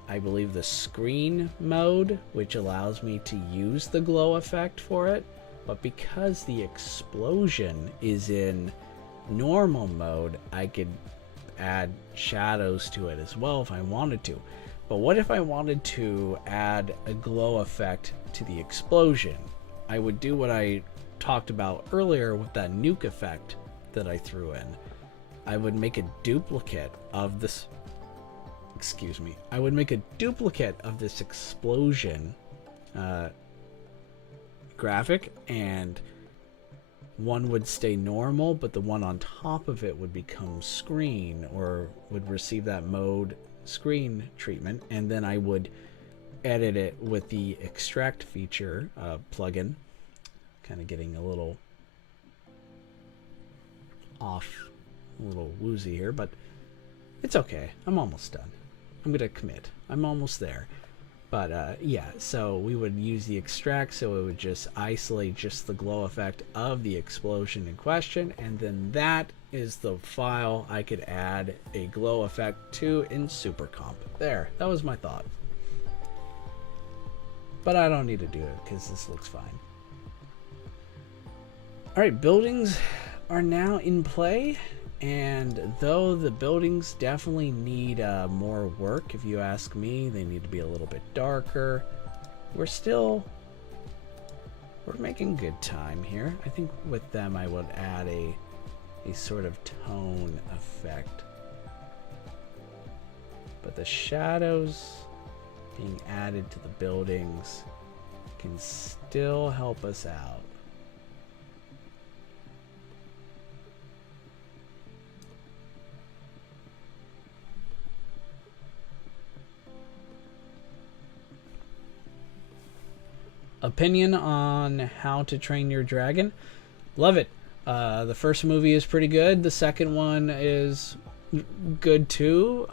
I believe the screen mode, which allows me to use the glow effect for it. But because the explosion is in normal mode, I could add shadows to it as well if I wanted to. But what if I wanted to add a glow effect to the explosion? I would do what I talked about earlier with that nuke effect that I threw in. I would make a duplicate of this, excuse me, I would make a duplicate of this explosion graphic, and one would stay normal, but the one on top of it would become screen, or would receive that mode screen treatment, and then I would edit it with the extract feature plugin. Kind of getting a little off, a little woozy here, but it's okay. I'm almost done. I'm gonna commit. I'm almost there. But yeah, so we would use the extract, so it would just isolate just the glow effect of the explosion in question, and then that is the file I could add a glow effect to in SuperComp. There, that was my thought. But I don't need to do it because this looks fine. Alright, buildings are now in play, and though the buildings definitely need more work, if you ask me, they need to be a little bit darker. We're making good time here. I think with them I would add a sort of tone effect. But the shadows being added to the buildings can still help us out. Opinion on How to Train Your Dragon? Love it. The first movie is pretty good. The second one is good too.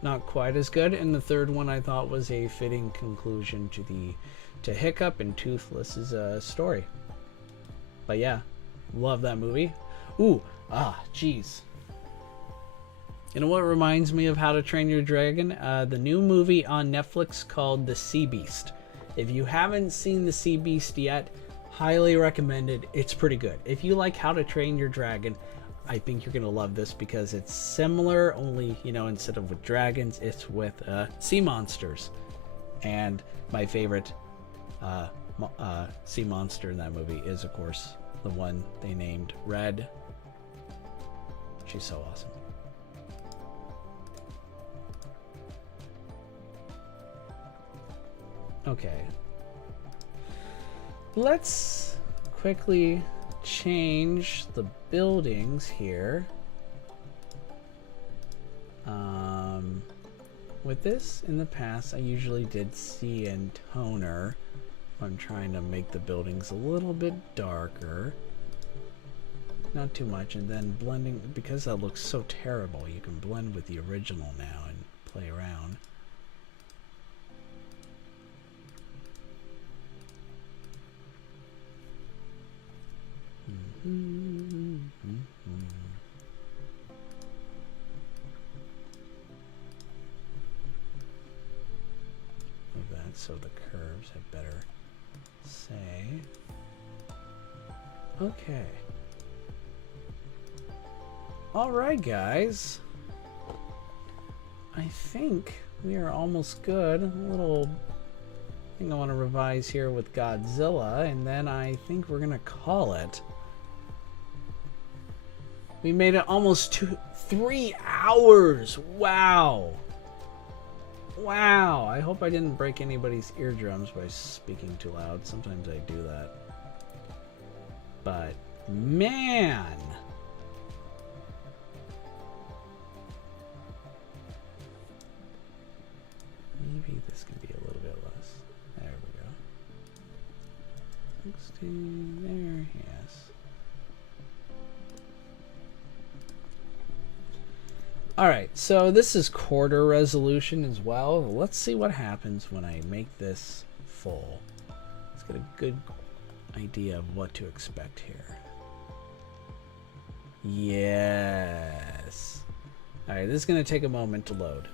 Not quite as good. And the third one I thought was a fitting conclusion to Hiccup and Toothless's story. But yeah, love that movie. Ooh, jeez. You know what reminds me of How to Train Your Dragon? The new movie on Netflix called The Sea Beast. If you haven't seen The Sea Beast yet, highly recommended. It's pretty good. If you like How to Train Your Dragon, I think you're gonna love this because it's similar, only, you know, instead of with dragons, it's with sea monsters. And my favorite sea monster in that movie is, of course, the one they named Red. She's so awesome. Okay. Let's quickly change the buildings here. With this, in the past, I usually did C and toner. I'm trying to make the buildings a little bit darker. not too much, and then blending, because that looks so terrible, you can blend with the original now and play around. Move that so the curves have better say. Okay. Alright, guys. I think we are almost good. A little thing I want to revise here with Godzilla, and then I think we're gonna call it. We made it almost 3 hours. Wow. Wow. I hope I didn't break anybody's eardrums by speaking too loud. Sometimes I do that. But man. Maybe this can be a little bit less. There we go. 16 there, yes. Alright, so this is quarter resolution as well. Let's see what happens when I make this full. Let's get a good idea of what to expect here. Yes. Alright, this is going to take a moment to load.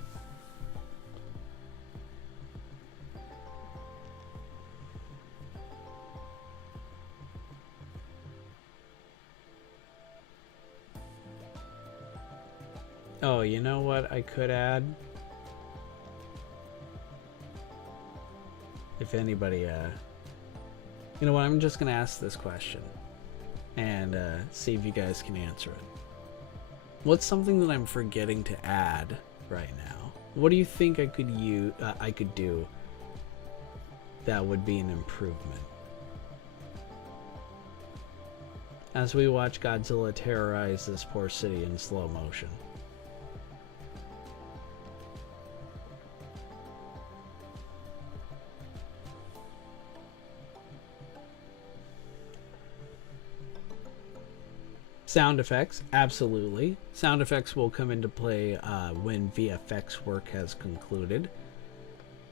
Oh, you know what I could add? If anybody, you know what, I'm just going to ask this question and see if you guys can answer it. What's something that I'm forgetting to add right now? What do you think I could I could do that would be an improvement? As we watch Godzilla terrorize this poor city in slow motion. Sound effects, absolutely. Sound effects will come into play when VFX work has concluded.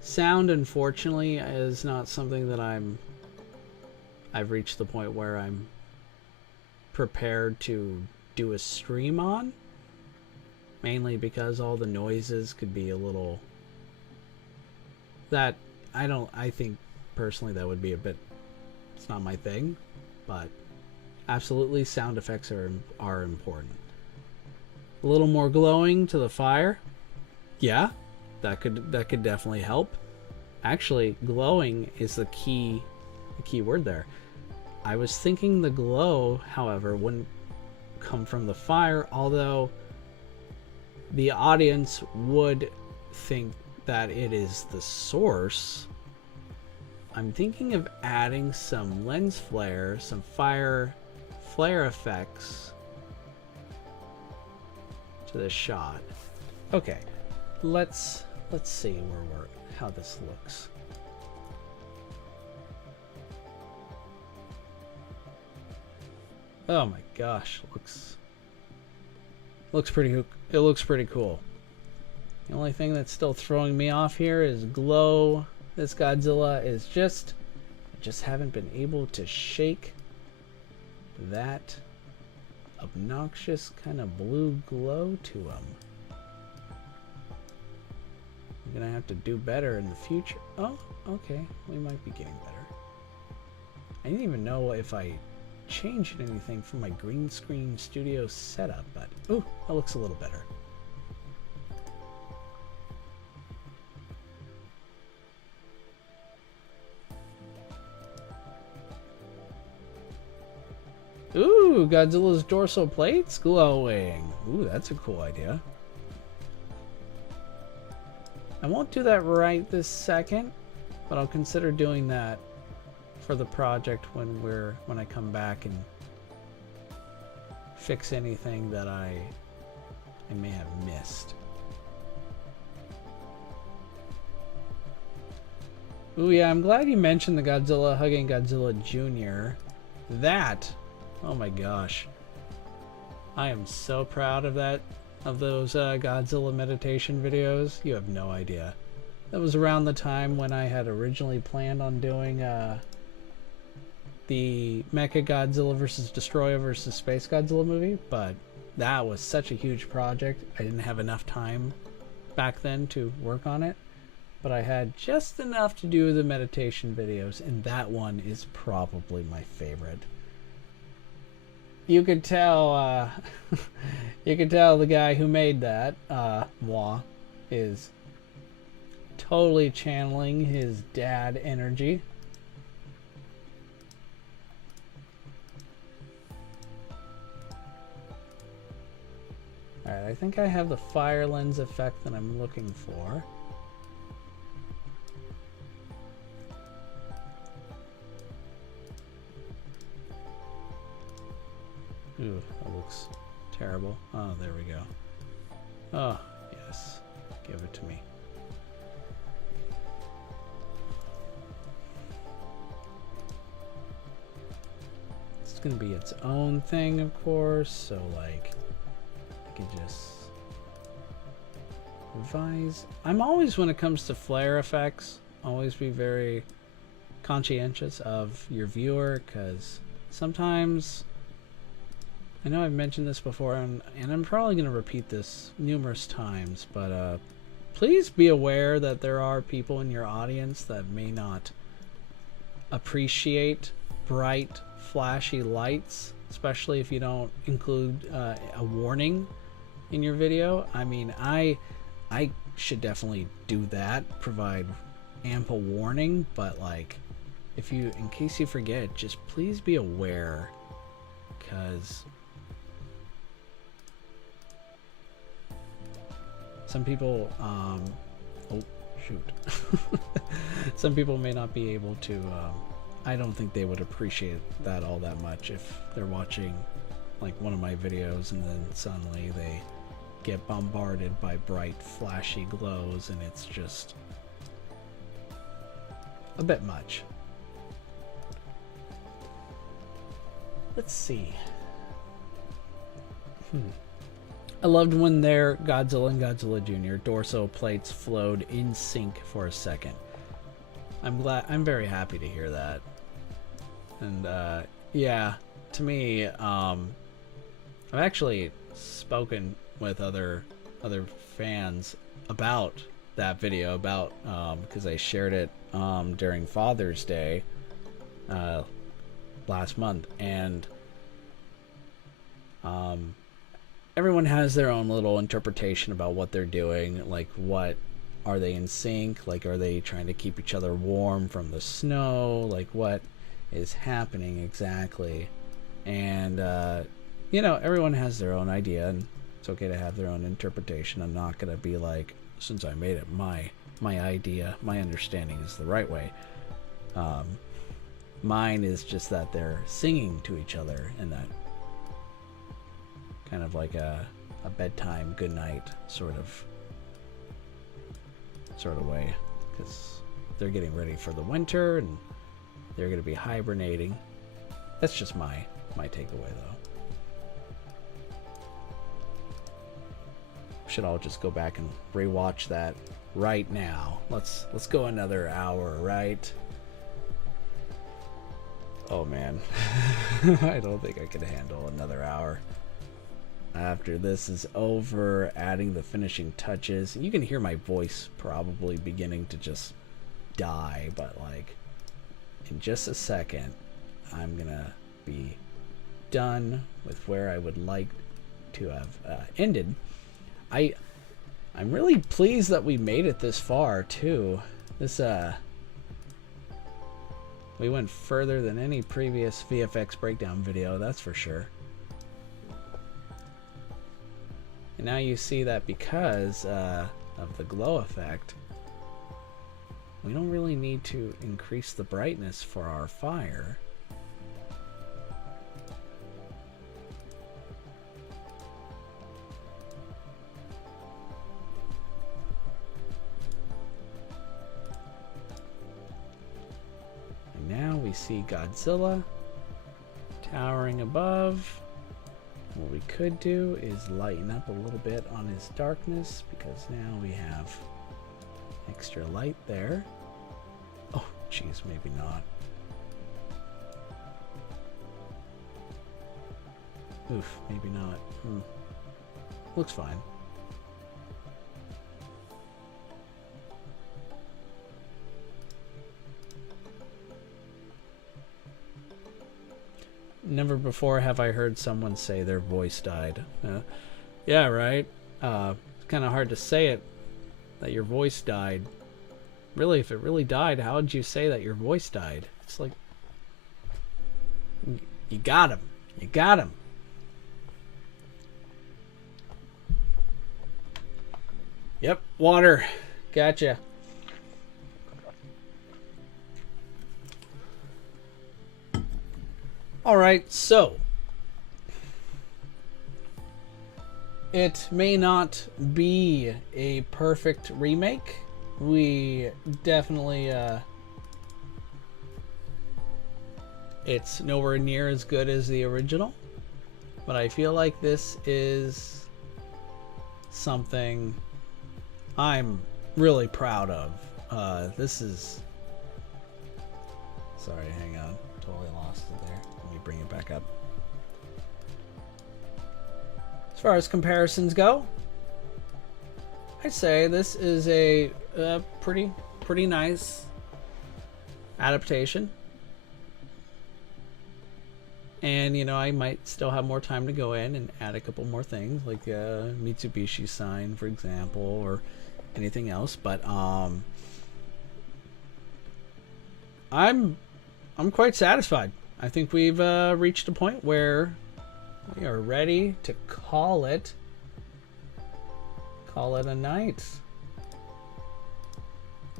Sound, unfortunately, is not something that I've reached the point where I'm prepared to do a stream on. Mainly because all the noises could be a little... I think personally that would be a bit... It's not my thing, but... Absolutely, sound effects are important. A little more glowing to the fire. Yeah, that could definitely help. Actually, glowing is the key word there. I was thinking the glow, however, wouldn't come from the fire, although the audience would think that it is the source. I'm thinking of adding some lens flare, some flare effects to this shot. Okay, let's see how this looks. Oh my gosh, looks pretty cool. The only thing that's still throwing me off here is glow. This Godzilla is I just haven't been able to shake that obnoxious kind of blue glow to him. I'm gonna have to do better in the future. Oh, okay, we might be getting better. I didn't even know if I changed anything from my green screen studio setup, but ooh, that looks a little better. Ooh, Godzilla's dorsal plate's glowing. Ooh, that's a cool idea. I won't do that right this second, but I'll consider doing that for the project when I come back and fix anything that I may have missed. Ooh, yeah, I'm glad you mentioned the Godzilla hugging Godzilla Jr. That, oh my gosh, I am so proud of that, of those Godzilla meditation videos. You have no idea. That was around the time when I had originally planned on doing the Mecha Godzilla versus Destroyer versus Space Godzilla movie, but that was such a huge project. I didn't have enough time back then to work on it, but I had just enough to do the meditation videos, and that one is probably my favorite. You could tell, you could tell the guy who made that, Moi, is totally channeling his dad energy. Alright, I think I have the fire lens effect that I'm looking for. Ooh, that looks terrible. Oh, there we go. Oh, yes. Give it to me. It's gonna be its own thing, of course, so like I can just revise. I'm always, when it comes to flare effects, always be very conscientious of your viewer, because sometimes, I know I've mentioned this before, and I'm probably going to repeat this numerous times, but please be aware that there are people in your audience that may not appreciate bright, flashy lights, especially if you don't include a warning in your video. I mean, I should definitely do that, provide ample warning, but like, if you, in case you forget, just please be aware, because some people, oh shoot, some people may not be able to, I don't think they would appreciate that all that much if they're watching like one of my videos and then suddenly they get bombarded by bright flashy glows and it's just a bit much. Let's see. I loved when their Godzilla and Godzilla Jr. dorso plates flowed in sync for a second. I'm very happy to hear that. And yeah, to me, I've actually spoken with other fans about that video, about because I shared it during Father's Day last month, and everyone has their own little interpretation about what they're doing. Like, what are they in sync? Like, are they trying to keep each other warm from the snow? Like, what is happening exactly? And you know, everyone has their own idea, and it's okay to have their own interpretation. I'm not gonna be like, since I made it my idea, my understanding is the right way. Mine is just that they're singing to each other in that kind of like a bedtime good night sort of way, because they're getting ready for the winter and they're going to be hibernating. That's just my takeaway, though. Should all just go back and rewatch that right now. Let's go another hour, right? Oh man, I don't think I can handle another hour. After this is over, adding the finishing touches. You can hear my voice probably beginning to just die, but like, in just a second, I'm gonna be done with where I would like to have ended. I'm really pleased that we made it this far too. This we went further than any previous VFX breakdown video, that's for sure. And now you see that because of the glow effect, we don't really need to increase the brightness for our fire. And now we see Godzilla towering above. what we could do is lighten up a little bit on his darkness, because now we have extra light there. Oh, geez, maybe not. Oof, maybe not. Looks fine. Never before have I heard someone say their voice died. Yeah, right? It's kind of hard to say it, that your voice died. Really, if it really died, how would you say that your voice died? It's like, you got him. You got him. Yep, water. Gotcha. Alright, so it may not be a perfect remake. We definitely, it's nowhere near as good as the original, but I feel like this is something I'm really proud of. This is, sorry, hang on, totally lost it there. Let me bring it back up. As far as comparisons go, I'd say this is a pretty nice adaptation. And, you know, I might still have more time to go in and add a couple more things, like Mitsubishi sign, for example, or anything else. But I'm quite satisfied. I think we've reached a point where we are ready to call it a night.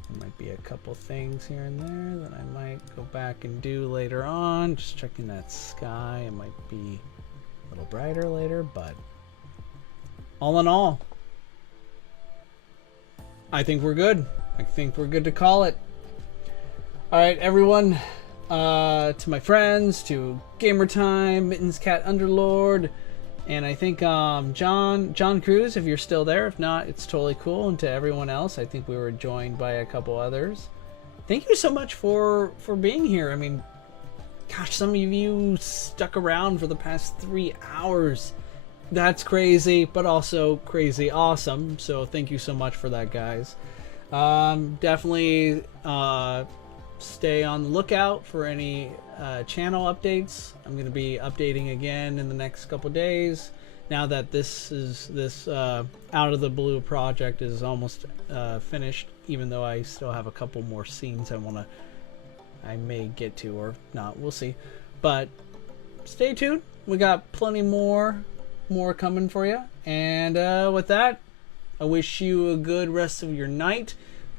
There might be a couple things here and there that I might go back and do later on. Just checking that sky. It might be a little brighter later, but all in all, I think we're good. I think we're good to call it. All right, everyone. To my friends, to Gamer Time, Mittens Cat Underlord, and I think John Cruz, if you're still there. If not, it's totally cool. And to everyone else, I think we were joined by a couple others. Thank you so much for being here. I mean, gosh, some of you stuck around for the past 3 hours. That's crazy, but also crazy awesome. So thank you so much for that, guys. Definitely stay on the lookout for any channel updates. I'm going to be updating again in the next couple days, now that this Out of the Blue project is almost finished, even though I still have a couple more scenes I may get to, or not, we'll see. But stay tuned, we got plenty more coming for you. And with that, I wish you a good rest of your night,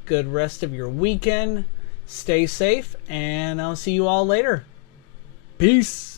good rest of your weekend. Stay safe, and I'll see you all later. Peace.